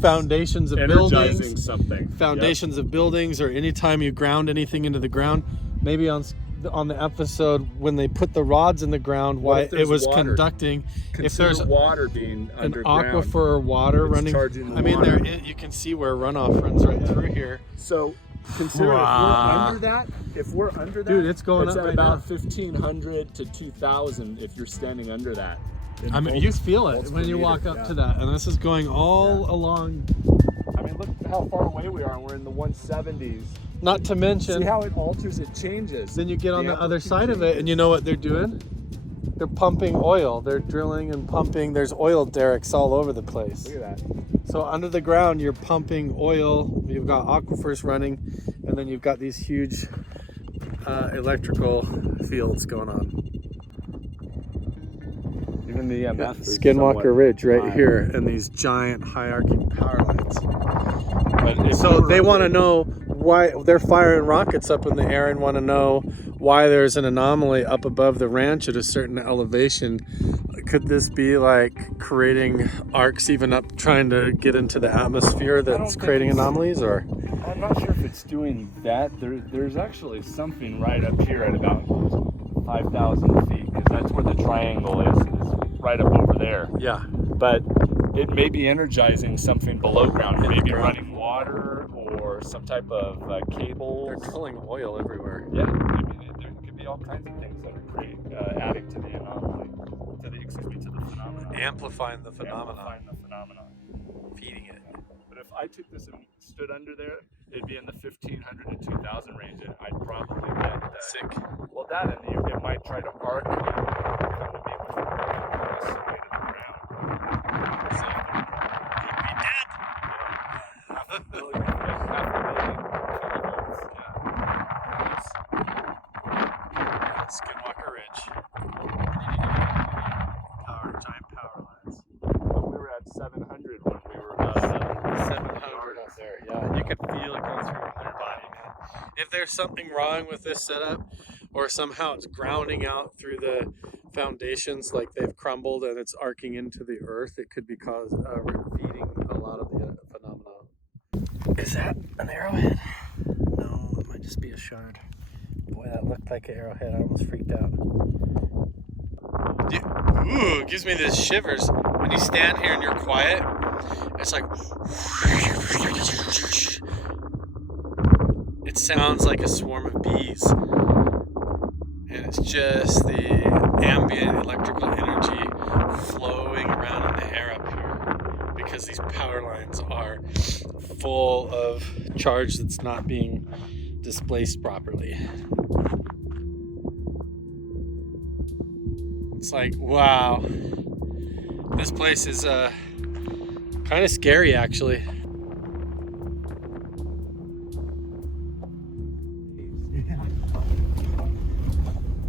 foundations of buildings, foundations of buildings, or anytime you ground anything into the ground. Maybe on the episode when they put the rods in the ground, why it was conducting. If there's water being an underground, aquifer or water running, I mean, you can see where runoff runs right through here. So consider if we're under that, dude, it's going up at right about now. 1,500 to 2,000 if you're standing under that. I mean, you feel it when you walk up to that, and this is going all along. I mean, look how far away we are, and we're in the 170s. Not to mention, see how it alters, it changes. Then you get on the other side of it, and you know what they're doing? They're pumping oil. They're drilling and pumping. There's oil derricks all over the place. Look at that. So under the ground, you're pumping oil. You've got aquifers running, and then you've got these huge electrical fields going on. Even the EMF Skinwalker Ridge right here, and these giant high-arcing power lines. So they want to know why they're firing rockets up in the air and want to know why there's an anomaly up above the ranch at a certain elevation. Could this be like creating arcs even up, trying to get into the atmosphere that's creating anomalies? Or I'm not sure if it's doing that. There's actually something right up here at about 5,000 feet, because that's where the triangle is right up over there. Yeah. But it may be energizing something below ground. It may be running water or some type of cable. They're pulling oil everywhere. Yeah, I mean, there could be all kinds of things that are adding to the anomaly, to the phenomenon. Amplifying the phenomenon. Feeding it. But if I took this and stood under there, it'd be in the 1,500 to 2,000 range, and I'd probably get sick. Well, that, and it might try to arc. Skinwalker Ranch. Giant power lines. We were at 700 when we were about 700 up there. Yeah, you could feel it going through your whole body, man. If there's something wrong with this setup, or somehow it's grounding out through the foundations, like they've crumbled and it's arcing into the earth, it could be feeding a lot of the phenomena. Is that an arrowhead? No, it might just be a shard. Boy, that looked like an arrowhead. I almost freaked out. Ooh, it gives me this shivers. When you stand here and you're quiet, it's like... It sounds like a swarm of bees. And it's just the ambient electrical energy flowing around in the air up here. Because these power lines are full of charge that's not being displaced properly. It's like, wow, this place is kind of scary, actually.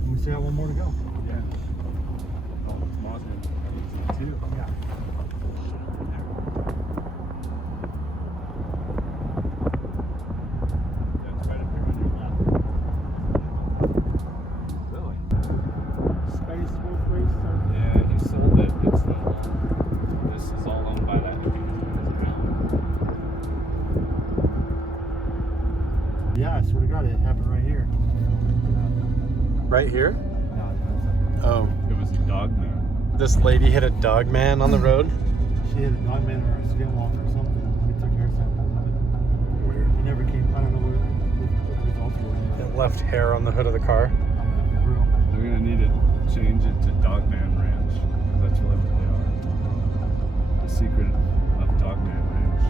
We still got one more to go. Yeah. Oh, Mothman. Too. Yeah. That's right up here on your left. Really? Spidey Smoke Race. Yeah, he sold it. It's this is all owned by that Yeah, I swear to God, it happened right here. Right here? No, Oh. It was a dog man. This lady hit a dog man on the road? she hit a dog man or a skinwalker or something. We took hair samples of it. Weird. It never came, I don't know what the results were. It left hair on the hood of the car. They're gonna need to change it to Dogman Ranch. That's what they are. The secret of Dogman Ranch.